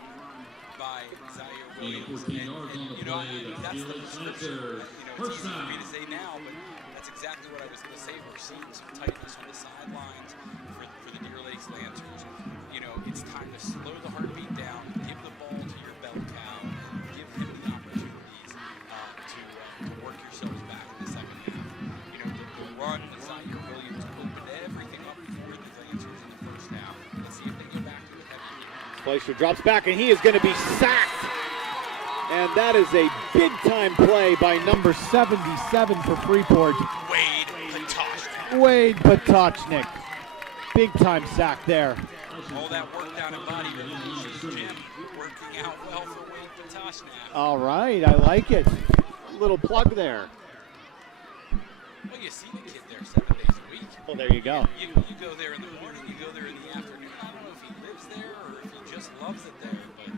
by Zaire Williams. And that's the prescription. It's easy for me to say now, but that's exactly what I was going to say. We're seeing some tightness on the sidelines for the Deer Lakes Lancers. It's time to slow the heartbeat down, give the ball to your bell cow, give him the opportunities to work yourselves back in the second half. The run with Zaire Williams opened everything up for the Lancers in the first half. Let's see if they go back to it heavy. Fleischer drops back, and he is going to be sacked. And that is a big-time play by number 77 for Freeport. Wade Potocznik. Big-time sack there. All that work down in body gym working out well for Wade Potocznik. All right, I like it. Little plug there. Well, you see the kid there 7 days a week. Well, there you go. You go there in the morning, you go there in the afternoon. I don't know if he lives there or if he just loves it there, but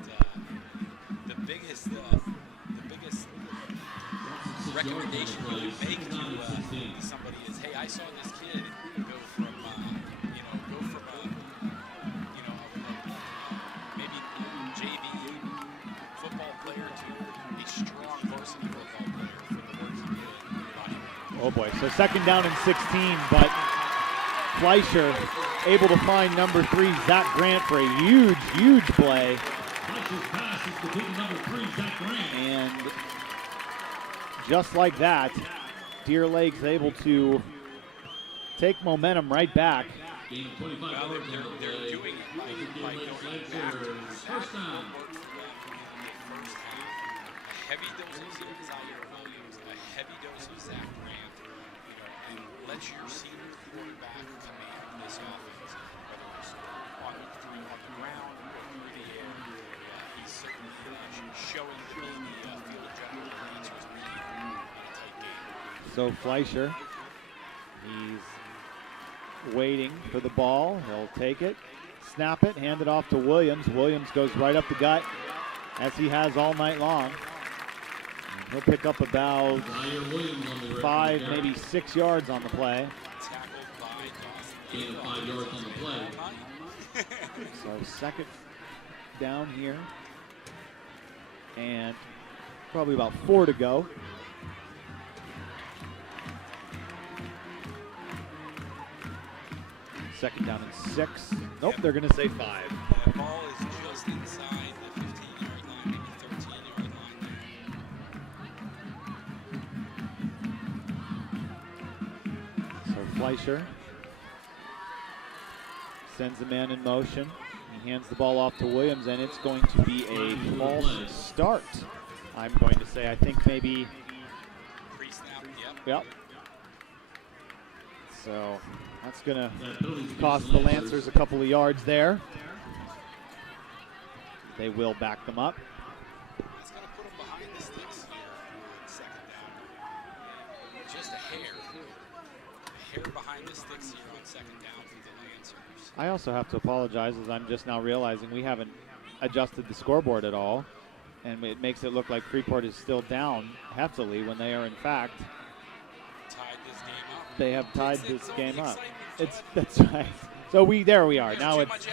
the biggest recommendation we would make to somebody is, hey, I saw this kid go from maybe JV football player to a strong varsity football player for the work he did in bodybuilding. Oh boy, so second down and 16, but Fleischer able to find number 3, Zach Grant, for a huge play. And just like that, Deer Lakes able to take momentum right back. Well, they're doing it by going back to the first half. A heavy dose of Zaire Williams, a heavy dose of Zach Grant, and let your senior quarterback command this offense, whether it's on the ground or through the air. He's certainly showing to me the field of general answers we need in a tight game. So Fleischer, he's waiting for the ball. He'll take it, snap it, hand it off to Williams. Williams goes right up the gut, as he has all night long. And he'll pick up about 5, maybe 6 yards on the play. Gain of 5 yards on the play. So second down here, and probably about 4 to go. Second down and 6. Nope, they're going to say 5. The ball is just inside the 15-yard line, maybe 13-yard line there. So Fleischer sends the man in motion. He hands the ball off to Williams, and it's going to be a false start. I'm going to say, I think maybe. Pre-snap, Yep. So that's going to cost the Lancers a couple of yards there. They will back them up. It's going to put them behind the sticks here on second down. Just a hair behind the sticks here on second down for the Lancers. I also have to apologize, as I'm just now realizing we haven't adjusted the scoreboard at all, and it makes it look like Freeport is still down heftily when they are in fact tied this game they have tied this game up. That's right. So there we are. Now it's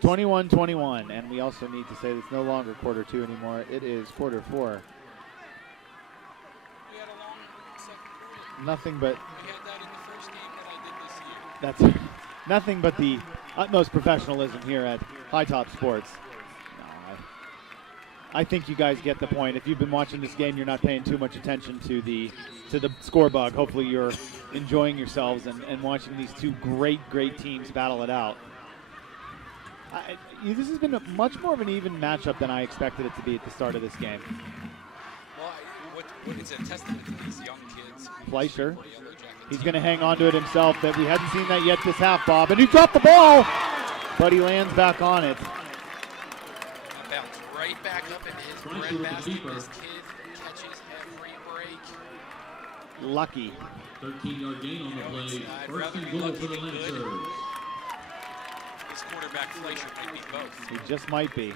21-21, and we also need to say it's no longer quarter 2 anymore. It is quarter 4. Nothing but that's nothing but the utmost professionalism here at High Top Sports. No, I think you guys get the point. If you've been watching this game, you're not paying too much attention to the score bug. Hopefully you're enjoying yourselves and watching these two great teams battle it out. This has been much more of an even matchup than I expected it to be at the start of this game. Well, it's a testament to these young kids. Fleischer, he's going to hang on to it himself. That we hadn't seen that yet this half, Bob. And he dropped the ball, but he lands back on it. Bounced right back up in his breadbasket. This kid catches every break. Lucky. 13-yard gain on the play. First and goal for the Lancers. This quarterback Fleischer might be both. He just might be.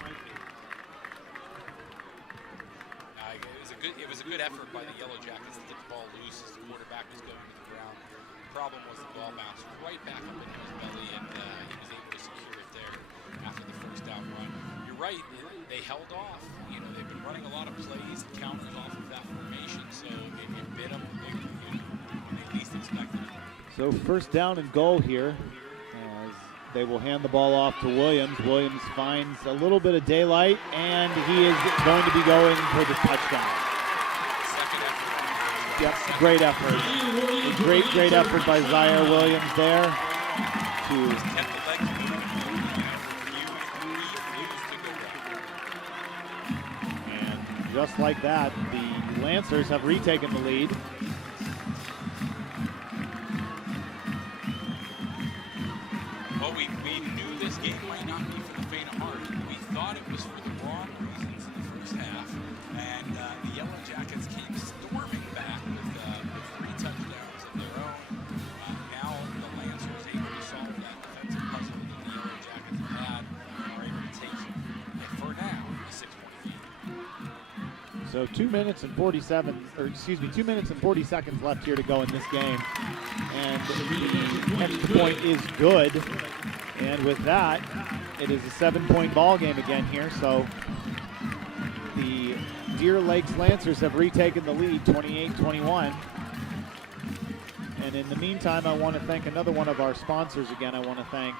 It was a good effort by the Yellowjackets to get the ball loose as the quarterback was going to the ground. The problem was the ball bounced right back up into his belly, and he was able to secure it there after the first down run. You're right, they held off. They've been running a lot of plays and counters off of that formation, so it bit them when they least expected it. So first down and goal here as they will hand the ball off to Williams. Williams finds a little bit of daylight, and he is going to be going for the touchdown. Yep, great effort. A great effort by Zaire Williams there and just like that, the Lancers have retaken the lead. Well, we knew this game might not be for the faint of heart. We thought it was for the wrong reasons in the first half, and the Yellowjackets came storming back with 3 touchdowns of their own. Now the Lancers able to solve that defensive puzzle that the Yellowjackets had and are able to take, for now, a 6-point lead. So 2 minutes and 2 minutes and 40 seconds left here to go in this game. And the extra point is good. And with that, it is a 7-point ball game again here. So the Deer Lakes Lancers have retaken the lead, 28-21. And in the meantime, I want to thank another one of our sponsors again. I want to thank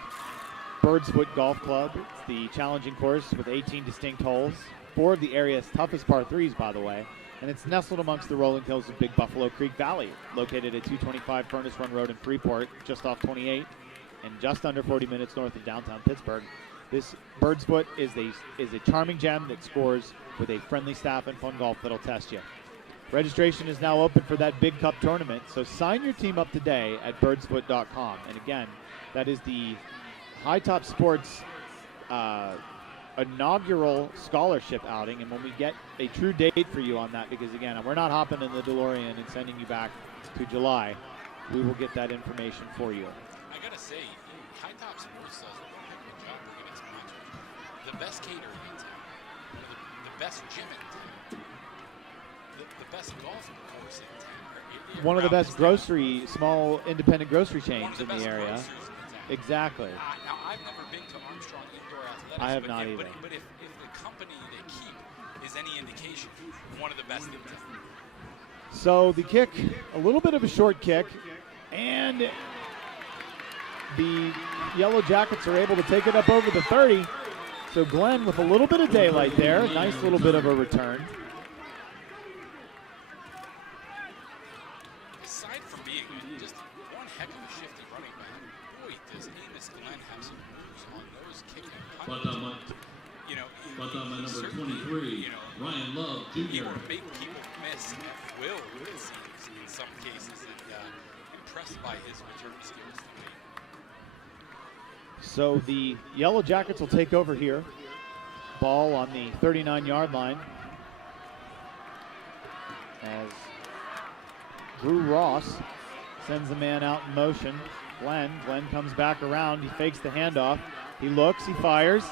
Bird's Foot Golf Club. It's the challenging course with 18 distinct holes. 4 of the area's toughest par 3s, by the way. And it's nestled amongst the rolling hills of Big Buffalo Creek Valley, located at 225 Furnace Run Road in Freeport, just off 28, and just under 40 minutes north of downtown Pittsburgh. This Bird's Foot is a charming gem that scores with a friendly staff and fun golf that'll test you. Registration is now open for that Big Cup tournament, so sign your team up today at birdsfoot.com. And again, that is the High Top Sports inaugural scholarship outing, and when we get a true date for you on that, because again, we're not hopping in the DeLorean and sending you back to July, we will get that information for you. I gotta say, High Top Sports does a heck of a job bringing its sponsors. The best catering in town, the best gym in town, the best golf course in town. One of the best small independent grocery chains in the area. Exactly. Now, I've never been to Armstrong Indoor Athletics. I have not either. But if the company they keep is any indication, one of the best in town. So the kick, a little bit of a short kick, and the Yellowjackets are able to take it up over the 30. So Glenn with a little bit of daylight there, nice little bit of a return. Aside from being just one heck of a shifty running back, boy, does Amos Glenn have some moves on those kick and punt. But on my number 23, Ryan Love Jr. Able to make people miss at will, it seems, in some cases, and impressed by his return skills to me. So the Yellowjackets will take over here. Ball on the 39-yard line. As Drew Ross sends the man out in motion. Glenn comes back around. He fakes the handoff. He looks, he fires.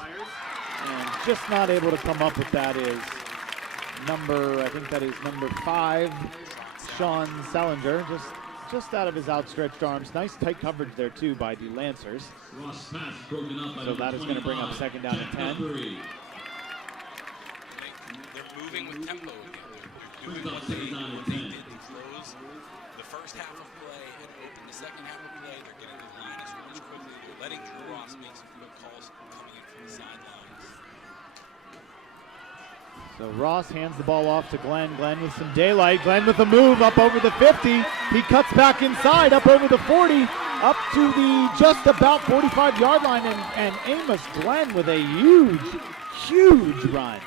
And just not able to come up with that is number 5, Sean Selinger, just out of his outstretched arms. Nice tight coverage there too by the Lancers. So that is going to bring up second down and 10. They're moving with tempo again. They're doing what they did to close the first half of play and open the second half of play. They're getting the line of scrimmage quickly. They're letting Drew Ross make some quick calls coming in from the sidelines. So Ross hands the ball off to Glenn. Glenn with some daylight. Glenn with a move up over the 50. He cuts back inside, up over the 40, up to the just about 45-yard line, and Amos Glenn with a huge run.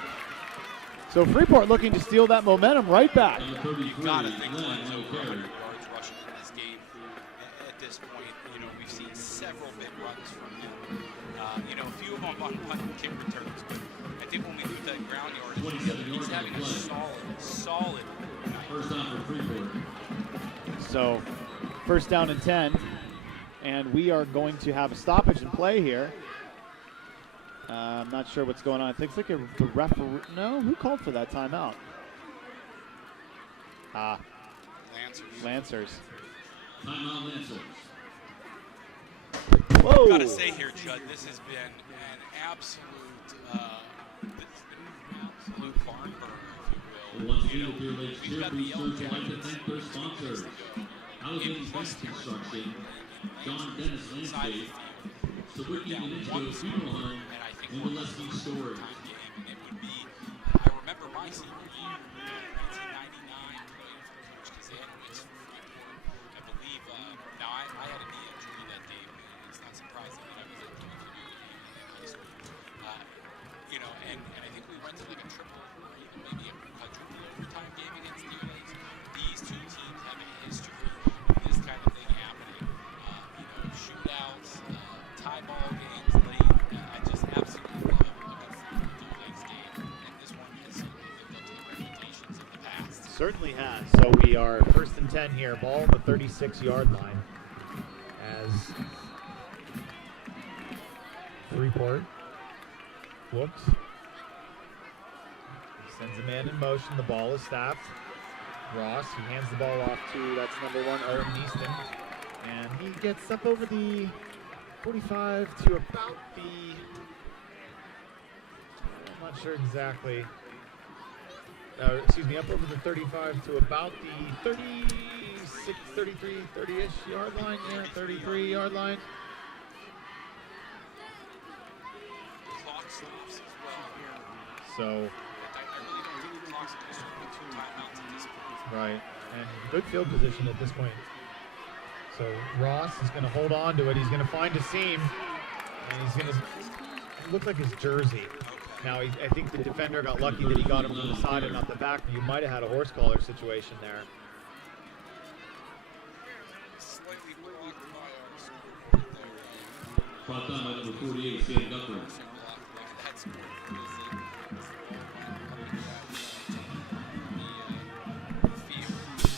So Freeport looking to steal that momentum right back. You've got to think Glenn's over 100 yards rushing in this game at this point. You know, we've seen several big runs from him. You know, a few of them on punt and kick returns, but I think when we leave that ground yardage, he's having a solid night. First down for Freeport. So first down and 10, and we are going to have a stoppage in play here. I'm not sure what's going on. I think it's like the referee. No, who called for that timeout? Lancers. Timeout Lancers. Whoa! I've got to say here, Judd, this has been an absolute barn burner, Once if you again, will. Deer Lakes We've got the cheerleaders would like to Yellowjackets thank their sponsor, Housing Text Construction, John Dennis Landscape, Sawicki Peninsula Funeral Home, and the Leslie Storage. It would be, I remember my senior year, 1999, playing for Coach Kazanowicz for Freeport. I believe, now I had a knee injury that day, and it's not surprising that I was at the game in high school. You know, and I think we went to like a triple, or even maybe a quadruple overtime game against Deer Lakes. These two teams have a history of this kind of thing happening. You know, shootouts, tie ball games late. I just absolutely love a good Deer Lakes game, and this one has certainly lived up to the reputations of the past. Certainly has. So we are first and 10 here. Ball on the 36-yard line as Freeport looks. He sends a man in motion. The ball is snapped. Ross, he hands the ball off to, that's number 1, Owen Neaston. And he gets up over the 45 to about the, I'm not sure exactly. Excuse me, up over the 35 to about the 36, 33, 30-ish yard line. Yeah, 33-yard line. The clock stops as well here. So, I really don't think the clock's supposed to be 2 timeouts at this point. right, and good field position at this point. So Ross is going to hold on to it. He's going to find a seam, and he's going to look like his jersey. Now, I think the defender got lucky that he got him from the side and not the back. You might have had a horse collar situation there. Slightly blocked by our scoreboard there. Brought down by number 48, Sam Guthrie. That's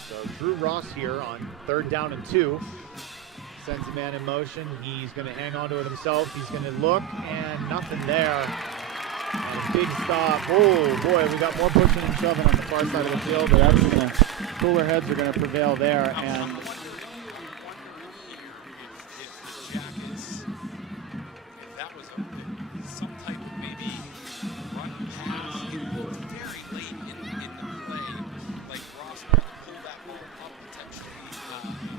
So Drew Ross here on 3rd down and 2. Sends a man in motion. He's going to hang on to it himself. He's going to look, and nothing there. And a big stop. Oh boy, we got more pushing and shoving on the far side of the field, but that's going to, cooler heads are going to prevail there. And if that was some type of maybe run pass very late in the play, like Ross was to pull that ball up potentially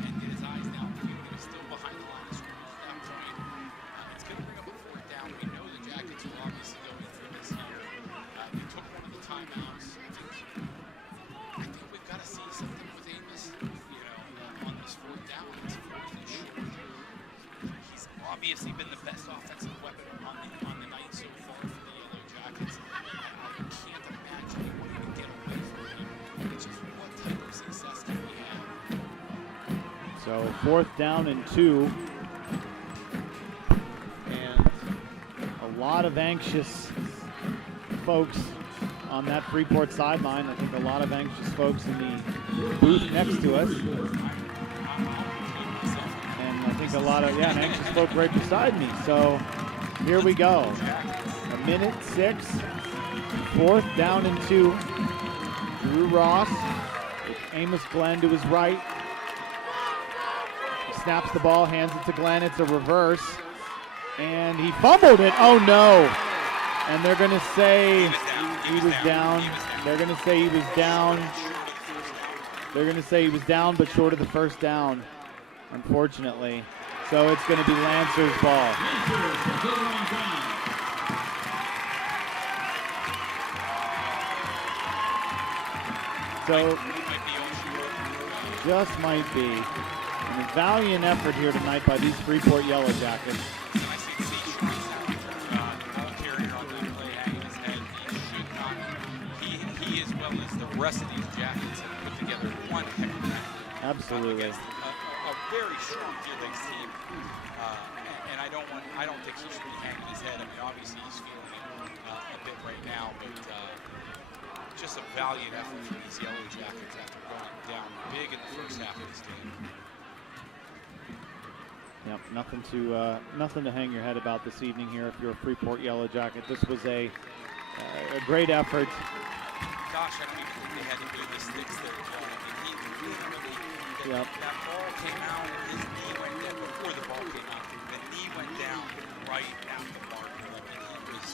and get his eyes down the field. He was still behind the line of scrimmage at that point. It's going to bring up a 4th down. We know the Jackets will obviously go in for this here. They took one of the timeouts. I think we've got to see something with Amos, you know, on this 4th down. It's 4th and short. He's obviously been the best offensive weapon on the night so far for the Yellowjackets. I can't imagine they want to get away from him. It's just what type of success can we have? so 4th down and 2. And a lot of anxious folks on that Freeport sideline. I think a lot of anxious folks in the booth next to us. And I think a lot of, an anxious folk right beside me. So here we go. 1:06, 4th down and 2. Drew Ross with Amos Glenn to his right. He snaps the ball, hands it to Glenn. It's a reverse. And he fumbled it. Oh, no. And they're going to say he was down. They're going to say he was down. They're going to say he was down, but short of the first down, unfortunately. So it's going to be Lancer's ball. So just might be. And a valiant effort here tonight by these Freeport Yellowjackets. He as well as the rest of these Jackets have put together one heck of a game. Absolutely. Against a very strong Deer Lakes team. And I don't think he should be hanging his head. I mean, obviously he's feeling it a bit right now, but just a valiant effort from these Yellowjackets after going down big in the first half of this game. Yep, nothing to hang your head about this evening here if you're a Freeport Yellowjacket. This was a great effort. Gosh, I don't even think they had to do the sticks there, John. I mean, he literally, that ball came out and his knee went down before the ball came out. The knee went down right at the marker. I mean, he was